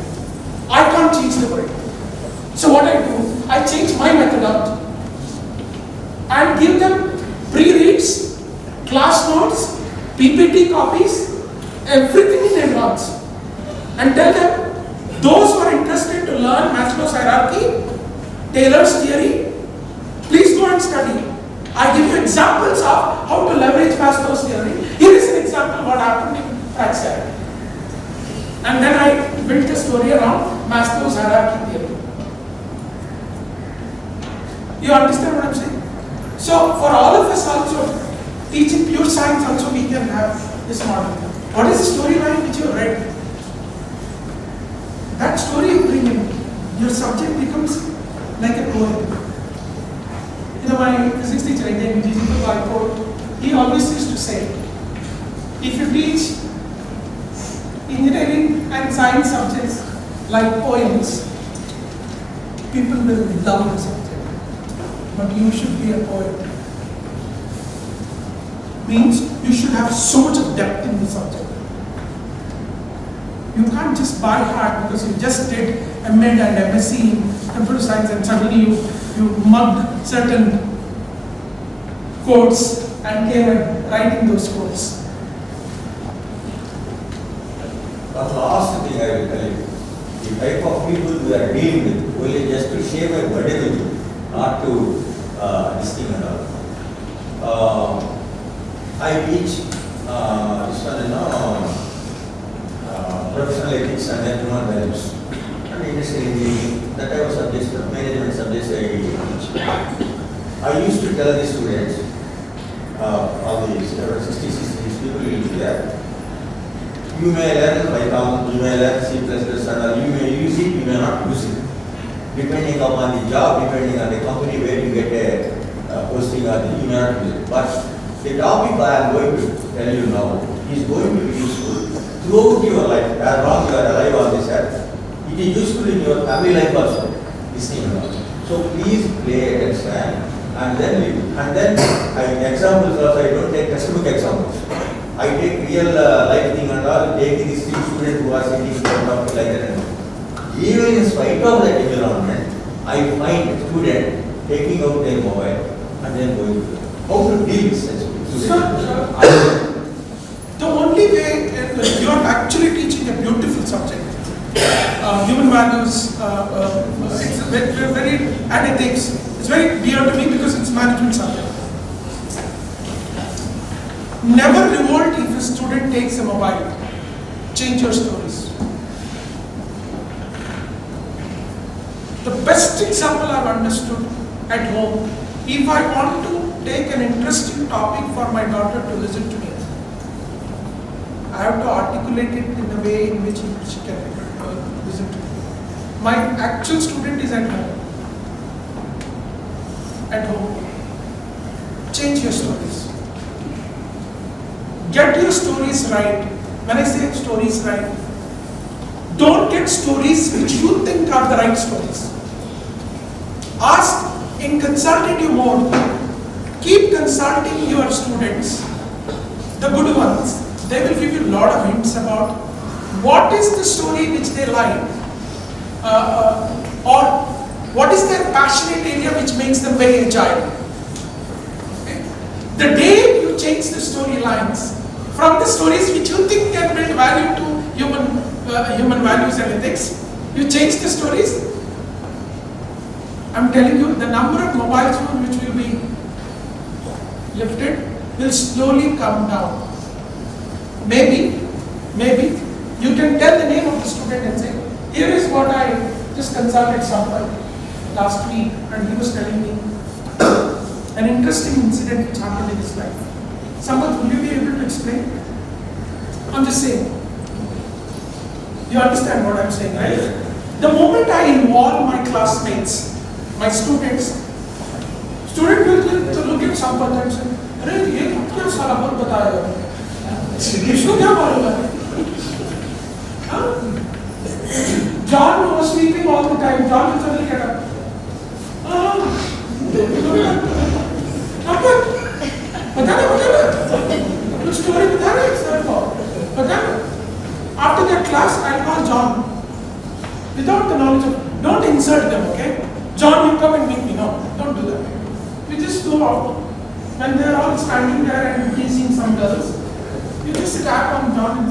I can't change the world. So what I do, I change my methodology and give them pre-reads, class notes, PPT copies, everything in advance, and tell them those who are interested to learn Maslow's hierarchy, Taylor's theory, please go and study. I give you examples of how to leverage Maslow's theory. Here is an example of what happened in Praxair. And then I built a story around Maslow's hierarchy theory. You understand what I'm saying? So for all of us also, teaching pure science also we can have this model. What is the storyline which you read? That story you bring in, your subject becomes like a poem. You know, my physics teacher again, Jijito Valco, he always used to say, if you teach engineering and science subjects like poems, people will love the subject. But you should be a poet. Means you should have so much of depth in the subject. You can't just by heart because you just did MD and MSc in computer science and suddenly you mugged certain codes and came and writing those codes. The last thing I will tell you, the type of people we are dealing with, only just to share my burden with you, not to this thing and all. I teach this one, you know, professional ethics and then human values. And industrial engineering, that type of subjects, management subjects I teach. I used to tell the students, all these 66 people will be there. You may learn Python, you may learn C++, and you may use it, you may not use it. Depending upon the job, depending on the company where you get a posting, or you may not use it. But the topic I am going to tell you now is going to be useful throughout your life, as long as you are alive on this earth. It is useful in your family life also, this thing. So please play attention and then examples also, I don't take textbook examples. I take real life thing and all, take these three students who are sitting in front of me like that. Even in spite of that environment, I find a student taking out their mobile and then going to how to deal with such students. The only way you are actually teaching a beautiful subject, human values, it's very and ethics. It's very dear to me because it's management subject. Never revolt if a student takes a mobile. Change your stories. The best example I've understood at home, if I want to take an interesting topic for my daughter to listen to me, I have to articulate it in a way in which she can listen to me. My actual student is at home. At home. Change your stories. Get your stories right. When I say stories right, don't get stories which you think are the right stories. Ask in consultative mode. Keep consulting your students, the good ones. They will give you a lot of hints about what is the story which they like, or what is their passionate area which makes them very agile. Okay? The day you change the storylines from the stories which you think can build value to human values and ethics, you change the stories. I'm telling you, the number of mobile phones which will be lifted will slowly come down. Maybe you can tell the name of the student and say, here is what I just consulted someone last week, and he was telling me an interesting incident which happened in his life. Sampath, will you be able to explain? I'm just saying. You understand what I'm saying, right? The moment I involve my classmates, my student will look at Sampath and say, "Arey, ये क्या साला बहुत बताया है? इसको क्या मालूम है?" John was sleeping all the time. John will suddenly get up. Which story after that class, I'll call John. Without the knowledge of, don't insert them, okay? John, you come and meet me. No, don't do that. We just go out. When they're all standing there and teasing some girls, you just tap on John and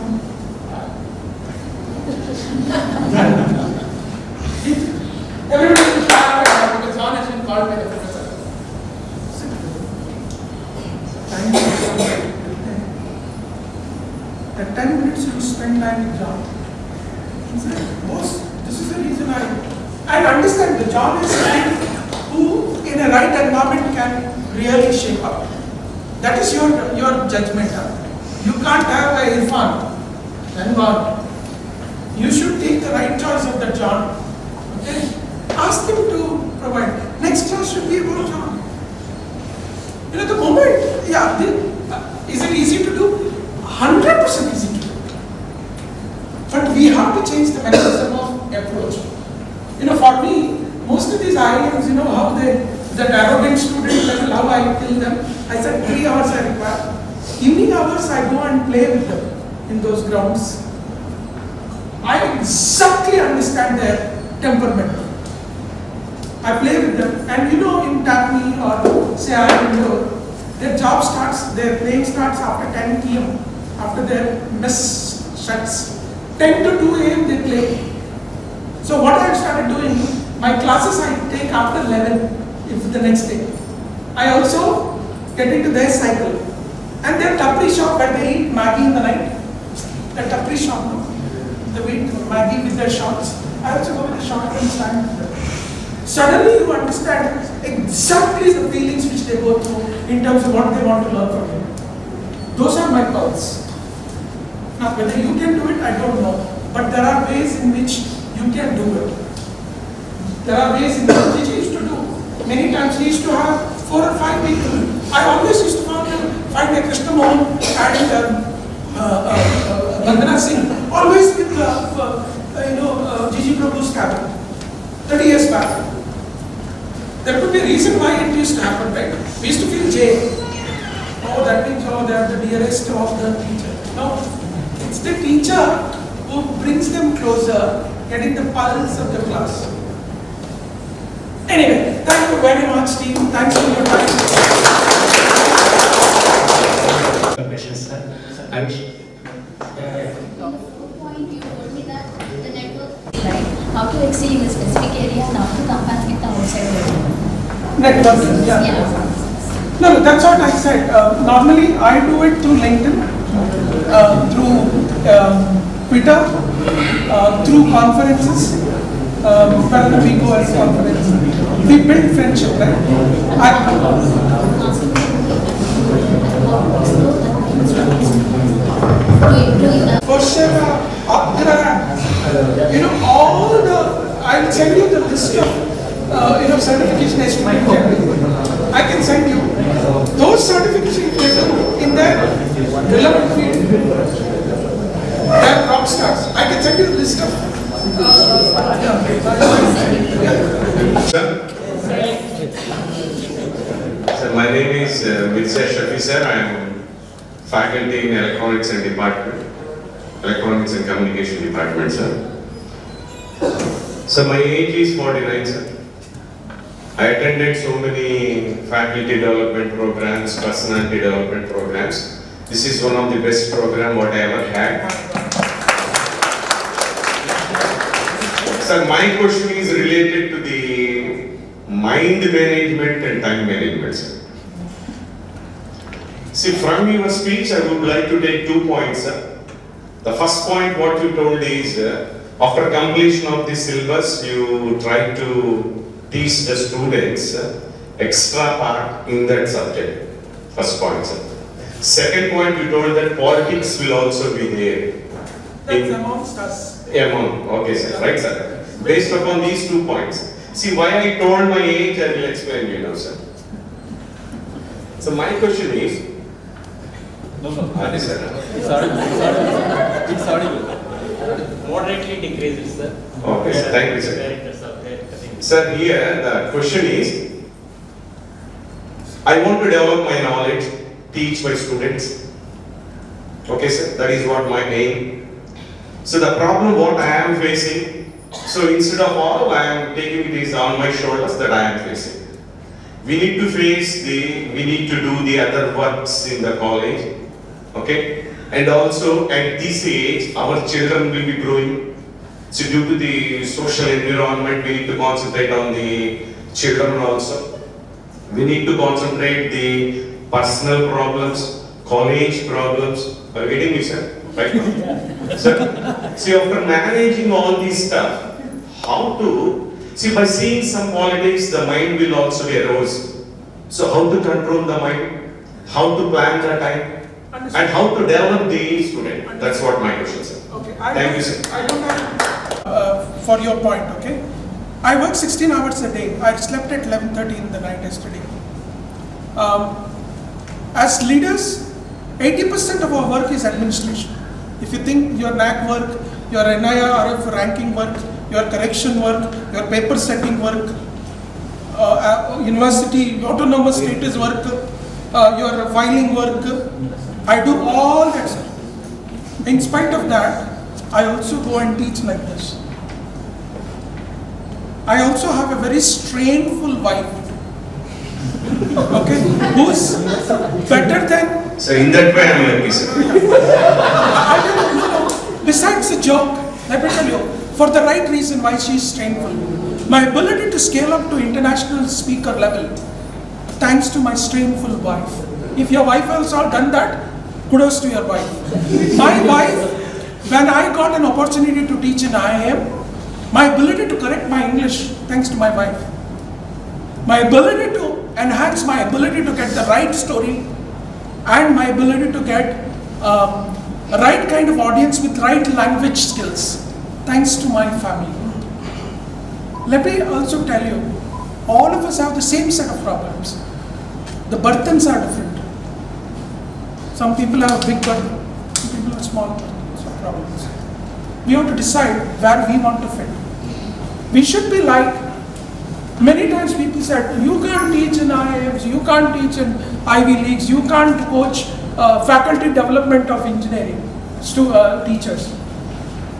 everybody will clap because John has been called by the professor. The 10 minutes you spend time with John. He said, boss, this is the reason I understand the John is someone who in a the right environment can really shape up. That is your judgment. Huh? You can't have a Irfan, then what? You should take the right choice of the John. Okay? Ask him to provide. Next class should be about John. You know, the moment, yeah, is it easy to do? 100% easy to do. But we have to change the mechanism of approach. You know, for me, most of these IIMs, you know, how that arrogant student level, how I kill them. I said 3 hours I require. Evening hours I go and play with them in those grounds. I exactly understand their temperament. I play with them, and you know, in Tapni or say I Indore, their job starts, their playing starts after 10 p.m. after their mess shuts. 10 to 2 a.m. they play. So what I have started doing, my classes I take after 11 if the next day. I also get into their cycle. And their tapri shop where they eat Maggi in the night. The tapri shop, no? They eat Maggi with their shots. I also go with the shot and stand. Suddenly you understand exactly the feelings which they go through in terms of what they want to learn from you. Those are my pulse. Now whether you can do it, I don't know. But there are ways in which you can do it. There are ways in which Gigi used to do. Many times he used to have 4 or 5 people. I always used to find a Krishna Mohan and Vandana Singh, always with Gigi Prabhu's cabin. 30 years back. There could be a reason why it used to happen, right? We used to feel jail. Oh, that means, oh, they are the dearest of the teacher. No, it's the teacher who brings them closer, getting the pulse of the class. Anyway, thank you very much, team. Thanks for your time. Questions, sir. I wish. Point you told me that the network, like how to excel in a specific area and how to compare with the outside world. Networking, yeah. Yeah. No, that's what I said. Normally, I do it through LinkedIn, through Twitter, through conferences. Wherever we go as conference, we build friendship, right? Coursera, Upgrad, you know, all the, I'll send you the list of, certification I can send you. Those certifications in their relevant field, they are rock stars. I can send you the list of, Sir, my name is Mirzai Shafi, sir. I am faculty in Electronics and Electronics and Communication Department, sir. So my age is 49, sir. I attended so many faculty development programs, personality development programs. This is one of the best programs what I ever had. Sir, my question is related to the mind management and time management, sir. See, from your speech, I would like to take 2 points, sir. The first point, what you told is, after completion of the syllabus, you try to teach the students extra part in that subject. First point, sir. Second point, you told that politics will also be there. that's amongst us. Okay, sir. Right, sir. Based upon these 2 points. See, why I told my age, I will explain you now, sir. So my question is, Sorry. Moderately decreases, sir. Okay, sir. Thank you, sir. Sir, here the question is, I want to develop my knowledge, teach my students. Okay, sir, that is what my aim. So the problem what I am facing, so instead of all, I am taking this on my shoulders that I am facing. We need to we need to do the other works in the college, okay? And also at this age, our children will be growing. So due to the social environment, we need to concentrate on the children also. We need to concentrate the personal problems, college problems. Are you getting me, sir? Right now? Sir, see, after managing all this stuff, how to, See, by seeing some politics, the mind will also be aroused. So how to control the mind, how to plan the time, and how to develop the student. That's what my question is. Okay. Thank you, sir. I don't have, for your point, okay? I work 16 hours a day. I slept at 11:30 in the night yesterday. As leaders, 80% of our work is administration. If you think your NAC work, your NIRF ranking work, your correction work, your paper setting work, university autonomous status work, your filing work, I do all that, sir. In spite of that, I also go and teach like this. I also have a very strainful wife, okay, who's better than. So in that way, I am lucky, sir. I don't know. Besides the joke, let me tell you, for the right reason why she is strainful. My ability to scale up to international speaker level, thanks to my strainful wife. If your wife has all done that, kudos to your wife. My wife, when I got an opportunity to teach in IIM, my ability to correct my English, thanks to my wife. My ability to enhance my ability to get the right story and my ability to get a right kind of audience with right language skills, thanks to my family. Let me also tell you, all of us have the same set of problems. The burdens are different. Some people have a big burden, some people have small burdens or problems. We have to decide where we want to fit. We should be like, many times people said, you can't teach in IIMs, you can't teach in Ivy Leagues, you can't coach faculty development of engineering teachers.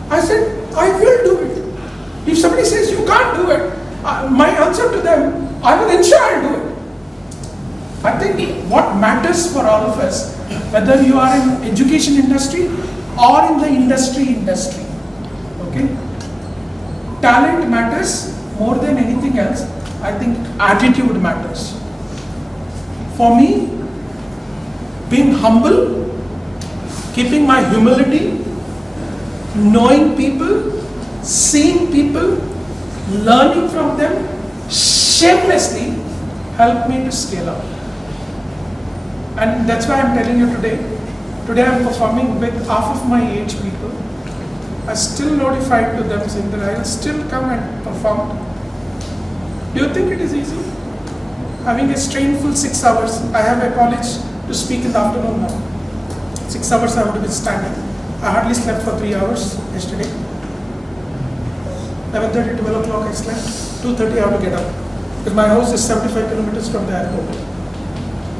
I said, I will do it. If somebody says you can't do it, my answer to them, I will ensure I'll do it. I think what matters for all of us, whether you are in education industry or in the industry, okay? Talent matters more than anything else. I think attitude matters. For me, being humble, keeping my humility, knowing people, seeing people, learning from them, shamelessly helped me to scale up. And that's why I'm telling you today. Today I'm performing with half of my age people. I still notified to them saying that I will still come and perform. Do you think it is easy? Having a strainful 6 hours, I have a college to speak in the afternoon now. 6 hours I have to be standing. I hardly slept for 3 hours yesterday. 11:30, 12 o'clock I slept. 2:30 I have to get up. Because my house is 75 kilometers from the airport.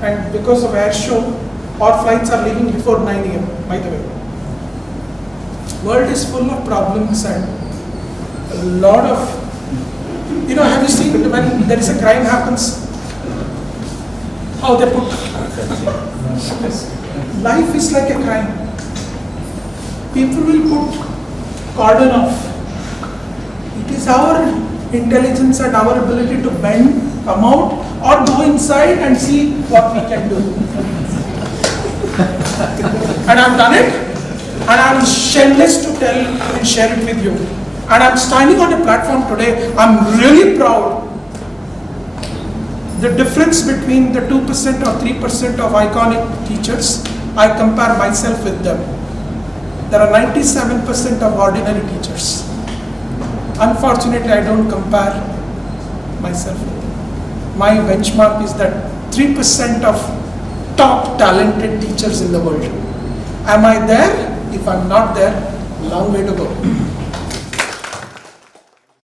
And because of air show, our flights are leaving before 9 a.m. by the way. World is full of problems and a lot of, have you seen when there is a crime happens, how they put, life is like a crime. People will put cordon off. It is our intelligence and our ability to bend, come out, or go inside and see what we can do. And I've done it, and I'm shameless to tell and share it with you. And I'm standing on a platform today, I'm really proud. The difference between the 2% or 3% of iconic teachers, I compare myself with them. There are 97% of ordinary teachers. Unfortunately, I don't compare myself with them. My benchmark is that 3% of top talented teachers in the world. Am I there? If I'm not there, long way to go.